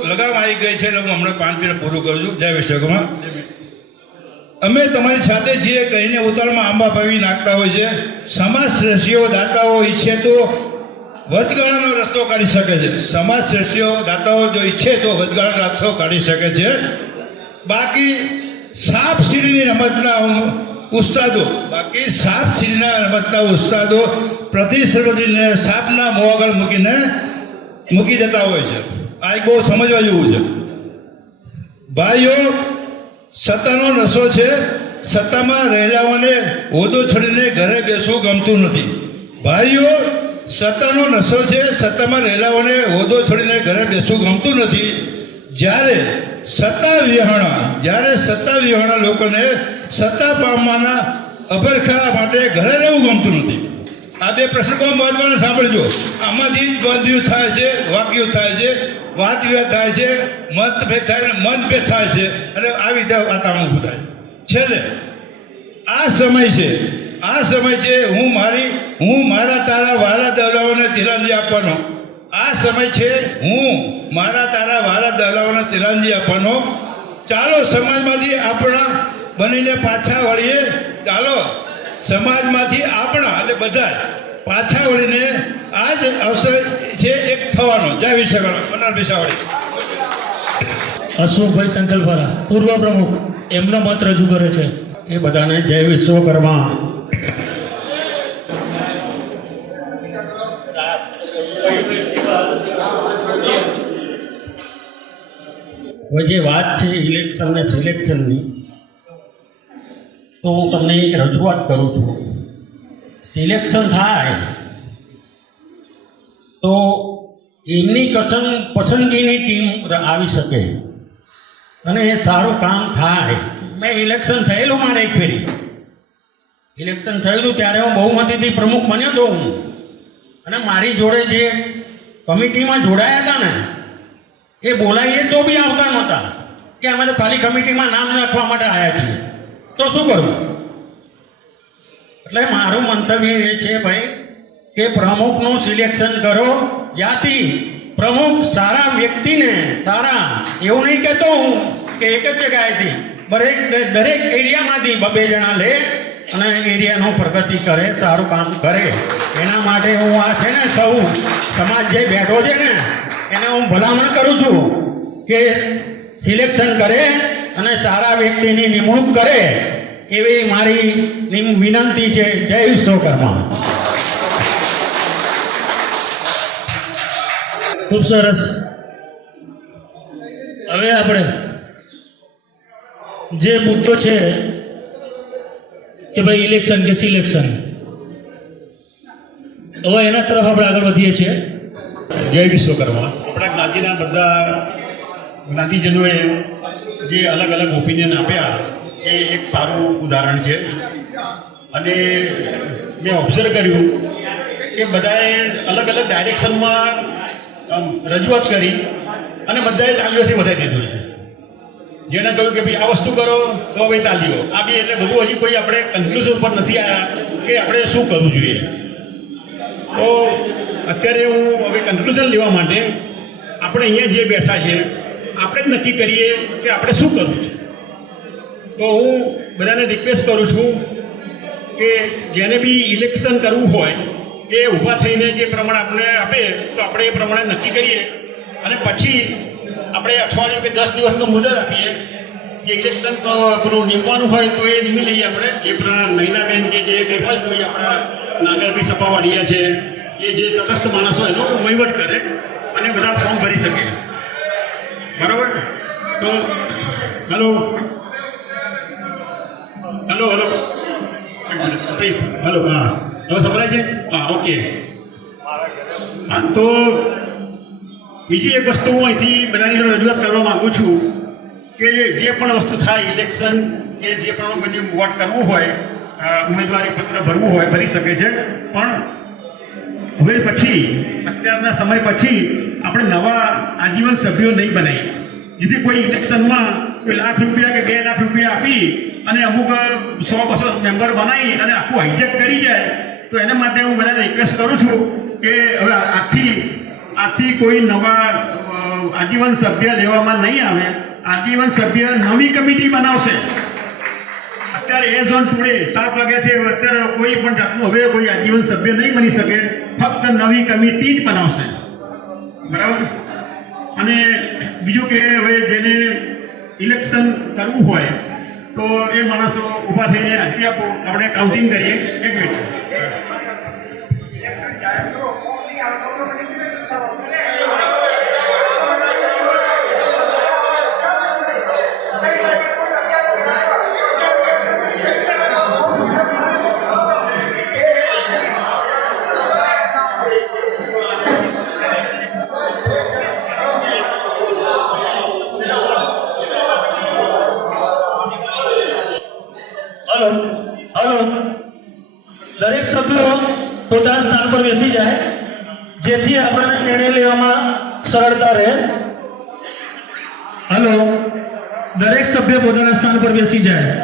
લગામ આવી ગઈ છે એટલે હું હમણાં 5 મિનિટ પૂરું કરું છું. જય વિશ્વકર્મા. અમે તમારી સાથે છીએ કહીને ઉતાળમાં આંબા પાવી નાખતા હોય છે. સમાજ શ્રેષ્ઠીઓ દાતાઓ ઈચ્છે તો વચગાળાનો રસ્તો કાઢી શકે છે. સમાજ શ્રેષ્ઠીઓ દાતાઓ જો ઈચ્છે તો વચગાળાનો રસ્તો કાઢી શકે છે. બાકી સાપ સીડીની રમતના ઉસ્તાદો પ્રતિસ્પર્ધીને સાપના મોં આગળ મૂકી દેતા હોય છે. આ એક બહુ સમજવા જેવું છે. ભાઈઓ, સત્તાનો નશો છે. સત્તામાં રહેલાઓને હોદ્દો છોડીને ઘરે બેસવું ગમતું નથી. ભાઈઓ, સત્તાનો નશો છે. સત્તામાં રહેલાઓને હોદ્દો છોડીને ઘરે બેસવું ગમતું નથી. જ્યારે સત્તા વિહોણા લોકોને સત્તા પામવાના અભરખા માટે ઘરે રહેવું ગમતું નથી. આ 2 પ્રસંગો મહત્વના સાંભળજો. આમાંથી જ દ્વંદ્વ થાય છે, વાક્યો થાય છે, વાત વિવાદ થાય છે, મતભેદ થાય છે, મતભેદ થાય છે અને આવી રીતે વાતાવરણ ઊભું થાય. છેલ્લે આ સમય છે હું મારા તારા વાલા દલાઓને તિલાંજલિ આપવાનો. આ સમય છે હું મારા તારા વાલા દલાઓને તિલાંજલિ આપવાનો. ચાલો સમાજમાંથી આપણા બનીને પાછા વળીએ. ચાલો સમાજમાંથી આપણા એટલે બધા પાછા વળીને આ જ અવસર છે એક થવાનો. જય વિશ્વકર્મા. મન્નાર વિસાવડી. અશોકભાઈ સંકલ્પરા પૂર્વ પ્રમુખ એમનો મત રજૂ કરે છે. એ બધાને જય વિશ્વકર્મા. હવે જે વાત છે ઇલેક્શન ને સિલેક્શનની, તો હું તમને એક રજૂઆત કરું છું. સિલેક્શન થાય તો એમની પસંદગીની ટીમ આવી શકે અને એ સારું કામ થાય. મેં ઇલેક્શન થયેલું મારે એક ફેરી ઇલેક્શન થયેલું ત્યારે હું બહુમતીથી પ્રમુખ બન્યો હતો હું, અને મારી જોડે જે કમિટીમાં જોડાયા હતા ને એ બોલાવીએ તો બી આવતા નહોતા કે અમે તો ખાલી કમિટીમાં નામ લખવા માટે આવ્યા છીએ, તો શું કરવું? એટલે મારું મંતવ્ય એ છે ભાઈ કે પ્રમુખનું સિલેક્શન કરો. જ્યાંથી પ્રમુખ સારા વ્યક્તિને સારા, એવું નહીં કહેતો હું કે એક જ જગ્યાએથી દરેક એરિયામાંથી 2 જણા લે અને એરિયાનો પ્રગતિ કરે, સારું કામ કરે. એના માટે હું આ છે ને સૌ સમાજ જે બેઠો છે ને એને હું ભલામણ કરું છું કે સિલેક્શન કરે અને સારા વ્યક્તિની નિમણૂક કરે, એવી મારી વિનંતી છે. જય વિશ્વકર્મા. ખૂબ સરસ. હવે આપણે જે મુદ્દો છે કે ભાઈ ઇલેક્શન કે સિલેક્શન, હવે એના તરફ આપણે આગળ વધીએ છીએ. જય વિશ્વકર્મા. આપણા જ્ઞાતિના બધા જ્ઞાતિજનોએ જે અલગ અલગ ઓપિનિયન આપ્યા એ એક સારું ઉદાહરણ છે. અને મેં ઓબ્ઝર્વ કર્યું કે બધાએ અલગ અલગ ડાયરેક્શનમાં રજૂઆત કરી અને બધાએ તાલીઓથી વધારી દીધું છે. જેને કહ્યું કે ભાઈ આ વસ્તુ કરો તો ભાઈ તાલીઓ આપી, એટલે બધું હજી કોઈ આપણે કન્ક્લુઝન પર નથી આવ્યા કે આપણે શું કરવું જોઈએ. તો અત્યારે હું હવે કન્ક્લુઝન લેવા માટે આપણે અહીંયા જે બેઠા છે આપણે જ નક્કી કરીએ કે આપણે શું કરવું છે. તો હું બધાને રિક્વેસ્ટ કરું છું કે જેને બી ઇલેક્શન કરવું હોય એ ઊભા થઈને જે પ્રમાણે આપણે આપે તો આપણે એ પ્રમાણે નક્કી કરીએ અને પછી આપણે અઠવાડિયું કે 10 દિવસનો મુદત આપીએ. જે ઇલેક્શન પેલું નીમવાનું હોય તો એ નીમી લઈએ આપણે. એ પ્રમાણે નૈનાબેન કે જે કોઈ જોઈએ આપણા નાગરભાઈ સપાવાડિયા છે એ જે તટસ્થ માણસો એનો વહીવટ કરે અને બધા ફોર્મ ભરી શકે. બરાબર? તો hello hello hello please hello. હા, હવે સંભળાય છે? હા, ઓકે. હા, તો બીજી એક વસ્તુ હું અહીંથી બધાની રજૂઆત કરવા માગું છું કે જે પણ વસ્તુ થાય ઇલેક્શન કે જે પણ કોઈ વોટ કરવું હોય, ઉમેદવારી પત્ર ભરવું હોય ભરી શકે છે, પણ હવે પછી અત્યારના સમય પછી આપણે નવા આજીવન સભ્યો નહીં બનાવીએ. જેથી કોઈ ઇલેક્શનમાં કોઈ ₹1,00,000 કે ₹2,00,000 આપી અને અમુક 100-200 મેમ્બર બનાવી અને આખું હાઈજેક કરી જાય, તો એના માટે હું બધાને રિક્વેસ્ટ કરું છું કે હવે આજથી કોઈ નવા આજીવન સભ્ય લેવામાં નહીં આવે. આજીવન સભ્ય નવી કમિટી બનાવશે. અત્યારે એઝ ઓન ટુડે 7 વાગ્યા છે, અત્યારે કોઈ પણ જાતનું હવે કોઈ આજીવન સભ્ય નહીં બની શકે, ફક્ત નવી કમિટી જ બનાવશે. બરાબર? અને બીજું કે હવે જેને ઇલેક્શન કરવું હોય તો એ માણસો ઊભા થઈને હાજરી આપો, આપણે કાઉન્ટિંગ કરીએ. 1 મિનિટ. દરેક સભ્યો પોતાના સ્થાન પર બેસી જાય જેથી આપણને નિર્ણય લેવામાં સરળતા રહે. હલો, દરેક સભ્ય પોતાના સ્થાન પર બેસી જાય.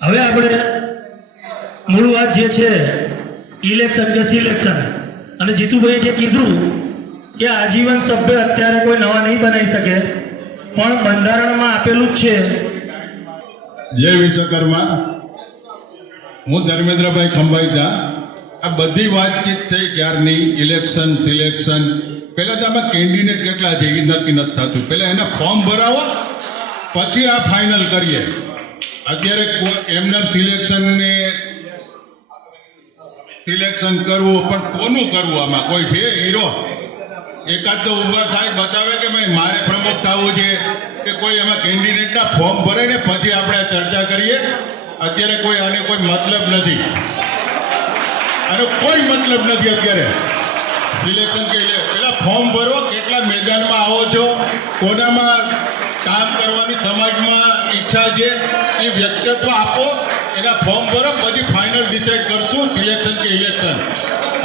હવે આપણે મૂળ વાત જે છે ઇલેક્શન કે સિલેક્શન, અને જીતુભાઈએ જે કીધું કે આજીવન સભ્ય અત્યારે કોઈ નવા નહીં બનાવી શકે, પણ બંધારણમાં આપેલું જ છે. જય વિશ્વકર્મા. હું ધર્મેન્દ્રભાઈ ખંભાઈજા. આ બધી વાતચીત થઈ ક્યારની, ઇલેક્શન સિલેક્શન. પહેલાં તો આમાં કેન્ડિડેટ કેટલા છે એ નક્કી નથી થતું. પહેલાં એના ફોર્મ ભરાવો પછી આ ફાઇનલ કરીએ. અત્યારે એમને સિલેક્શન કરવું, પણ કોનું કરવું? આમાં કોઈ છે હીરો? એકાદ તો ઊભા થાય બતાવે કે ભાઈ મારે પ્રમુખ થવું છે, કે કોઈ એમાં કેન્ડિડેટના ફોર્મ ભરે ને પછી આપણે ચર્ચા કરીએ. અત્યારે કોઈ આને કોઈ મતલબ નથી, આનો કોઈ મતલબ નથી અત્યારે સિલેક્શન કે પેલા ફોર્મ ભરો, કેટલા મેદાનમાં આવો છો, કોનામાં કામ કરવાની સમાજમાં ઈચ્છા છે એ વ્યક્તિત્વ આપો, એના ફોર્મ ભરો, પછી ફાઇનલ ડિસાઇડ કરશું સિલેક્શન કે ઇલેક્શન.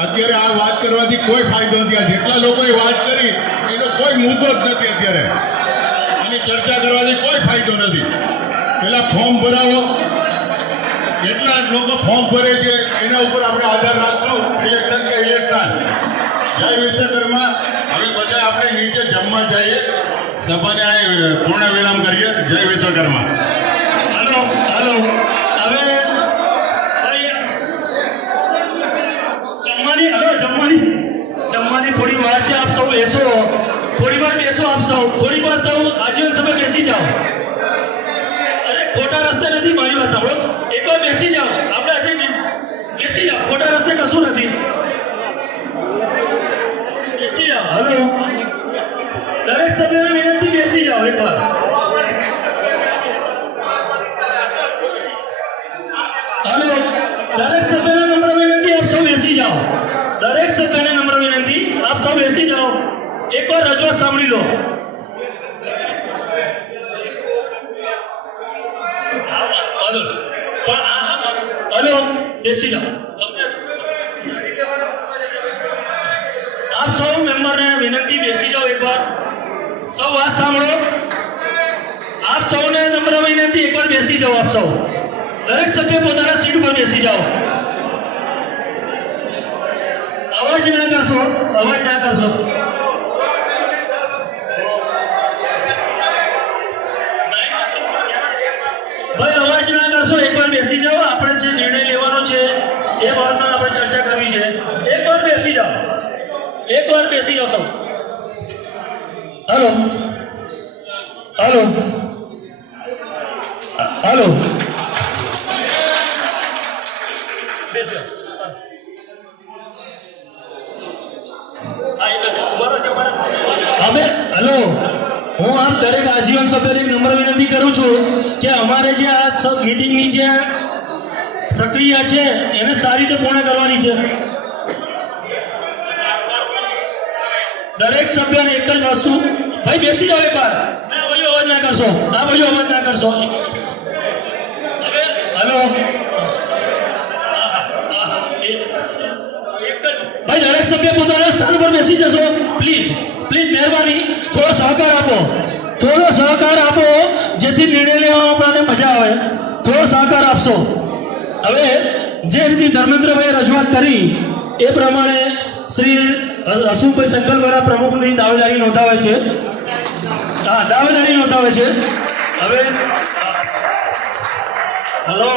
અત્યારે આ વાત કરવાથી કોઈ ફાયદો નથી. આ જેટલા લોકોએ વાત કરી એનો કોઈ મુદ્દો જ નથી. અત્યારે આની ચર્ચા કરવાથી કોઈ ફાયદો નથી. પેલા ફોર્મ ભરાવો, કેટલા લોકો ફોર્મ ભરે છે એના ઉપર આપણે આધાર રાખશું સિલેક્શન કે ઇલેક્શન. જય વિશ્વકર્મા. હવે બધા આપણે નીચે જમવા જઈએ, સભાને પૂર્ણ વિરામ કરીએ. જય વિશ્વકર્મા. હાલો હાલો હવે જમવાની થોડી વાર છે. આપ સૌ બેસો, થોડી વાર બેસો. આપ સૌ થોડી વાર સૌ આજીવન સભા બેસી જાઓ. અરે ખોટા રસ્તે નથી, મારી વાત સાંભળો. એકવાર બેસી જાઓ. આપણે આજે બેસી જાઓ, ખોટા રસ્તે કશું નથી. બેસી જાઓ. હલો, દરેક સભ્યોને વિનંતી બેસી જાઓ એકવાર. હલો, દરેક સભ્યને નમ્ર વિનંતી, આપ સૌ બેસી જાઓ. દરેક સભ્યને નમ્ર વિનંતી, આપ સૌ બેસી જાઓ. એકવાર રજૂઆત સાંભળી લો. હલો, બેસી જાઓ. આપ સૌ મેમ્બરને વિનંતી બેસી જાઓ એકવાર. સૌ વાત સાંભળો. આપ સૌને નમ્ર વિનંતી, એકવાર બેસી જાઓ. આપ સૌ દરેક સભ્ય પોતાના સીટ ઉપર બેસી જાઓ. અવાજ ના કરશો, અવાજ ના કરશો. ભાઈ અવાજ ના કરશો, એકવાર બેસી જાઓ. આપણે જે નિર્ણય લેવાનો છે એ બાબતમાં આપણે ચર્ચા કરવી છે. એકવાર બેસી જાઓ, એકવાર બેસી જાઓ સૌ. હલો હલો હલો, હવે હલો, હું આપ દરેક આજીવન સભ્યોને એક નમ્ર વિનંતી કરું છું કે અમારે જે આ મીટિંગની જે પ્રક્રિયા છે એને સારી રીતે પૂર્ણ કરવાની છે. દરેક સભ્યને એક જ વસ્તુ, ભાઈ બેસી જાઓ એકવાર. ભાઈઓ અવાજ ના કરશો, આ ભાઈઓ અવાજ ના કરશો. હલો, ભાઈ દરેક સભ્ય પોતાના સ્થાન પર બેસી જશો. પ્લીઝ પ્લીઝ, મહેરબાની થોડો સહકાર આપો, થોડો સહકાર આપો, જેથી નિર્ણય લેવામાં આપણને મજા આવે. થોડો સહકાર આપશો. હવે જે રીતે ધર્મેન્દ્રભાઈએ રજૂઆત કરી એ પ્રમાણે શ્રી હસમુખભાઈ સંકલવાળા પ્રમુખની દાવેદારી નોંધાવે છે. હા, દાવેદારી નોંધાવે છે. હવે હલો,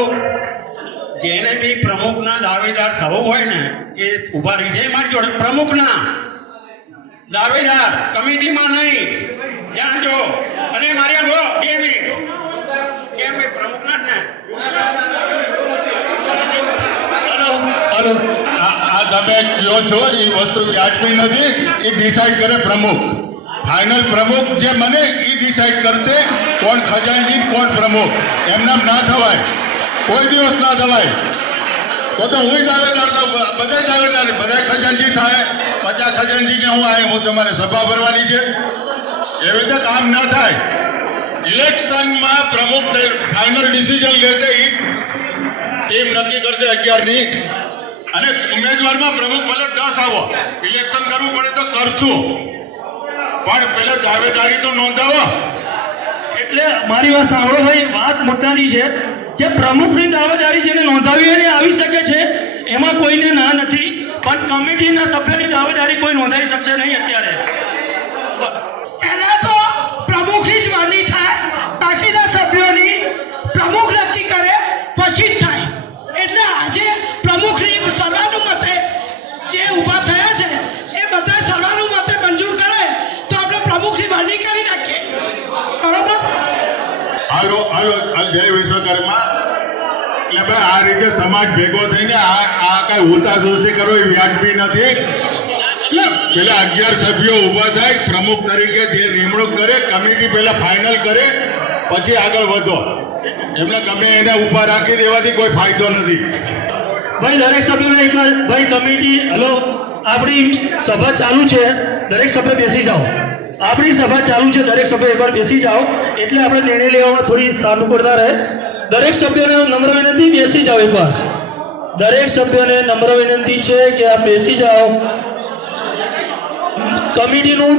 જેને બી પ્રમુખના દાવેદાર થવું હોય ને એ ઉભા રહી જાય મારી જોડે. પ્રમુખના દાવેદાર, કમિટીમાં નહીં, ત્યાં જો. અને મારી આ 2 મિનિટ કેમ ભાઈ પ્રમુખના જ ને. આ તમે કહો છો એ વસ્તુ વ્યાજબી નથી. એ ડિસાઈડ કરે પ્રમુખ. ફાઇનલ પ્રમુખ જે મને એ ડિસાઈડ કરશે કોણ ખજાનચી કોણ પ્રમુખ. એમનામ ના થવાય, કોઈ દિવસ ના થવાય. તો હું દાવેદાર થાવ, બધા દાવેદાર, બધા ખજાનચી થાય. 50 ખજાનચીને હું આવે, હું તમારે સભા ભરવાની છે. એવી રીતે કામ ના થાય. ઇલેક્શનમાં પ્રમુખ ફાઇનલ ડિસિઝન લે છે, એ ટીમ નક્કી કરશે 11ની. અને ઉમેદવારમાં પ્રમુખ ભલે 10 આવો, ઇલેક્શન કરવું પડે તો કરશું, પણ પેલા દાવેદારી તો નોંધાવો. એટલે મારી વાત સાંભળો ભાઈ, વાત મુદ્દાની છે કે પ્રમુખની દાવેદારી જેને નોંધાવી એને આવી શકે છે, એમાં કોઈને ના નથી. પણ કમિટીના સભ્યની દાવેદારી કોઈ નોંધાવી શકશે નહીં અત્યારે. પહેલા તો પ્રમુખની જ વરણી થાય, બાકીના સભ્યોની પ્રમુખ નક્કી કરે પછી જ થાય. એટલે જય વિશ્વકર્મા એટલે ભાઈ આ રીતે સમાજ ભેગો થઈને આ કઈ હોતા જોશી કરો એ વ્યાજબી નથી. એટલે પેલા 11 સભ્યો ઊભા થાય, પ્રમુખ તરીકે જે નિમણૂક કરે, કમિટી પેલા ફાઇનલ કરે, પછી આગળ વધો. એમને ગમે એને ઊભા રાખી દેવાથી કોઈ ફાયદો નથી. ભાઈ દરેક સભ્યોને એક વાર ભાઈ કમિટી હલો આપણી સભા ચાલુ છે, દરેક સભ્ય બેસી જાઓ. આપણી સભા ચાલુ છે, દરેક સભ્ય એકવાર બેસી જાઓ એટલે આપણે નિર્ણય લેવામાં થોડી સાનુકૂળતા રહે. દરેક સભ્યોને નમ્ર વિનંતી બેસી જાઓ એકવાર. દરેક સભ્યોને નમ્ર વિનંતી છે કે આપ બેસી જાઓ. કમિટીનું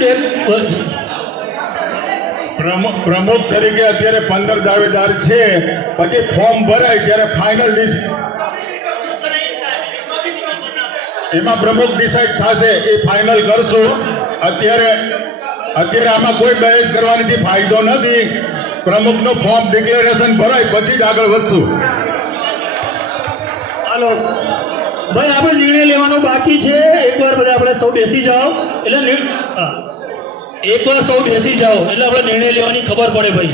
પ્રમુખ તરીકે અત્યારે 15 દાવેદાર છે, પછી ફોર્મ ભરાય ત્યારે ફાઇનલ એમાં પ્રમુખ ડિસાઇડ થશે, એ ફાઇનલ કરશું. અત્યારે આમાં કોઈ બહેસ કરવાની ફાયદો નથી. પ્રમુખનું ફોર્મ ડિક્લેરેશન ભરાય પછી જ આગળ વધશું. હાલો ભાઈ આપણે નિર્ણય લેવાનો બાકી છે. એકવાર બધા આપણે સૌ બેસી જાઓ એટલે એકવાર સૌ બેસી જાઓ એટલે આપણે નિર્ણય લેવાની ખબર પડે. ભાઈ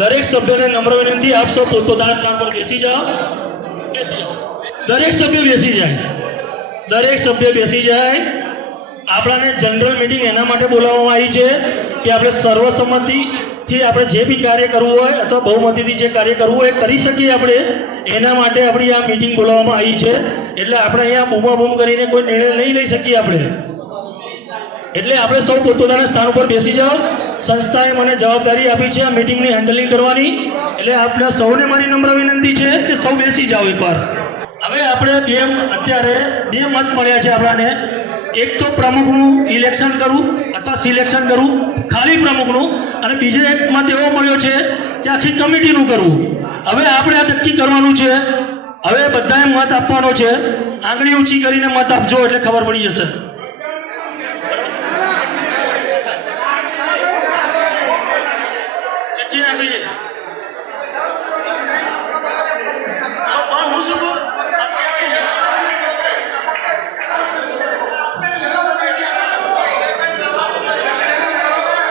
દરેક સભ્યને નમ્ર વિનંતી, આપ સૌ પોતપોતાના સ્થાન પર બેસી જાઓ. દરેક સભ્ય બેસી જાય, દરેક સભ્ય બેસી જાય. આપણાને જનરલ મિટિંગ એના માટે બોલાવવામાં આવી છે કે આપણે સર્વસંમતિથી આપણે જે બી કાર્ય કરવું હોય અથવા બહુમતીથી જે કાર્ય કરવું હોય કરી શકીએ આપણે. એના માટે આપણી આ મિટિંગ બોલાવવામાં આવી છે. એટલે આપણે અહીંયા બૂમાબૂમ કરીને કોઈ નિર્ણય નહીં લઈ શકીએ આપણે. એટલે આપણે સૌ પોતપોતાના સ્થાન ઉપર બેસી જાઓ. સંસ્થાએ મને જવાબદારી આપી છે આ મિટિંગની હેન્ડલિંગ કરવાની. એટલે આપણે સૌને મારી નમ્ર વિનંતી છે કે સૌ બેસી જાઓ એકવાર. હવે આપણે અત્યારે બે મત મળ્યા છે આપણાને. એક તો પ્રમુખનું ઇલેક્શન કરવું અથવા સિલેક્શન કરવું, ખાલી પ્રમુખનું, અને બીજો એક મત એવો મળ્યો છે કે આખી કમિટીનું કરવું. હવે આપણે આ નક્કી કરવાનું છે. હવે બધાએ મત આપવાનો છે. આંગળી ઊંચી કરીને મત આપજો એટલે ખબર પડી જશે.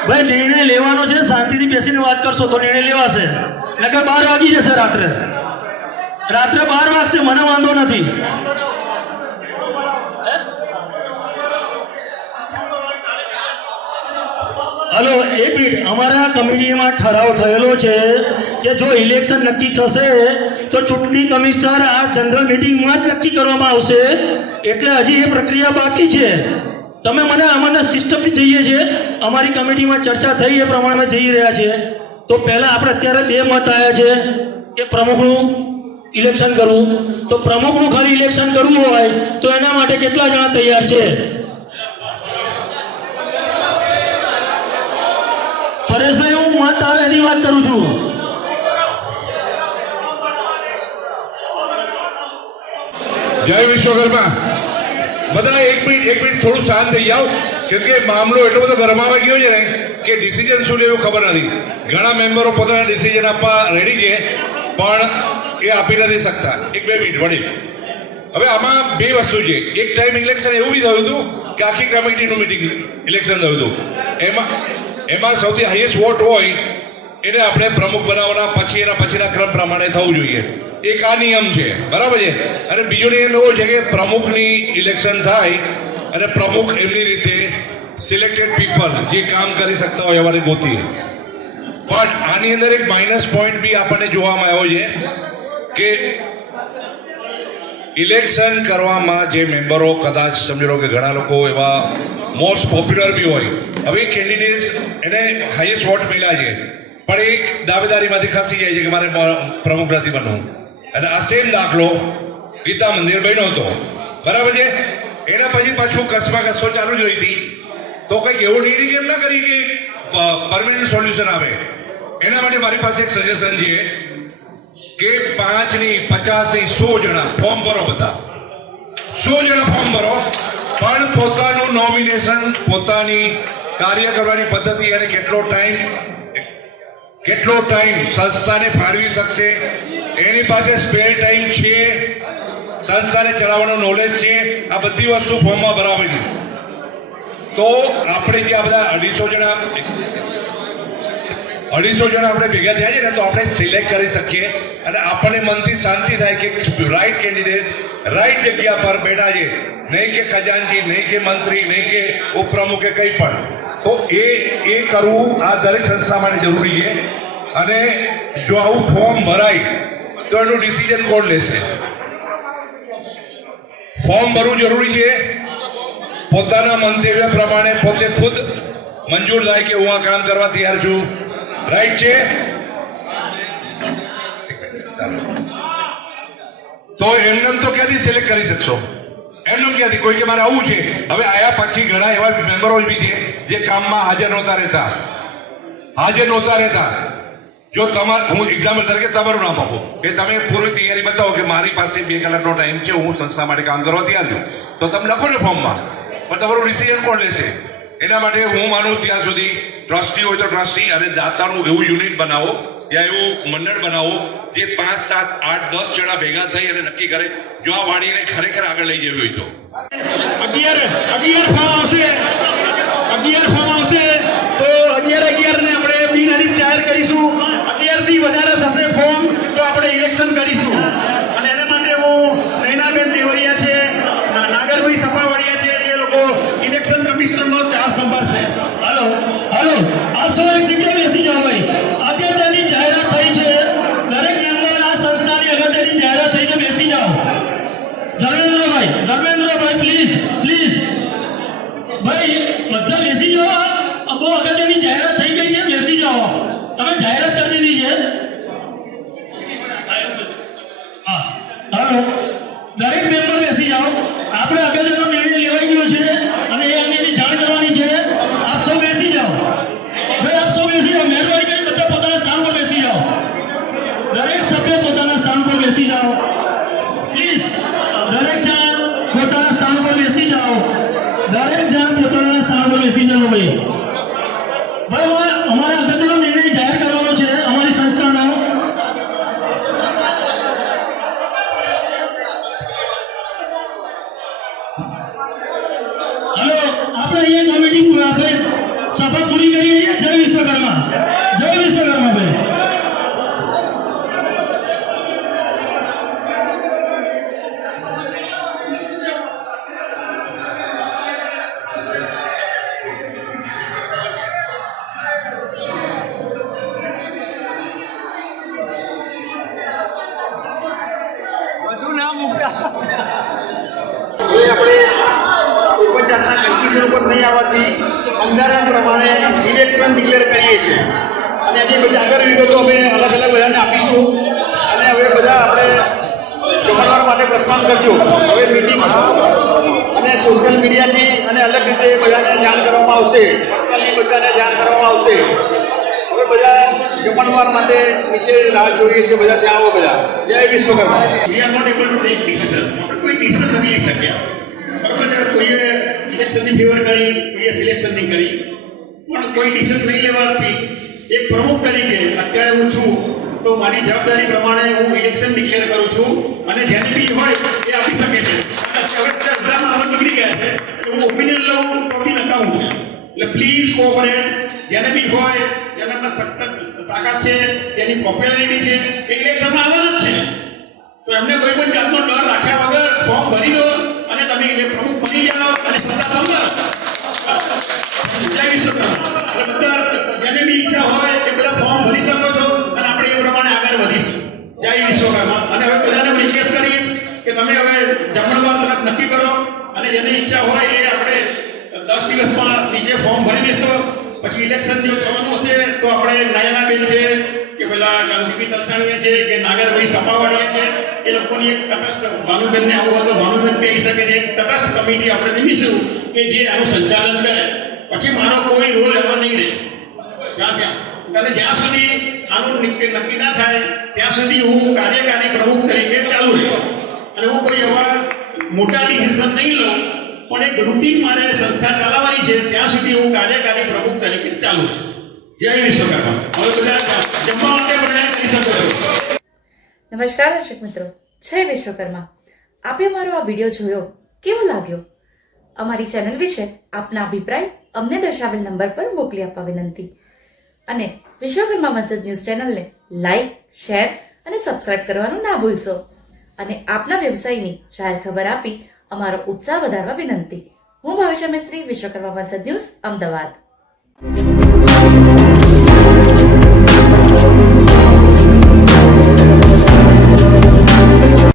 ભાઈ નિર્ણય લેવાનો છે, શાંતિથી બેસીને વાત કરશો તો નિર્ણય લેવાશે. નકર 12 વાગી જશે. રાત્રે 12 વાગશે, મને વાંધો નથી. હલો એક મિનિટ, અમારા કમિટીમાં ઠરાવ થયેલો છે કે જો ઇલેક્શન નક્કી થશે તો ચૂંટણી કમિશનર આ જનરલ મિટિંગમાં જ નક્કી કરવામાં આવશે. એટલે હજી એ પ્રક્રિયા બાકી છે. તમે મને આમાંના સિસ્ટમથી જઈએ છીએ, અમારી કમિટીમાં ચર્ચા થઈ એ પ્રમાણે જઈ રહ્યા છે. તો પહેલાં આપણે અત્યારે બે મત આવ્યા છે કે પ્રમુખનું ઇલેક્શન કરવું. તો પ્રમુખનું ખાલી ઇલેક્શન કરવું હોય તો એના માટે કેટલા જણા તૈયાર છે? પરેશભાઈ હું મત આવે એની વાત કરું છું. જય વિશ્વકર્મા. બધા એક મિનિટ થોડું શાંત થઈ જાઓ, કેમ કે મામલો એટલો બધો ગરમાવા ગયો છે ને કે ડિસિઝન શું લેવું ખબર નથી. ઘણા મેમ્બરો પોતાના ડિસિઝન આપવા રેડી છે પણ એ આપી નથી શકતા. 1-2 મિનિટ વળી. હવે આમાં બે વસ્તુ છે. એક ટાઈમ ઇલેક્શન એવું બી થયું હતું કે આખી કમિટીનું મિટિંગ ઇલેક્શન થયું હતું. એમાં સૌથી હાઈએસ્ટ વોટ હોય એને આપણે પ્રમુખ બનાવવાના, પછી એના પછીના ક્રમ પ્રમાણે થવું જોઈએ. એક આ નિયમ છે, બરાબર છે. અને બીજો નિયમ એવો છે કે પ્રમુખની ઇલેક્શન થાય અને પ્રમુખ એમની રીતે સિલેક્ટેડ પીપલ જે કામ કરી શકતા હોય એવાને ગોતી. પણ આની અંદર એક માઇનસ પોઈન્ટ બી આપણને જોવામાં આવ્યો છે કે ઇલેક્શન કરવામાં જે મેમ્બરો કદાચ સમજી લો કે ઘણા લોકો એવા મોસ્ટ પોપ્યુલર બી હોય. હવે કેન્ડિડેટ એને હાઈએસ્ટ વોટ મળ્યા છે પણ એક દાવેદારીમાંથી ખસી જાય છે કે મારે પ્રમુખ નથી બનવું. અને આ સેમ દાખલો ગીતા મંદિર બન્યો હતો, બરાબર છે. એના પછી પાછું કસમો ચાલુ જ રહી હતી. તો કંઈક એવું નિર્ણય કેમ ના કરી કે પરમેનન્ટ સોલ્યુશન આવે? એના માટે મારી પાસે એક સજેશન છે કે 5 ની 50 ની 100 જણા ફોર્મ ભરો. બધા 100 જણા ફોર્મ ભરો, પણ પોતાનું નોમિનેશન, પોતાની કાર્ય કરવાની પદ્ધતિ અને કેટલો ટાઈમ સંસ્થાને ફાળવી શકશે, એની પાસે સ્પેર ટાઈમ છે, સંસ્થાને ચલાવવાનો નોલેજ છે, આ બધી વસ્તુ ફોર્મમાં ભરાવેલી. તો આપણે જે આ બધા 250 જણા 250 જણા આપણે ભેગા થયા છે ને તો આપણે સિલેક્ટ કરી શકીએ અને આપણને મનથી શાંતિ થાય કે રાઈટ કેન્ડિડેટ રાઈટ જગ્યા પર બેઠા છે, નહીં કે ખજાનચી, નહીં કે મંત્રી, નહીં કે ઉપપ્રમુખ કે કંઈ પણ. તો એ કરવું આ દરેક સંસ્થા માટે જરૂરી છે. અને જો આવું ફોર્મ ભરાય તો એનું ડિસિઝન કોણ લેશે? ફોર્મ ભરવું જરૂરી છે. પોતાના મંતવ્ય પ્રમાણે પોતે ખુદ મંજૂર થાય કે હું આ કામ કરવા તૈયાર છું. રાઈટ છે? તો એમને તો ક્યાંથી સિલેક્ટ કરી શકશો? એમને ક્યાંથી? કોઈ કે મારે આવું છે. હવે આયા પછી ઘણા એવા મેમ્બરો બી છે જે કામમાં હાજર નહોતા રહેતા. જો હું એક્ઝામ્પલ તરીકે તમારું નામ આપું કે તમે પૂરી તૈયારી બતાવો કે મારી પાસે 2 કલાકનો ટાઈમ છે, હું સંસ્થા માટે કામ કરવા તૈયાર છું, તો તમે લખો ને ફોર્મમાં. પણ તમારું ડિસિઝન કોણ લેશે? એના માટે હું માનું ત્યાં સુધી ટ્રસ્ટી હોય તો ટ્રસ્ટી અને દાતાનું એવું યુનિટ બનાવો યા એવું મંડળ બનાવો જે 5, 7, 8, 10 જણા ભેગા થઈ અને નક્કી કરે જો આ વાડીને ખરેખર આગળ લઈ જવી હોય તો. 11 ફોર્મ આવશે તો 11 ને આપણે બિનહરીફ જાહેર કરીશું. 11 થી વધારે થશે ફોર્મ તો આપણે ઇલેક્શન કરીશું. અને એના માટે હું નૈનાબેન દેવરિયા છે, નાગરભાઈ સપાવાડિયા છે, એ લોકો ઇલેક્શન કમિશનરનો ચાર્જ સંભાળશે. હાલો આપ સૌ એક જગ્યાએ બેસી જાઓ. ભાઈ અગત્યની જાહેરાત થઈ છે, દરેક મેમ્બર આ સંસ્થાની અગત્યની જાહેરાત થઈ છે, બેસી જાઓ. ધર્મેન્દ્રભાઈ પ્લીઝ ભાઈ બધા બેસી જાઓ. બહુ અગત્યની જાહેરાત થઈ ગઈ છે, બેસી જાઓ. તમે જાહેરાત કરી દીધી છે. હાલો દરેક મેમ્બર બેસી જાઓ. આપણે અગત્યનો નિર્ણય લેવાઈ ગયો છે અને એ અંગેની જાણ કરવાની છે. આપ સૌ બેસી જાઓ. ભાઈ આપ સૌ બેસી જાઓ. મહેરબાની કરી બધા પોતાના સ્થાન પર બેસી જાઓ. દરેક સભ્ય પોતાના સ્થાન પર બેસી જાઓ. પ્લીઝ દરેક જણ પોતાના સ્થાન પર બેસી જાઓ. ભાઈ અમારે અગત્યનો નિર્ણય જાહેર કરવાનો છે અમારી સંસ્થાનો. હલો આપણે અહીંયા કમિટી સભા પૂરી કરી. જય વિશ્વકર્મા ભાઈ. નહીં આવવાથી બંધારણ પ્રમાણે ઇલેક્શન ડિક્લેર કરીએ છીએ અને એની બધી આગળ વિગતો અમે અલગ બધાને આપીશું. અને હવે બધા આપણે જમણવાર માટે પ્રસ્થાન કરજો. હવે મીટિંગ અને સોશિયલ મીડિયાથી અને અલગ રીતે બધાને જાણ કરવામાં આવશે. બધાને જાણ કરવામાં આવશે. હવે બધા જમણવાર માટે નીચે રાહ જોઈએ છીએ. બધા ત્યાં આવો. બધા જય Vishwakarma. We are not able to take decision. આપણે કોઈ ડિસિઝન નથી લઈ શક્યા. બરાબર? કોઈએ ઇલેક્શનની ફેવર કરી, કોઈએ સિલેક્શનની કરી, પણ કોઈ ડિસિઝન નહીં લેવાથી એક પ્રમુખ તરીકે અત્યારે હું છું તો મારી જવાબદારી પ્રમાણે હું ઇલેક્શન ડિક્લેર કરું છું અને જેને બી હોય એ આપી શકે છે. હવે બધામાં નીકળી ગયા છે કે હું ઓપિનિયન લઉં તો બી નકામું છે. એટલે પ્લીઝ કોઓપરેટ. જેને બી હોય, જેના પર સખત તાકાત છે, જેની પોપ્યુલારિટી છે, એ ઇલેક્શનમાં આવવાનું જ છે. તો એમને કોઈ પણ જાતનો ડર રાખ્યા વગર ફોર્મ ભરી દો અને તમે પ્રમુખ બની જાઓ અને સત્તા સંભાળો. જય વિશ્વકર્મા. બધા જેને બી ઈચ્છા હોય એ બધા ફોર્મ ભરી શકો છો અને આપણે એ પ્રમાણે આગળ વધીશું. જય વિશ્વકર્મા. અને હવે બધાને રિક્વેસ્ટ કરીશ કે તમે હવે જમણવાર તરફ નક્કી કરો અને જેની ઈચ્છા હોય એ આપણે 10 દિવસમાં નીચે ફોર્મ ભરી દેશો. પછી ઇલેક્શન જો થવાનું હશે તો આપણે નયનાબેન છે કે પેલા ગાંધીબી તલસાણીયા છે કે નાગરભાઈ સપાવાડિયા છે, એ લોકોની એક તટસ્થ ભાનુબેનને આવું હોય તો ભાનુબેન કહી શકે છે. તટસ્થ કમિટી આપણે નિમીશું કે જે આનું સંચાલન કરે. પછી મારો કોઈ રોલ એમાં નહીં રહે. અને જ્યાં સુધી આનું નક્કી ના થાય ત્યાં સુધી હું કાર્યકારી પ્રમુખ તરીકે ચાલુ રહીશ. અને હું કોઈ એવા મોટા ડિસિઝન નહીં લઉં, પણ એક રૂટીન મારે સંસ્થા ચલાવવાની છે ત્યાં સુધી હું કાર્યકારી પ્રમુખ તરીકે ચાલુ રહીશ. જય વિશ્વકર્મા. હવે બધા જમવા માટે બધા કરી શકો છો. નમસ્કાર દર્શક મિત્રો, જય વિશ્વકર્મા. આપે મારો આ વિડીયો જોયો, કેવો લાગ્યો? અમારી ચેનલ વિશે આપના અભિપ્રાય અમને દર્શાવેલ નંબર પર મોકલી આપવા વિનંતી. અને વિશ્વકર્મા વંશજ ન્યૂઝ ચેનલને લાઈક, શેર અને સબસ્ક્રાઇબ કરવાનું ના ભૂલશો. અને આપના વ્યવસાયની જાહેર ખબર આપી અમારો ઉત્સાહ વધારવા વિનંતી. હું ભાવિશા મિસ્ત્રી, વિશ્વકર્મા વંશજ ન્યૂઝ, અમદાવાદ.